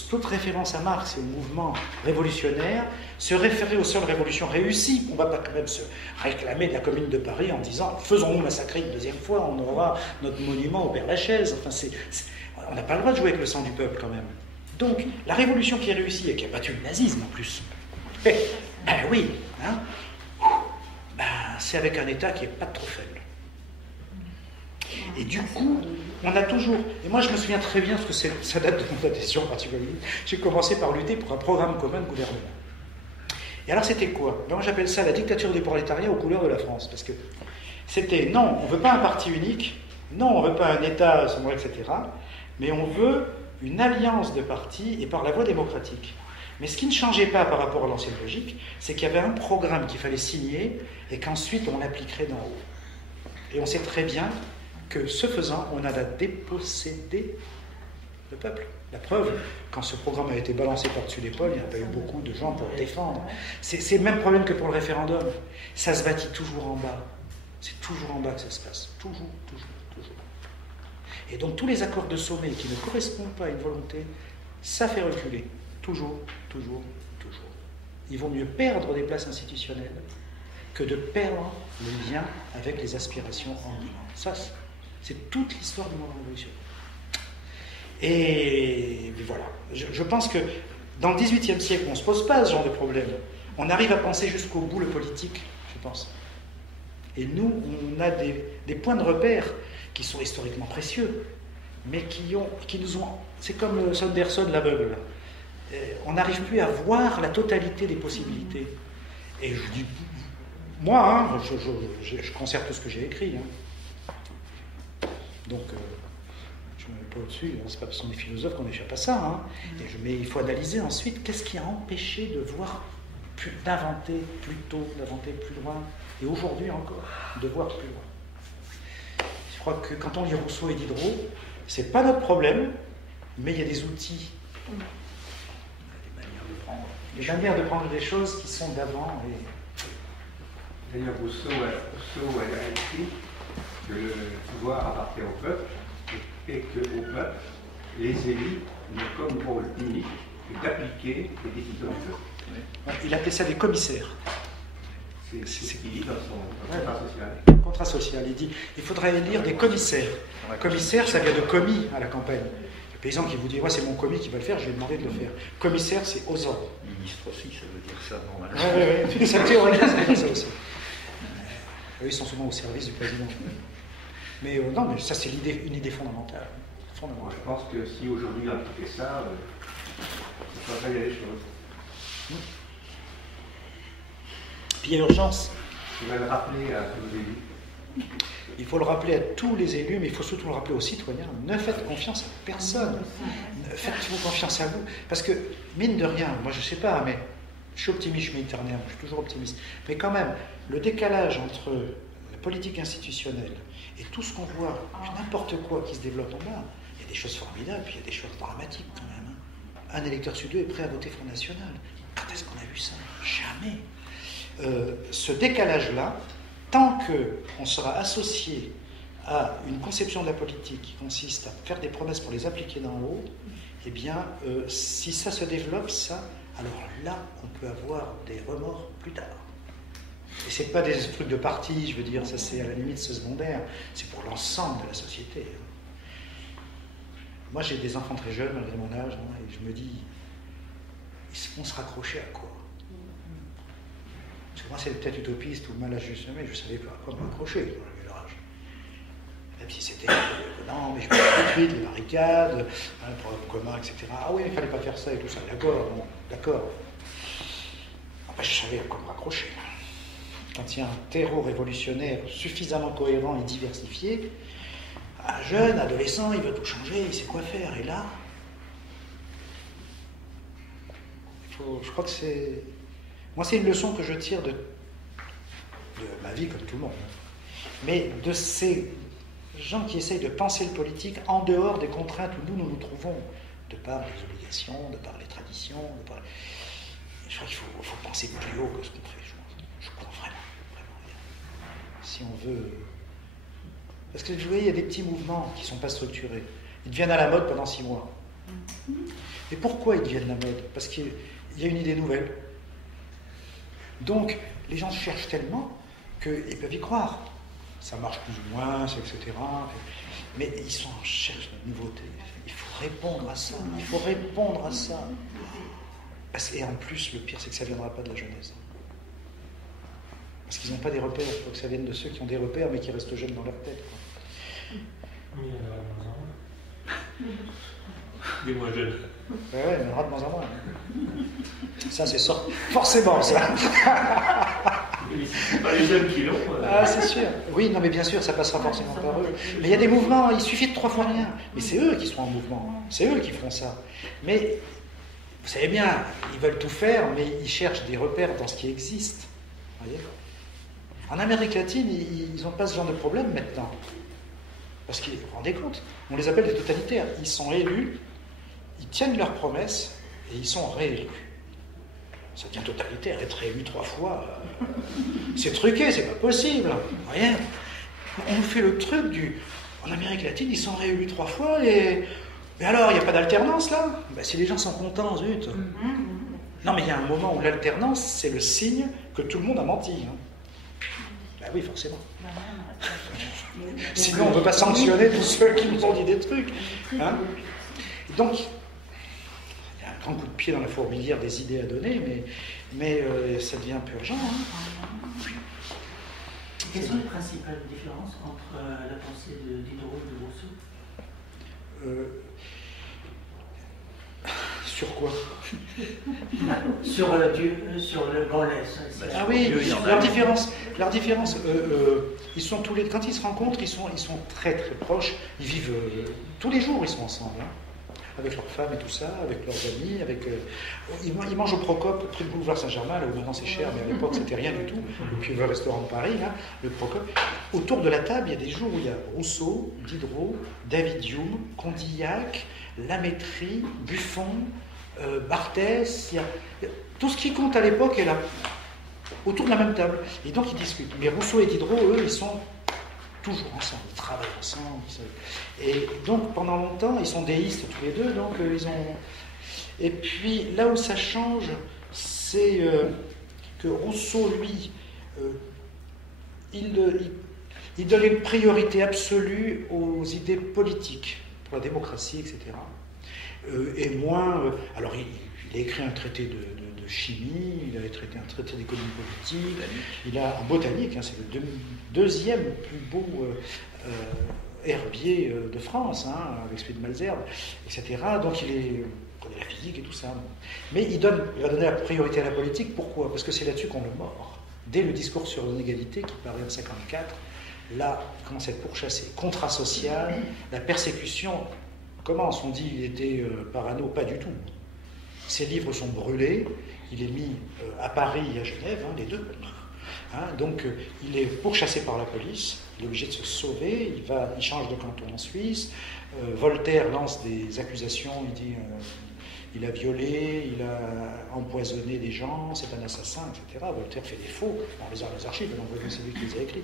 toute référence à Marx et au mouvement révolutionnaire se référait aux seules révolutions réussies. On ne va pas quand même se réclamer de la Commune de Paris en disant « faisons-nous massacrer une deuxième fois, on aura notre monument au Père-Lachaise ». Enfin, on n'a pas le droit de jouer avec le sang du peuple quand même. Donc, la révolution qui est réussie et qui a battu le nazisme en plus, oui, hein, c'est avec un État qui n'est pas trop faible. Et du coup, on a toujours... Et moi, je me souviens très bien, parce que ça date de mon adhésion particulièrement. J'ai commencé par lutter pour un programme commun de gouvernement. Et alors, c'était quoi? Moi, j'appelle ça la dictature des prolétariats aux couleurs de la France. Parce que c'était, non, on ne veut pas un parti unique, non, on ne veut pas un État, etc., mais on veut une alliance de partis et par la voie démocratique. Mais ce qui ne changeait pas par rapport à l'ancienne logique, c'est qu'il y avait un programme qu'il fallait signer et qu'ensuite on appliquerait d'en haut. Et on sait très bien que ce faisant, on a dépossédé le peuple. La preuve, quand ce programme a été balancé par-dessus l'épaule, il n'y a pas eu beaucoup de gens pour le défendre. C'est le même problème que pour le référendum. Ça se bâtit toujours en bas. C'est toujours en bas que ça se passe. Toujours. Et donc tous les accords de sommet qui ne correspondent pas à une volonté, ça fait reculer. Toujours. Il vaut mieux perdre des places institutionnelles que de perdre le lien avec les aspirations ambulantes. Ça, c'est toute l'histoire du mouvement révolutionnaire. Et voilà. Je pense que dans le XVIIIe siècle, on ne se pose pas ce genre de problème. On arrive à penser jusqu'au bout le politique, je pense. Et nous, on a des points de repère qui sont historiquement précieux, mais qui nous ont... C'est comme Sonderson l'aveugle. On n'arrive plus à voir la totalité des possibilités. Et je dis... Moi, je conserve tout ce que j'ai écrit. Donc, je ne me mets pas au-dessus. C'est pas parce qu'on est philosophe qu'on n'échappe à ça. Mais il faut analyser ensuite qu'est-ce qui a empêché de voir, d'inventer plus tôt, d'inventer plus loin, et aujourd'hui encore, de voir plus loin. Je crois que quand on lit Rousseau et Diderot, c'est pas notre problème, mais il y a des outils, des manières de prendre des choses qui sont d'avant. D'ailleurs, Rousseau a écrit que le pouvoir appartient au peuple et qu'au peuple, les élus n'ont comme rôle unique que d'appliquer les décisions du peuple. Il appelait ça des commissaires. C'est ce qu'il dit dans son contrat social. Contrat social, il dit il faudrait élire des commissaires. Commissaire, ça vient de commis à la campagne. Le paysan qui vous dit c'est mon commis qui va le faire, je vais demander de le faire. Commissaire, c'est aux ordres. Ministre aussi, ça veut dire ça normalement. Oui, ça théoriquement, ça veut dire ça aussi. Eux, ils sont souvent au service du président. Mais non, mais ça, c'est une idée fondamentale. Je pense que si aujourd'hui on appliquait ça, ça ferait bien les choses. Puis il y a urgence. Je vais le rappeler à tous les élus. Il faut le rappeler à tous les élus, mais il faut surtout le rappeler aux citoyens. Ne faites confiance à personne. Faites-vous confiance à vous. Parce que, mine de rien, moi je ne sais pas, mais je suis optimiste, je suis méditerranéen, je suis toujours optimiste. Mais quand même, le décalage entre la politique institutionnelle et tout ce qu'on voit, n'importe quoi qui se développe en bas, il y a des choses formidables, puis il y a des choses dramatiques quand même. Un électeur sur deux est prêt à voter Front National. Quand est-ce qu'on a vu ça? Jamais. Ce décalage-là, tant qu'on sera associé à une conception de la politique qui consiste à faire des promesses pour les appliquer d'en haut, eh bien, si ça se développe, alors là, on peut avoir des remords plus tard. Et c'est pas des trucs de parti, je veux dire, ça c'est à la limite secondaire, c'est pour l'ensemble de la société. Moi, j'ai des enfants très jeunes, malgré mon âge, et je me dis, ils vont se raccrocher à quoi? Parce que moi, c'est peut-être utopiste ou mal ajusté, je savais pas à quoi me raccrocher quand j'avais leur âge. Même si c'était, non, mais je me suis tout de suite, les barricades, le programme commun, etc. Ah oui, il ne fallait pas faire ça et tout ça. D'accord, bon, d'accord. Enfin, je savais à quoi me raccrocher. Quand il y a un terreau révolutionnaire suffisamment cohérent et diversifié, Un jeune, adolescent, il veut tout changer, il sait quoi faire. Et là, je crois que c'est... Moi, c'est une leçon que je tire de ma vie, comme tout le monde. Mais de ces gens qui essayent de penser le politique en dehors des contraintes où nous nous trouvons, de par les obligations, de par les traditions, je crois qu'il faut penser plus haut que ce qu'on fait, je crois vraiment. Si on veut... Parce que vous voyez, il y a des petits mouvements qui ne sont pas structurés. Ils deviennent à la mode pendant 6 mois. Et pourquoi ils deviennent la mode? Parce qu'il y a une idée nouvelle. Donc, les gens cherchent tellement qu'ils peuvent y croire. Ça marche plus ou moins, etc. Mais ils sont en recherche de nouveautés. Il faut répondre à ça. Il faut répondre à ça. Et en plus, le pire, c'est que ça ne viendra pas de la jeunesse. Parce qu'ils n'ont pas des repères. Il faut que ça vienne de ceux qui ont des repères, mais qui restent jeunes dans leur tête. Oui, il y en aura de moins en moins. Des moins jeunes. Ouais, il y en aura de moins en moins. Ça, c'est forcément ça. C'est pas les jeunes qui l'ont. Ah, c'est sûr. Oui, non, mais bien sûr, ça passera forcément par eux. Mais il y a des mouvements, il suffit de 3 fois rien. Mais c'est eux qui sont en mouvement. C'est eux qui feront ça. Mais, vous savez bien, ils veulent tout faire, mais ils cherchent des repères dans ce qui existe. Vous voyez ? En Amérique latine, ils n'ont pas ce genre de problème maintenant. Parce qu'ils, vous vous rendez compte, on les appelle des totalitaires. Ils sont élus, ils tiennent leurs promesses, et ils sont réélus. Ça devient totalitaire, être réélu 3 fois. C'est truqué, c'est pas possible. Vous voyez ? On nous fait le truc du... En Amérique latine, ils sont réélus 3 fois, et... Mais alors, il n'y a pas d'alternance, là ? Ben, si les gens sont contents, zut. Non, mais il y a un moment où l'alternance, c'est le signe que tout le monde a menti. Hein. Ben oui, forcément. Sinon, on ne peut pas sanctionner tous ceux qui nous ont dit des trucs. Hein. Donc, il y a un grand coup de pied dans la fourmilière des idées à donner, mais ça devient un peu urgent. Hein. Quelles sont les principales différences entre la pensée de Diderot et de Rousseau? Sur quoi? Sur le Gaullès. Ah oui, leur différence, ils sont tous les, quand ils se rencontrent, ils sont très très proches, ils vivent tous les jours, ils sont ensemble, hein, avec leurs femmes et tout ça, avec leurs amis, ils mangent au Procope, près du boulevard Saint-Germain, là où maintenant c'est cher, mais à l'époque c'était rien du tout, et puis le restaurant de Paris, là, le Procope. Autour de la table, il y a des jours où il y a Rousseau, Diderot, David Hume, Condillac, Lamétrie, Buffon, Barthès, il y a tout ce qui compte à l'époque est là, autour de la même table. Et donc ils discutent. Mais Rousseau et Diderot, eux, ils sont toujours ensemble, ils travaillent ensemble. Et donc pendant longtemps, ils sont déistes tous les deux, donc ils ont... Et puis là où ça change, c'est que Rousseau, lui, il donne une priorité absolue aux idées politiques, pour la démocratie, etc. Et moins... alors, il a écrit un traité de chimie, il a écrit un traité d'économie politique, il a en botanique, hein, c'est le deuxième plus beau herbier de France, hein, avec celui de Malesherbes, etc. Donc, il connaît la physique et tout ça. Mais il va donner la priorité à la politique, pourquoi? Parce que c'est là-dessus qu'on le mord. Dès le discours sur l'inégalité, qui paraît en 1954, là, il commence à être pourchassé. Contrat social, la persécution... Comment on dit qu'il était parano? Pas du tout. Ses livres sont brûlés, il est mis à Paris et à Genève, hein, les deux. Hein, donc il est pourchassé par la police, il est obligé de se sauver, il change de canton en Suisse. Voltaire lance des accusations, il dit il a violé, il a empoisonné des gens, c'est un assassin, etc. Voltaire fait des faux, on les a dans les archives, donc c'est lui qui les a écrits.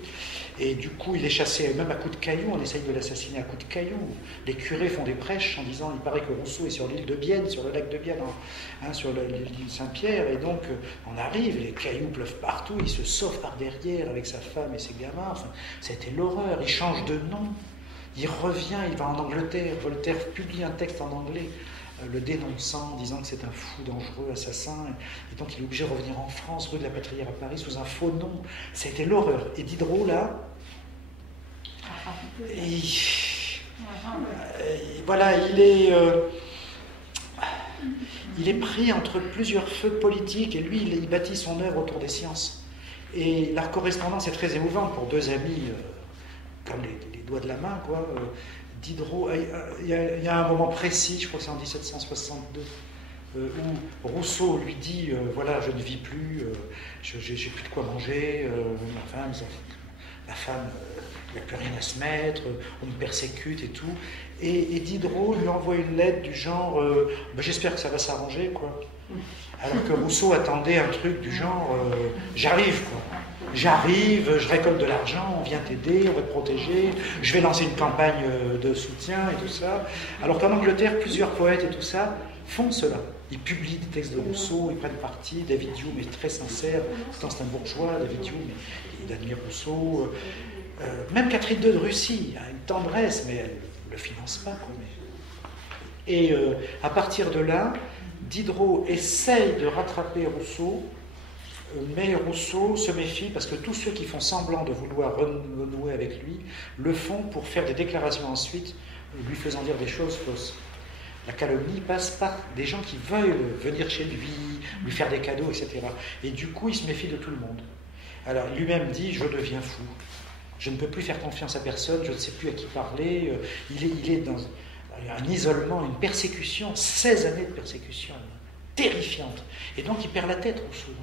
Et du coup, il est chassé même à coups de cailloux, on essaye de l'assassiner à coups de cailloux. Les curés font des prêches en disant, il paraît que Rousseau est sur l'île de Bienne, sur le lac de Bienne, hein, sur l'île Saint-Pierre, et donc on arrive, les cailloux pleuvent partout, il se sauve par derrière avec sa femme et ses gamins, enfin, c'était l'horreur, il change de nom, il revient, il va en Angleterre, Voltaire publie un texte en anglais, le dénonçant, disant que c'est un fou dangereux, assassin, et donc il est obligé de revenir en France, rue de la Patrie à Paris, sous un faux nom. C'était l'horreur. Et Diderot, là, voilà, il est pris entre plusieurs feux politiques, et lui, il bâtit son œuvre autour des sciences. Et la correspondance est très émouvante pour deux amis, comme les doigts de la main, quoi. Diderot, il y a un moment précis, je crois que c'est en 1762, où Rousseau lui dit voilà, je ne vis plus, j'ai plus de quoi manger, ma femme, il n'y a plus rien à se mettre, on me persécute et tout. Et Diderot lui envoie une lettre du genre j'espère que ça va s'arranger, quoi. Alors que Rousseau attendait un truc du genre j'arrive, quoi. J'arrive, je récolte de l'argent, on vient t'aider, on va te protéger, je vais lancer une campagne de soutien et tout ça. Alors qu'en Angleterre, plusieurs poètes et tout ça font cela. Ils publient des textes de Rousseau, ils prennent parti. David Hume est très sincère, pourtant c'est un bourgeois, David Hume, il admire Rousseau. Même Catherine II de Russie a une tendresse, mais elle ne le finance pas, quoi. Et à partir de là, Diderot essaye de rattraper Rousseau, mais Rousseau se méfie parce que tous ceux qui font semblant de vouloir renouer avec lui le font pour faire des déclarations ensuite, lui faisant dire des choses fausses. La calomnie passe par des gens qui veulent venir chez lui faire des cadeaux, etc. Et du coup, il se méfie de tout le monde. Alors, lui-même dit « je deviens fou, je ne peux plus faire confiance à personne, je ne sais plus à qui parler ». Il est dans un isolement, une persécution, 16 années de persécution, terrifiante. Et donc, il perd la tête, Rousseau.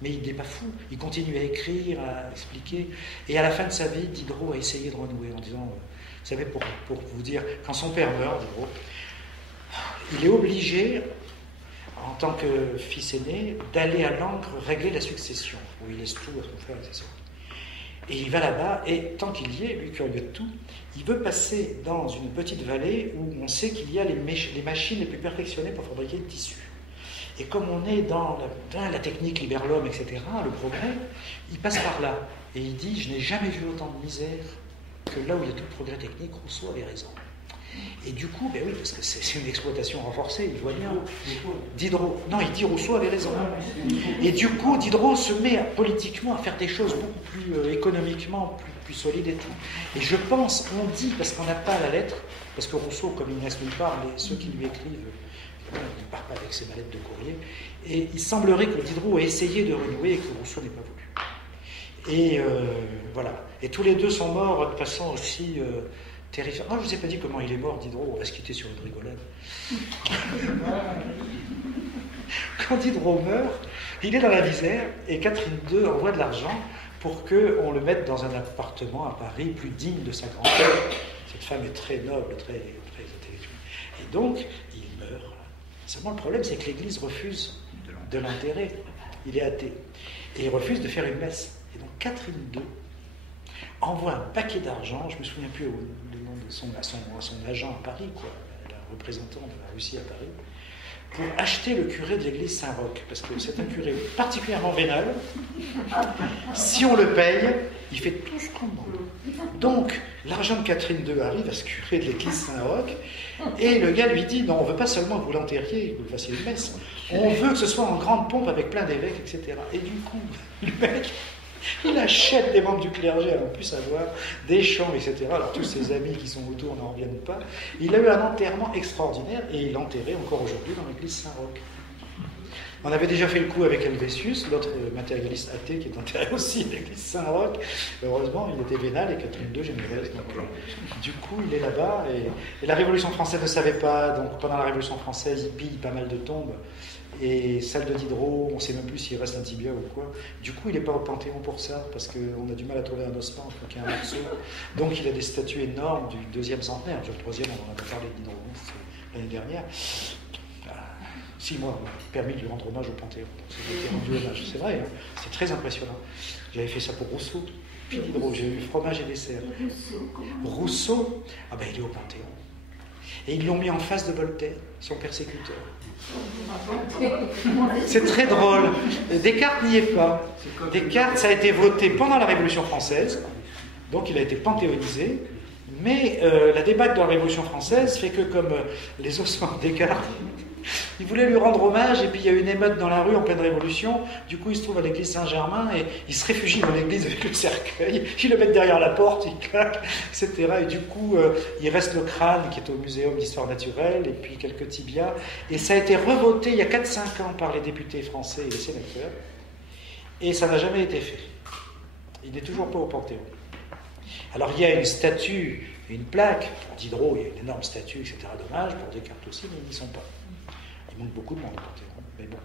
Mais il n'est pas fou, il continue à écrire, à expliquer. Et à la fin de sa vie, Diderot a essayé de renouer en disant, vous savez, pour vous dire, quand son père meurt, Diderot, il est obligé, en tant que fils aîné, d'aller à Langres régler la succession, où il laisse tout à son frère, etc. Et il va là-bas, et tant qu'il y est, lui curieux de tout, il veut passer dans une petite vallée où on sait qu'il y a les machines les plus perfectionnées pour fabriquer le tissu. Et comme on est dans la technique libère l'homme, etc., le progrès, il passe par là. Et il dit, je n'ai jamais vu autant de misère que là où il y a tout le progrès technique, Rousseau avait raison. Et du coup, ben oui, parce que c'est une exploitation renforcée, il voit bien. Diderot, non, il dit Rousseau avait raison. Et du coup, Diderot se met politiquement à faire des choses beaucoup plus économiquement, plus solides et tout. Et je pense, on dit, parce qu'on n'a pas la lettre, parce que Rousseau, comme il ne laisse nulle part, ceux qui lui écrivent, il ne part pas avec ses mallettes de courrier. Et il semblerait que Diderot ait essayé de renouer et que Rousseau n'ait pas voulu. Et voilà. Et tous les deux sont morts de façon aussi terrifiante. Moi, je ne vous ai pas dit comment il est mort, Diderot. On va se quitter sur une rigolade. Quand Diderot meurt, il est dans la misère et Catherine II envoie de l'argent pour qu'on le mette dans un appartement à Paris plus digne de sa grand-mère. Cette femme est très noble, très intellectuelle. Et donc, il meurt. Seulement, le problème, c'est que l'Église refuse de l'enterrer. Il est athée. Et il refuse de faire une messe. Et donc, Catherine II envoie un paquet d'argent, je ne me souviens plus du nom de son agent à Paris, quoi, la représentante de la Russie à Paris, pour acheter le curé de l'église Saint-Roch. Parce que c'est un curé particulièrement vénal. Si on le paye, il fait tout ce qu'on demande. Donc, l'argent de Catherine II arrive à ce curé de l'église Saint-Roch, et le gars lui dit, non, on ne veut pas seulement que vous l'enterriez, que vous fassiez une messe, on veut que ce soit en grande pompe avec plein d'évêques, etc. Et du coup, le mec, il achète des membres du clergé, alors en plus avoir des chants, etc. Alors tous ses amis qui sont autour n'en reviennent pas. Il a eu un enterrement extraordinaire, et il est enterré encore aujourd'hui dans l'église Saint-Roch. On avait déjà fait le coup avec Helvétius, l'autre matérialiste athée qui est enterré aussi à l'église Saint-Roch. Heureusement, il était vénal et Catherine II généreuse. Du coup, il est là-bas. Et la Révolution française ne savait pas. Donc, pendant la Révolution française, il pille pas mal de tombes. Et celle de Diderot, on ne sait même plus s'il reste un tibia ou quoi. Du coup, il n'est pas au Panthéon pour ça, parce qu'on a du mal à trouver un ossement, je crois qu'il y a un morceau. Donc, il a des statues énormes du deuxième centenaire. Le troisième, on en a parlé de Diderot l'année dernière. 6 mois, on m'a permis de lui rendre hommage au Panthéon. C'est rendu hommage, c'est vrai, hein, c'est très impressionnant. J'avais fait ça pour Rousseau, puis Diderot, j'ai eu fromage et dessert. Rousseau, ah ben il est au Panthéon. Et ils l'ont mis en face de Voltaire, son persécuteur. C'est très drôle. Descartes n'y est pas. Descartes, ça a été voté pendant la Révolution française, donc il a été panthéonisé, mais la débâcle de la Révolution française fait que comme les ossements de Descartes, il voulait lui rendre hommage, et puis il y a eu une émeute dans la rue en pleine révolution. Du coup, il se trouve à l'église Saint-Germain, et il se réfugie dans l'église avec le cercueil. Ils le mettent derrière la porte, il claque, etc. Et du coup, il reste le crâne qui est au Muséum d'histoire naturelle, et puis quelques tibias. Et ça a été revoté il y a 4-5 ans par les députés français et les sénateurs. Et ça n'a jamais été fait. Il n'est toujours pas au Panthéon. Alors il y a une statue et une plaque. Pour Diderot, il y a une énorme statue, etc. Dommage. Pour Descartes aussi, mais ils n'y sont pas. Il manque beaucoup de monde au Panthéon. Mais bon,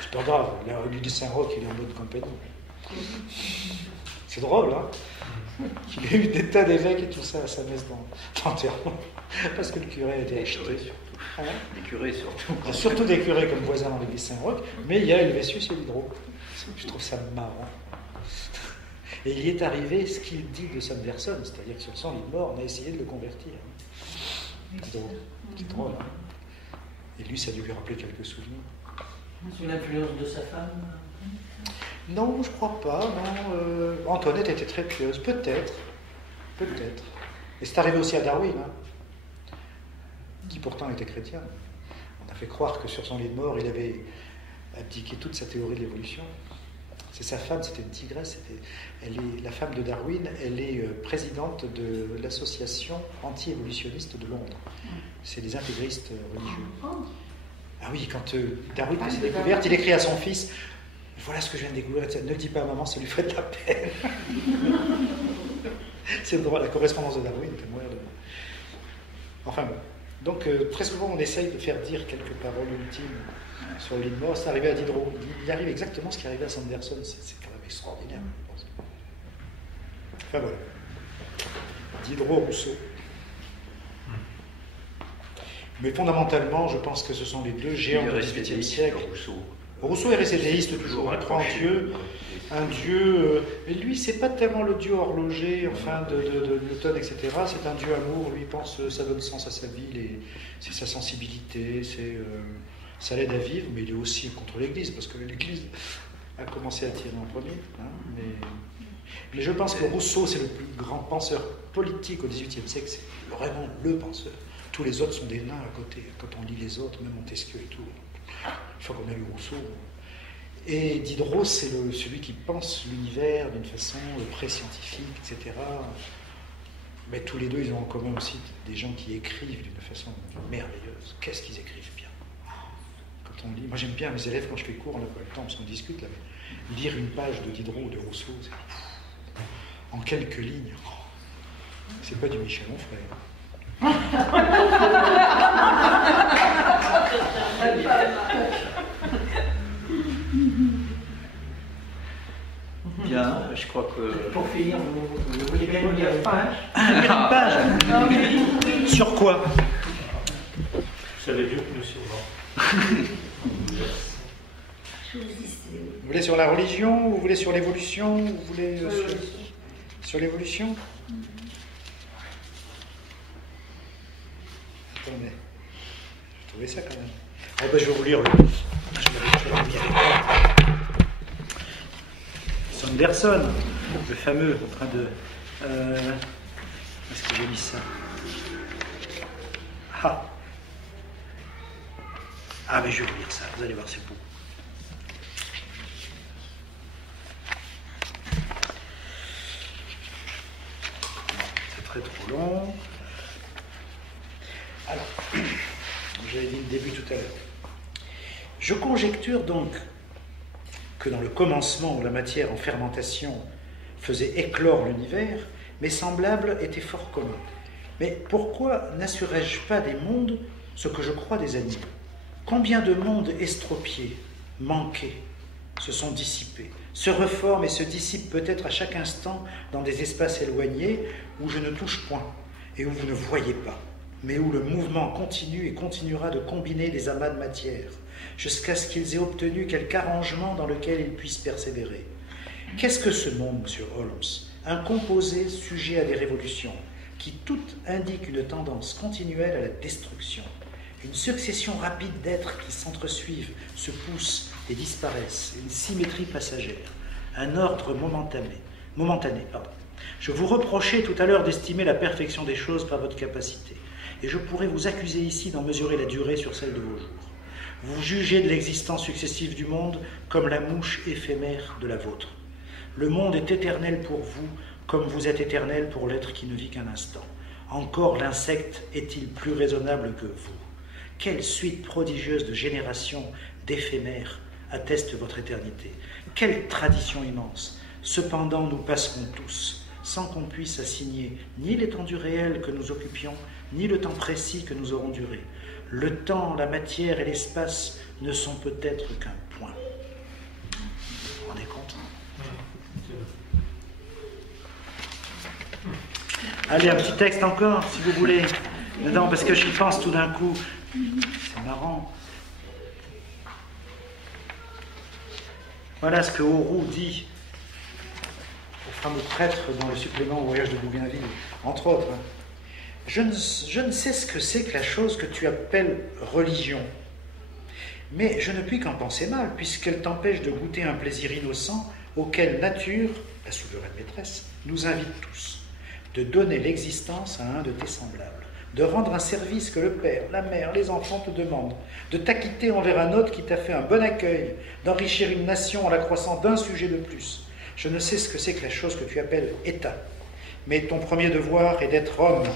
c'est pas grave. Là, au lieu de Saint-Roch, il est en bonne compagnie. C'est drôle, hein? Il y a eu des tas d'évêques et tout ça à sa messe d'enterrement. Parce que le curé a été acheté. Hein? Les curés surtout. Il y a surtout des curés comme voisins dans l'église Saint-Roch, mais il y a Helvétius et Diderot. Je trouve ça marrant. Et il y est arrivé ce qu'il dit de Sanderson, c'est-à-dire que sur son lit de mort, on a essayé de le convertir. C'est drôle, hein? Et lui, ça a dû lui rappeler quelques souvenirs. Sous l'influence de sa femme? Non, je crois pas. Non. Antoinette était très pieuse, peut-être. Peut-être. Et c'est arrivé aussi à Darwin, hein, qui pourtant était chrétien. On a fait croire que sur son lit de mort, il avait abdiqué toute sa théorie de l'évolution. C'est sa femme, c'était une tigresse. Elle est la femme de Darwin. Elle est présidente de l'association anti-évolutionniste de Londres. C'est des intégristes religieux. Ah oui, quand Darwin fait ses découvertes, il écrit à son fils: voilà ce que je viens de découvrir. Ne le dis pas à maman, ça lui ferait de la peine. C'est drôle, la correspondance de Darwin était mourir de... Enfin bon. Donc très souvent on essaye de faire dire quelques paroles ultimes sur le lit de mort. C'est arrivé à Diderot. Il arrive exactement ce qui est arrivé à Sanderson. C'est quand même extraordinaire. Enfin voilà. Diderot, Rousseau. Mais fondamentalement, je pense que ce sont les deux géants du XVIIIe siècle. Rousseau est resté théiste toujours, il croit en Dieu, un Dieu, mais lui c'est pas tellement le Dieu horloger, enfin de Newton, etc. C'est un Dieu amour, lui il pense ça donne sens à sa vie, c'est sa sensibilité, ça l'aide à vivre, mais il est aussi contre l'Église, parce que l'Église a commencé à tirer en premier. Hein, mais je pense que Rousseau c'est le plus grand penseur politique au XVIIIe siècle, c'est vraiment le penseur. Tous les autres sont des nains à côté, quand on lit les autres, même Montesquieu et tout. Une fois qu'on a lu Rousseau. Et Diderot, c'est celui qui pense l'univers d'une façon pré-scientifique, etc. Mais tous les deux, ils ont en commun aussi des gens qui écrivent d'une façon merveilleuse. Qu'est-ce qu'ils écrivent bien. Quand on lit, moi j'aime bien mes élèves quand je fais cours, on n'a pas le temps parce qu'on discute là. Lire une page de Diderot ou de Rousseau, c'est en quelques lignes. C'est pas du Michel Onfray. Bien, je crois que... Pour finir, vous voulez bien lire une page? Lire une page. Sur quoi? Vous savez mieux que nous sûrement. Vous voulez sur la religion, ou vous voulez sur l'évolution, ou vous voulez sur l'évolution? Attendez, j'ai trouvé ça quand même. Oh ben, je vais vous lire le... Je l'avais mis à l'écran. Sanderson, le fameux, en train de... Est-ce que j'ai mis ça? Ah, mais je vais vous lire ça, vous allez voir, c'est beau. C'est très trop long. Alors, j'avais dit le début tout à l'heure. Je conjecture donc que dans le commencement où la matière en fermentation faisait éclore l'univers, mes semblables étaient fort communs. Mais pourquoi n'assurais-je pas des mondes ce que je crois des animaux? Combien de mondes estropiés, manqués, se sont dissipés, se reforment et se dissipent peut-être à chaque instant dans des espaces éloignés où je ne touche point et où vous ne voyez pas, mais où le mouvement continue et continuera de combiner des amas de matière, jusqu'à ce qu'ils aient obtenu quelque arrangement dans lequel ils puissent persévérer. Qu'est-ce que ce monde, monsieur Holmes? Un composé sujet à des révolutions, qui toutes indiquent une tendance continuelle à la destruction, une succession rapide d'êtres qui s'entresuivent, se poussent et disparaissent, une symétrie passagère, un ordre momentané. Je vous reprochais tout à l'heure d'estimer la perfection des choses par votre capacité, et je pourrais vous accuser ici d'en mesurer la durée sur celle de vos jours. Vous jugez de l'existence successive du monde comme la mouche éphémère de la vôtre. Le monde est éternel pour vous, comme vous êtes éternel pour l'être qui ne vit qu'un instant. Encore l'insecte est-il plus raisonnable que vous? Quelle suite prodigieuse de générations, d'éphémères, atteste votre éternité? Quelle tradition immense! Cependant, nous passerons tous. sans qu'on puisse assigner ni l'étendue réelle que nous occupions, ni le temps précis que nous aurons duré. Le temps, la matière et l'espace ne sont peut-être qu'un point. Vous vous rendez compte? Allez, un petit texte encore, si vous voulez. Non, parce que j'y pense tout d'un coup. C'est marrant. Voilà ce que Auroux dit au fameux prêtre dans le supplément au voyage de Bougainville, entre autres. Je ne sais ce que c'est que la chose que tu appelles religion, mais je ne puis qu'en penser mal, puisqu'elle t'empêche de goûter un plaisir innocent auquel nature, la souveraine maîtresse, nous invite tous, de donner l'existence à un de tes semblables, de rendre un service que le père, la mère, les enfants te demandent, de t'acquitter envers un autre qui t'a fait un bon accueil, d'enrichir une nation en l'accroissant d'un sujet de plus. Je ne sais ce que c'est que la chose que tu appelles État, mais ton premier devoir est d'être homme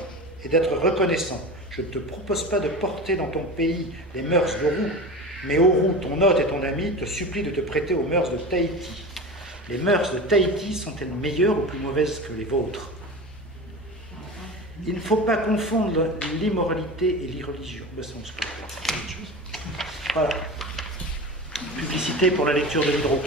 et d'être reconnaissant. Je ne te propose pas de porter dans ton pays les mœurs d'Auroux, mais Auroux, ton hôte et ton ami, te supplie de te prêter aux mœurs de Tahiti. Les mœurs de Tahiti sont-elles meilleures ou plus mauvaises que les vôtres? Il ne faut pas confondre l'immoralité et l'irreligion. Voilà. Publicité pour la lecture de l'Hydro.